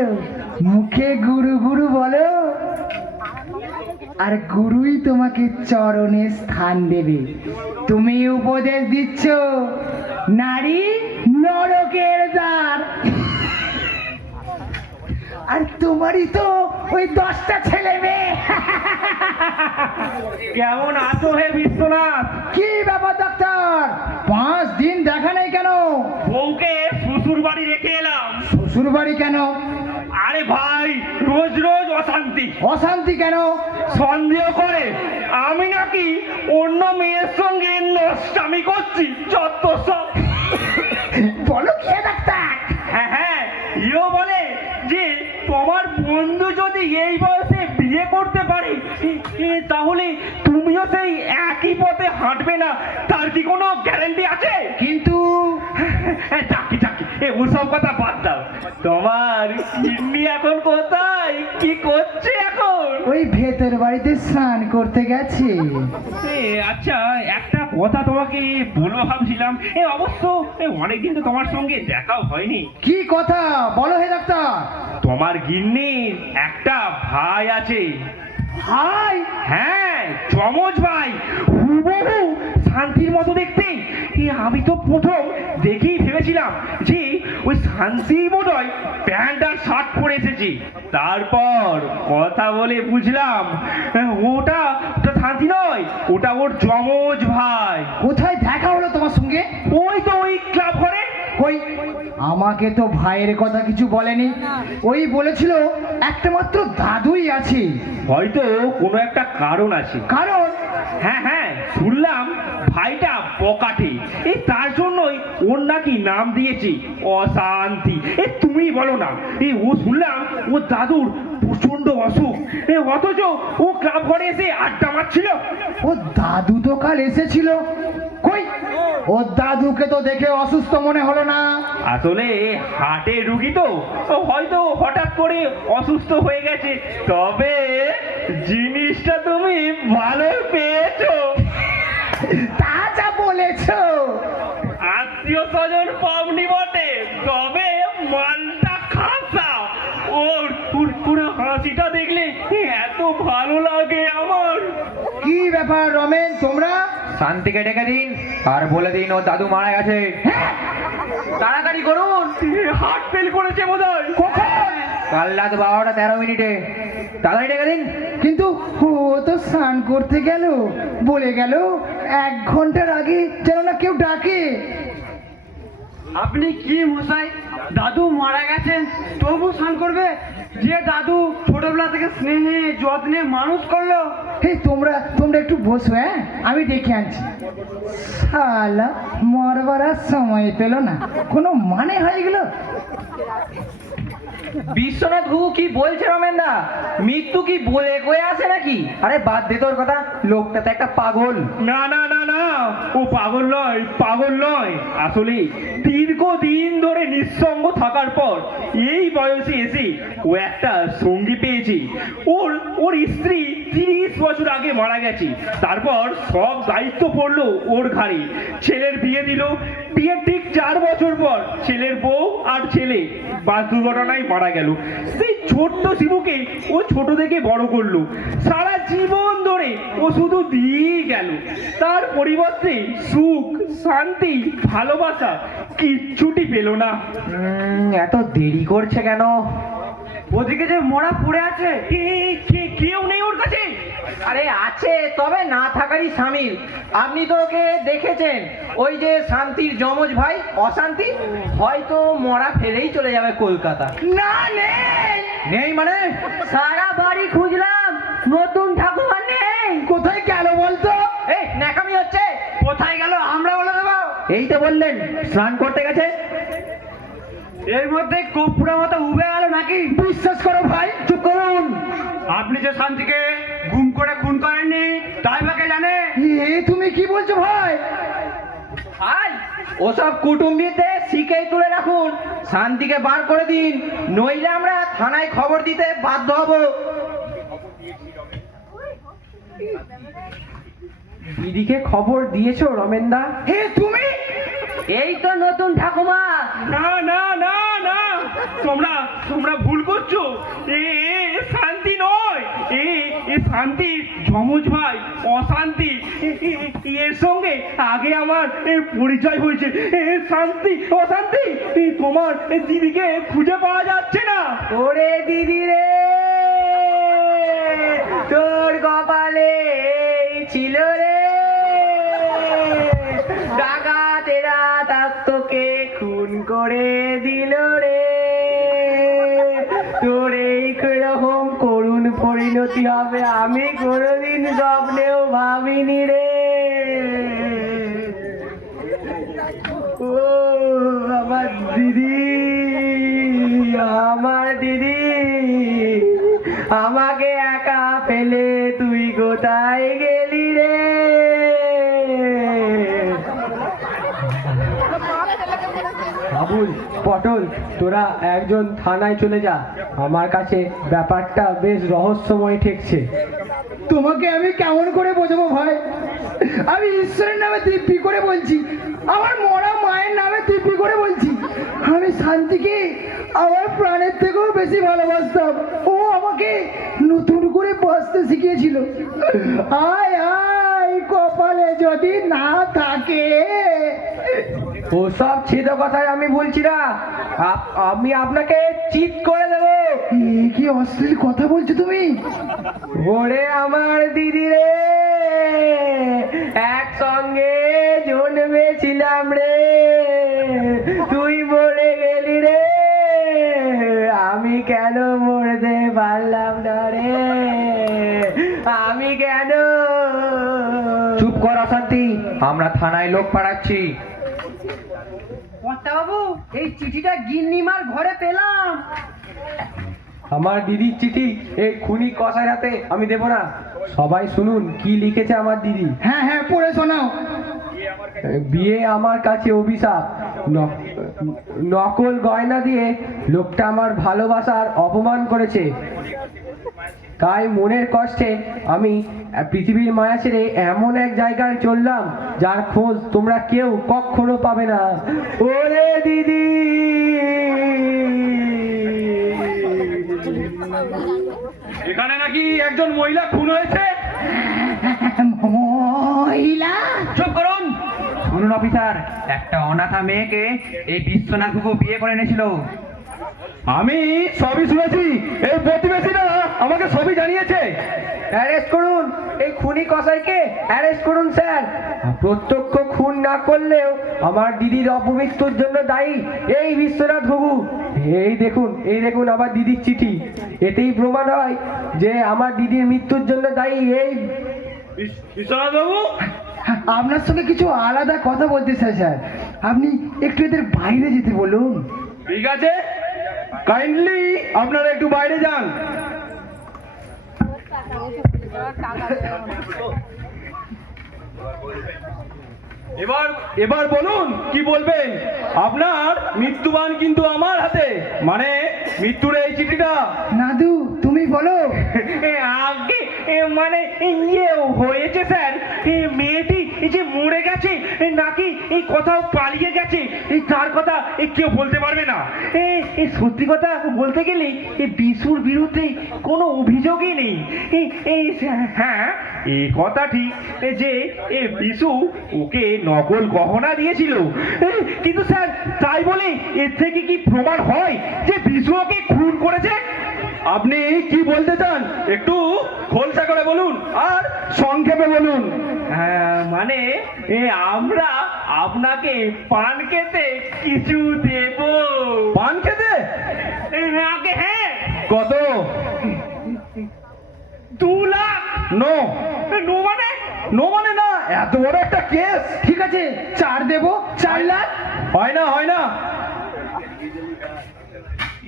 মুখে গুরু গুরু বলো আর গুরুই তোমাকে চরণে স্থান দেবে। তুমি উপদেশ দিচ্ছ নারী নরকের দ্বার, আর তোমারই তো ওই 10টা ছেলে মেয়ে। কেমন আছো হে বিশ্বনাথ? কি ব্যাপার ডাক্তার, 5 দিন দেখা নেই কেন? বউকে শ্বশুর বাড়ি রেখে এলাম। শ্বশুর বাড়ি কেন? আরে ভাই, রোজ রোজ অশান্তি। অশান্তি কেন? সন্দেহ করে আমি নাকি অন্য মেয়ের সঙ্গে নষ্টামি করছি, যত সব। বলো কি হে ডাক্তার? হ্যাঁ হ্যাঁ, ইও বলে যে তোমার বন্ধু যদি এই বয়সে বিয়ে করতে পারে তাহলে তুমিও সেই একই পথে হাঁটবে না, তার কি কোনো গ্যারান্টি আছে? কিন্তু চাকি চাকি ওসব কথা বাদ দাও। তোমার কিডনি এখন কোথায়, কি করছে এখন? ওই ভেতর বাড়িতে স্নান করতে গেছে। আচ্ছা, একটা কথা তোমাকে বলবো ভাবছিলাম। অবশ্য অনেকদিন তো তোমার সঙ্গে দেখাও হয়নি। কি কথা বলো হে ডাক্তার? তোমার গিন্নির একটা ভাই আছে। ভাই? হ্যাঁ, যমজ ভাই, হুবহু শান্তির মতো দেখতে। আমি তো প্রথম দেখেই ভেবেছিলাম যে ওই শান্তি বোধহয় প্যান্ট আর শার্ট পরে এসেছি। তারপর কথা বলে বুঝলাম ওটা শান্তি নয়, ওটা ওর যমজ ভাই। কোথায় দেখা হলো তোমার সঙ্গে? ওই তো ওই ক্লাব ঘরে। কই, আমাকে তো ভাইয়ের কথা কিছু বলেনি। ওই বলেছিল একটা মাত্র দাদুই আছে। হয়তো কোনো একটা কারণ আছে। কারণ? হ্যাঁ হ্যাঁ, শুনলাম ভাইটা বকাটে, তার জন্যই ওর নাকি নাম দিয়েছি অশান্তি। তুমি বলো না, ও শুনলাম ও দাদুর প্রচন্ড অসুখ, অথচ ও ক্লাব ঘরে এসে আড্ডা মারছিল। ও দাদু তো কাল এসেছিল, কই ওর দাদুকে তো দেখে অসুস্থ মনে হলো না। আসলে হার্টের রুগী তো, হয়তো হঠাৎ করে অসুস্থ হয়ে গেছে। তবে জিনিসটা তুমি ভালো পেয়েছো। তা যা বলেছো। আত্মীয় স্বজন পাওনি বটে, তবে মালটা খাসা। ওর পুরো হাসিটা দেখলে এত ভালো লাগে আমার। কি ব্যাপার রমেন, তোমরা? শান্তিকে ডেকে দিন আর বলে দিন ও দাদু মারা গেছে। তাড়াতাড়ি করুন। হার্ট ফেল করেছে বোধহয়। কাল রাত 12:13 তাড়াতাড়ি ডেকে দিন। কিন্তু ও তো স্নান করতে গেল, বলে গেল 1 ঘন্টার আগে যেন না কেউ ডাকে। আপনি কি মশাই, দাদু মারা গেছেন তবু স্নান করবে? যে দাদু ছোটবেলা থেকে স্নেহে যত্নে মানুষ করলো। তোমরা একটু বসো, হ্যাঁ আমি ডেকে আনছি। শালা মরবার আর সময় পেল না, কোনো মানে হয়ে গেল। বিশ্বনাথ ঘুঘু কি বলছে রমেনদা? মৃত্যু কি বলে কয়ে আসে নাকি? আরে বাদ দে তোর কথা, লোকটা তো একটা পাগল। না না না না, ও পাগল নয়, পাগল নয়। আসলে দীর্ঘদিন ধরে নিঃসঙ্গ থাকার পর এই বয়সে এসে ও একটা সঙ্গী পেয়েছে। ওর স্ত্রী 30 বছর আগে মারা গেছে। তারপর সব দায়িত্ব পড়লো ওর ঘাড়ে। ছেলের বিয়ে দিল। বিয়ের ঠিক 4 বছর পর ছেলের বউ আর ছেলে বাস দুর্ঘটনায় মারা গেল। সেই ছোট্ট শিবুকে ও ছোট থেকে বড় করলো। সারা জীবন ধরে ও শুধু দিয়েই গেল। তার পরিবর্তে সুখ, শান্তি, ভালোবাসা কিচ্ছুটি পেল না। এত দেরি করছে কেন? ওদিকে যে মরা পড়ে আছে। কেউ নেই ওর কাছে। আরে আছে, তবে না থাকারই সামিল। আপনি তো ওকে দেখেছেন, ওই যে শান্তির যমজ ভাই অশান্তি, হয়তো মরা ফেলেই চলে যাবে কলকাতা। না নেই। নেই মানে? সারা বাড়ি খুঁজলাম, নতুন ঠাকুমা নেই। কোথায় গেল বলতো? এই ন্যাকামি হচ্ছে। কোথায় গেল আমরা বলে দেবো। এই তো বললেন স্নান করতে গেছে। এর মধ্যে কপুরের মতো উবে গেল নাকি? বিশ্বাস করো ভাই, চুপ করুন। আপনি যে শান্তিকে গুম করে খুন করেননি তাই বা কে জানে? তুমি কি বলছো ভাই? ভাই, ওসব কুটুম্বিদের শিখেই তুলে রাখুন, শান্তিকে বার করে দিন, নইলে আমরা থানায় খবর দিতে বাধ্য হব। দিদিকে খবর দিয়েছো রমেনদা? তুমি? এই তো নতুন ঠাকুমা। না না না না, তোমরা ভুল করছো। এ শান্তি নয়, এ শান্তির যমজ ভাই অশান্তি। এর সঙ্গে আগে আমার পরিচয় হয়েছে। শান্তি, অশান্তি, তোমার দিদিকে খুঁজে পাওয়া যাচ্ছে না। ওরে দিদি রে, তোর কপালে ছিল রে, ডাকাতেরা তোকে খুন করে দিল রে। তোর এই রকম করুণ পরিণতি হবে আমি কোনোদিন স্বপ্নেও ভাবিনি রে। ও আমার দিদি, আমার দিদি, আমাকে একা ফেলে তুই কোথায় গেলি রে? বাবুল, পটল, তোরা একজন থানায় চলে যা। আমার কাছে ব্যাপারটা বেশ রহস্যময় ঠেকছে। তোমাকে আমি কেমন করে বোঝাবো ভাই? আমি ঈশ্বরের নামে দিব্যি করে বলছি, আমার মরা মায়ের নামে দিব্যি করে বলছি, আমি শান্তিকে আমার প্রাণের থেকেও বেশি ভালোবাসতাম। ও আমাকে নতুন করে বাঁচতে শিখিয়েছিল। আয় আয়, কপালে যদি না থাকে। ওসব ছেদ কথায় আমি বলছি না, আমি আপনাকে চিট করে দেবো। কি অশ্লীল কথা বলছো তুমি? ওরে আমার দিদি রে, একসঙ্গে জন্মেছিলাম রে, তুই মরে গেলি রে, আমি কেন মরতে পারলাম না রে, আমি কেন? চুপ কর আমরা থানায় লোক পাঠাচ্ছি। বাবু এই চিঠিটা গিন্নিমার ঘরে পেলাম। আমার দিদির চিঠি এই খুনি কসাই হাতে আমি দেব না। সবাই শুনুন কি লিখেছে আমার দিদি। হ্যাঁ হ্যাঁ পড়ে শোনাও। বিয়ে আমার কাছে অভিশাপ, নকল গয়না দিয়ে লোকটা আমার ভালোবাসার অপমান করেছে। তাই মনের কষ্টে আমি পৃথিবীর মায়া ছেড়ে এমন এক জায়গায় চললাম যার খোঁজ তোমরা কেউ কখনো পাবে না। ওরে দিদি, এখানে নাকি একজন মহিলা খুন হয়েছে। মহিলা? চুপ করুন। শুনুন অফিসার, একটা অনাথা মেয়েকে এই বিশ্বনাথ গুগু বিয়ে করে এনেছিল। আমি সবই শুনেছি, এই প্রতিবেশীরা আমাকে সবই জানিয়েছে। অ্যারেস্ট করুন এই খুনি কসাইকে, অ্যারেস্ট করুন স্যার। প্রত্যক্ষ খুন না করলেও আমার দিদির অপমৃত্যুর জন্য দায়ী এই বিশ্বনাথ ঘুঘু। এই দেখুন আমার দিদির চিঠি। এতেই প্রমাণ হয় যে আমার দিদির মৃত্যুর জন্য দায়ী এই বিশ্বনাথ বাবু, আপনার সঙ্গে কিছু আলাদা কথা বলতে চাই স্যার, আপনি একটু এদের বাইরে যেতে বলুন। ঠিক আছে, কাইন্ডলি আপনারা একটু বাইরে যান। এবার বলুন কি বলবেন। আপনার মৃত্যুবান কিন্তু আমার হাতে, মানে মৃত্যুর এই চিঠিটা। নাদু তুমি বলো। আগে মানে ইয়ে হয়েছে স্যার, মেয়েটি যে মরে গেছে নাকি এই কোথাও পালিয়ে গেছে তার কথা কেউ বলতে পারবে না। সত্যি কথা বলতে গেলে বিশুর বিরুদ্ধে কোনো অভিযোগই নেই। হ্যাঁ এই কথা ঠিক যে বিশু ওকে নকল গহনা দিয়েছিল, কিন্তু স্যার তাই বলে এর থেকে কি প্রমাণ হয় যে বিশু ওকে খুন করেছে? আপনি কি বলতে চান একটু খোলসা করে বলুন আর সংক্ষেপে বলুন। মানে আমরা আপনাকে পান খেতে কিছু দেব। পান খেতে? আগে হ্যাঁ। কত? 2 লাখ। নো নো মানে? নো মানে না, এত বড় একটা কেস। ঠিক আছে 4 দেবো, 4 লাখ। হয় না,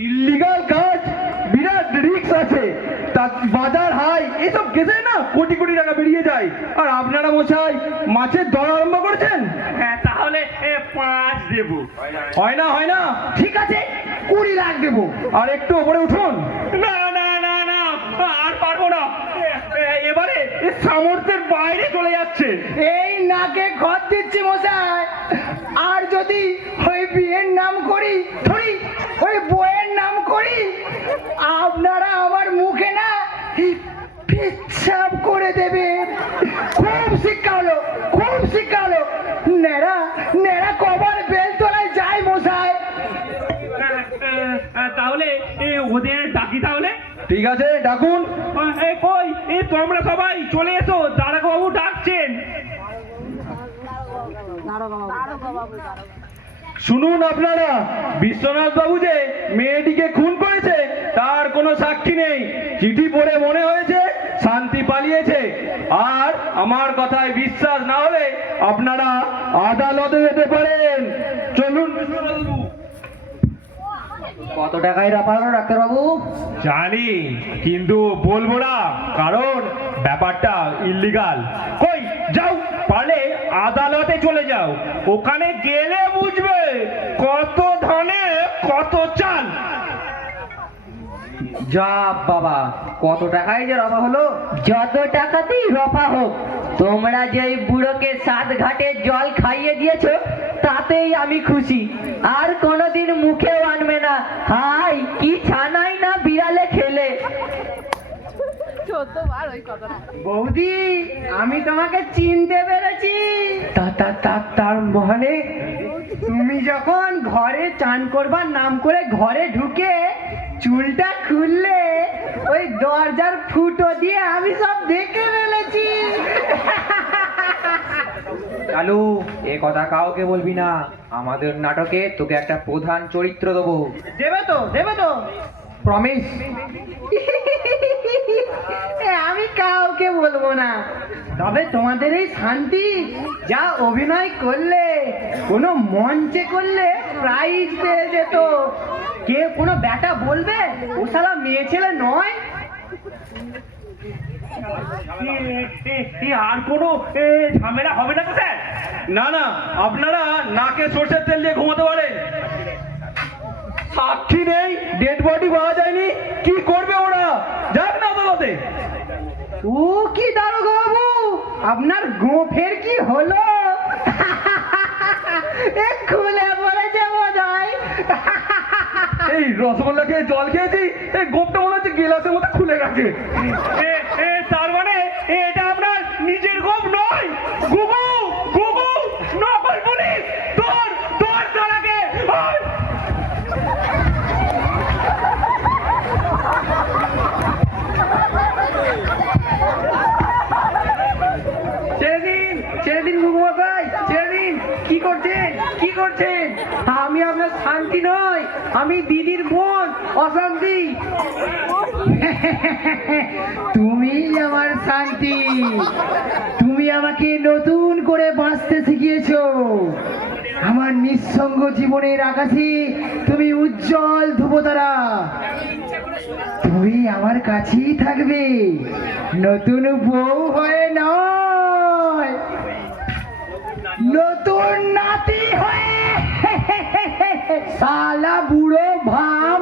ইল্লিগাল কাজ, বিরাট রিস্ক আছে, তার বাজার হাই, এইসব কেসে না কোটি কোটি টাকা বেরিয়ে যায়। আর আপনারা মশাই মাছের দর আরম্ভ করেছেন। তাহলে 5 দেব। হয় না, ঠিক আছে 20 লাখ দেবো। আর একটু ওপরে উঠুন। না আর পারবো না, এবারে সামর্থ্যের বাইরে চলে যাচ্ছে। এই নাকে ঘর দিচ্ছি মশাই, আর যদি ওই বিয়ের নাম করি, ধরি ওই বইয়ের নাম করি, আপনারা আমার মুখে না পেচ্ছাপ করে দেবেন। খুব শিক্ষা হলো। নেড়া কবার বেলতলায় যায় মশাই। তাহলে ওদের ডাকি তাহলে। ঠিক আছে ডাকুন। কই তোমরা সবাই চলে এসো, দারোগা বাবু ডাকছেন। শুনুন আপনারা, বিশ্বনাথ বাবু যে মেয়েটিকে খুন করেছে তার কোনো সাক্ষী নেই। চিঠি পড়ে মনে হয়েছে শান্তি পালিয়েছে। আর আমার কথায় বিশ্বাস না হলে আপনারা আদালতে যেতে পারেন। চলুন বিশ্বনাথ বাবু। কত টাকায় রাপালো ডাক্তারবাবু? জানি, কিন্তু বলবো না, কারণ ব্যাপারটা ইল্লিগাল। কই যাও, পারলে আদালতে চলে যাও, ওখানে গেলে বুঝবে কত ধানে কত চাল। যা বাবা, কত টাকায় যে রফা হলো? যত টাকাতেই রফা হোক, তোমরা যে এই বুড়োকে 7 ঘাটে জল খাইয়ে দিয়েছো তাতেই আমি খুশি। আর কোনোদিন মুখেও আনবে না। হাই কি ছানাই না বিড়ালে খেলে। বৌদি আমি তোমাকে চিনতে পেরেছি। তার মানে তুমি যখন ঘরে চান করবার নাম করে ঘরে ঢুকে চুলটা খুললে, ওই দরজার ফুটো দিয়ে আমি সব দেখে ফেলেছি। চালু, এ কথা কাউকে বলবি না। আমাদের নাটকে তোকে একটা প্রধান চরিত্র দেবো। দেবে তো প্রমিস? আমি কাউকে বলবো না। তবে তোমাদের এই শান্তি যা অভিনয় করলে কোনো মঞ্চে করলে প্রাইজ পেয়ে যেত। কে কোনো ব্যাটা বলবে ও শালা মেয়ে ছেলে নয়? আর কোনো ঝামেলা হবে না তো স্যার? না না, আপনারা নাকে সর্ষের তেল দিয়ে ঘুমাতে পারেন। সাক্ষী নেই, ডেড বডি পাওয়া যায়নি, কি করবে ওরা? যাক না আদালতে। ও কি দারোগা বাবু, আপনার গোফের কি হলো? খুলে পড়েছে বোধ হয়। এই রসগোল্লা খেয়ে জল খেয়েছি, এই গোপটা মনে হচ্ছে গেলাসের মধ্যে খুলে গেছে। তার মানে এটা আপনার নিজের গোপ নয়? গুগু গুগু নকল পুলিশ, তোর তোর তারাকে ছেড়ে দিন গুগু মশাই, ছেড়ে দিন। কি করছেন, কি করছেন? আমি আপনার শান্তি নয়, আমি দিদির বোন অশান্তি। তুমি আমার শান্তি, তুমি আমাকে নতুন করে বাঁচতে শিখিয়েছো। আমার নিঃসঙ্গ জীবনের আকাশে তুমি উজ্জ্বল ধ্রুবতারা। তুমি আমার কাছেই থাকবে, নতুন বউ হয়ে নয়, নতুন নাতি হয়ে। শালা বুড়ো ভাম।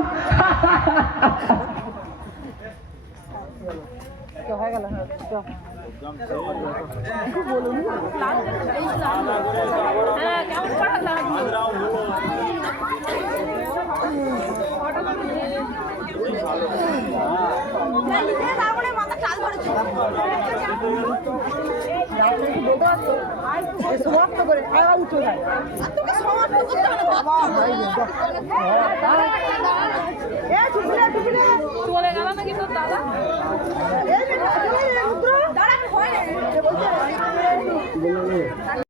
সমাপ্ত করে উঠে যায় সমাপ্ত করতে চলে গেল নাকি তোর দাদা?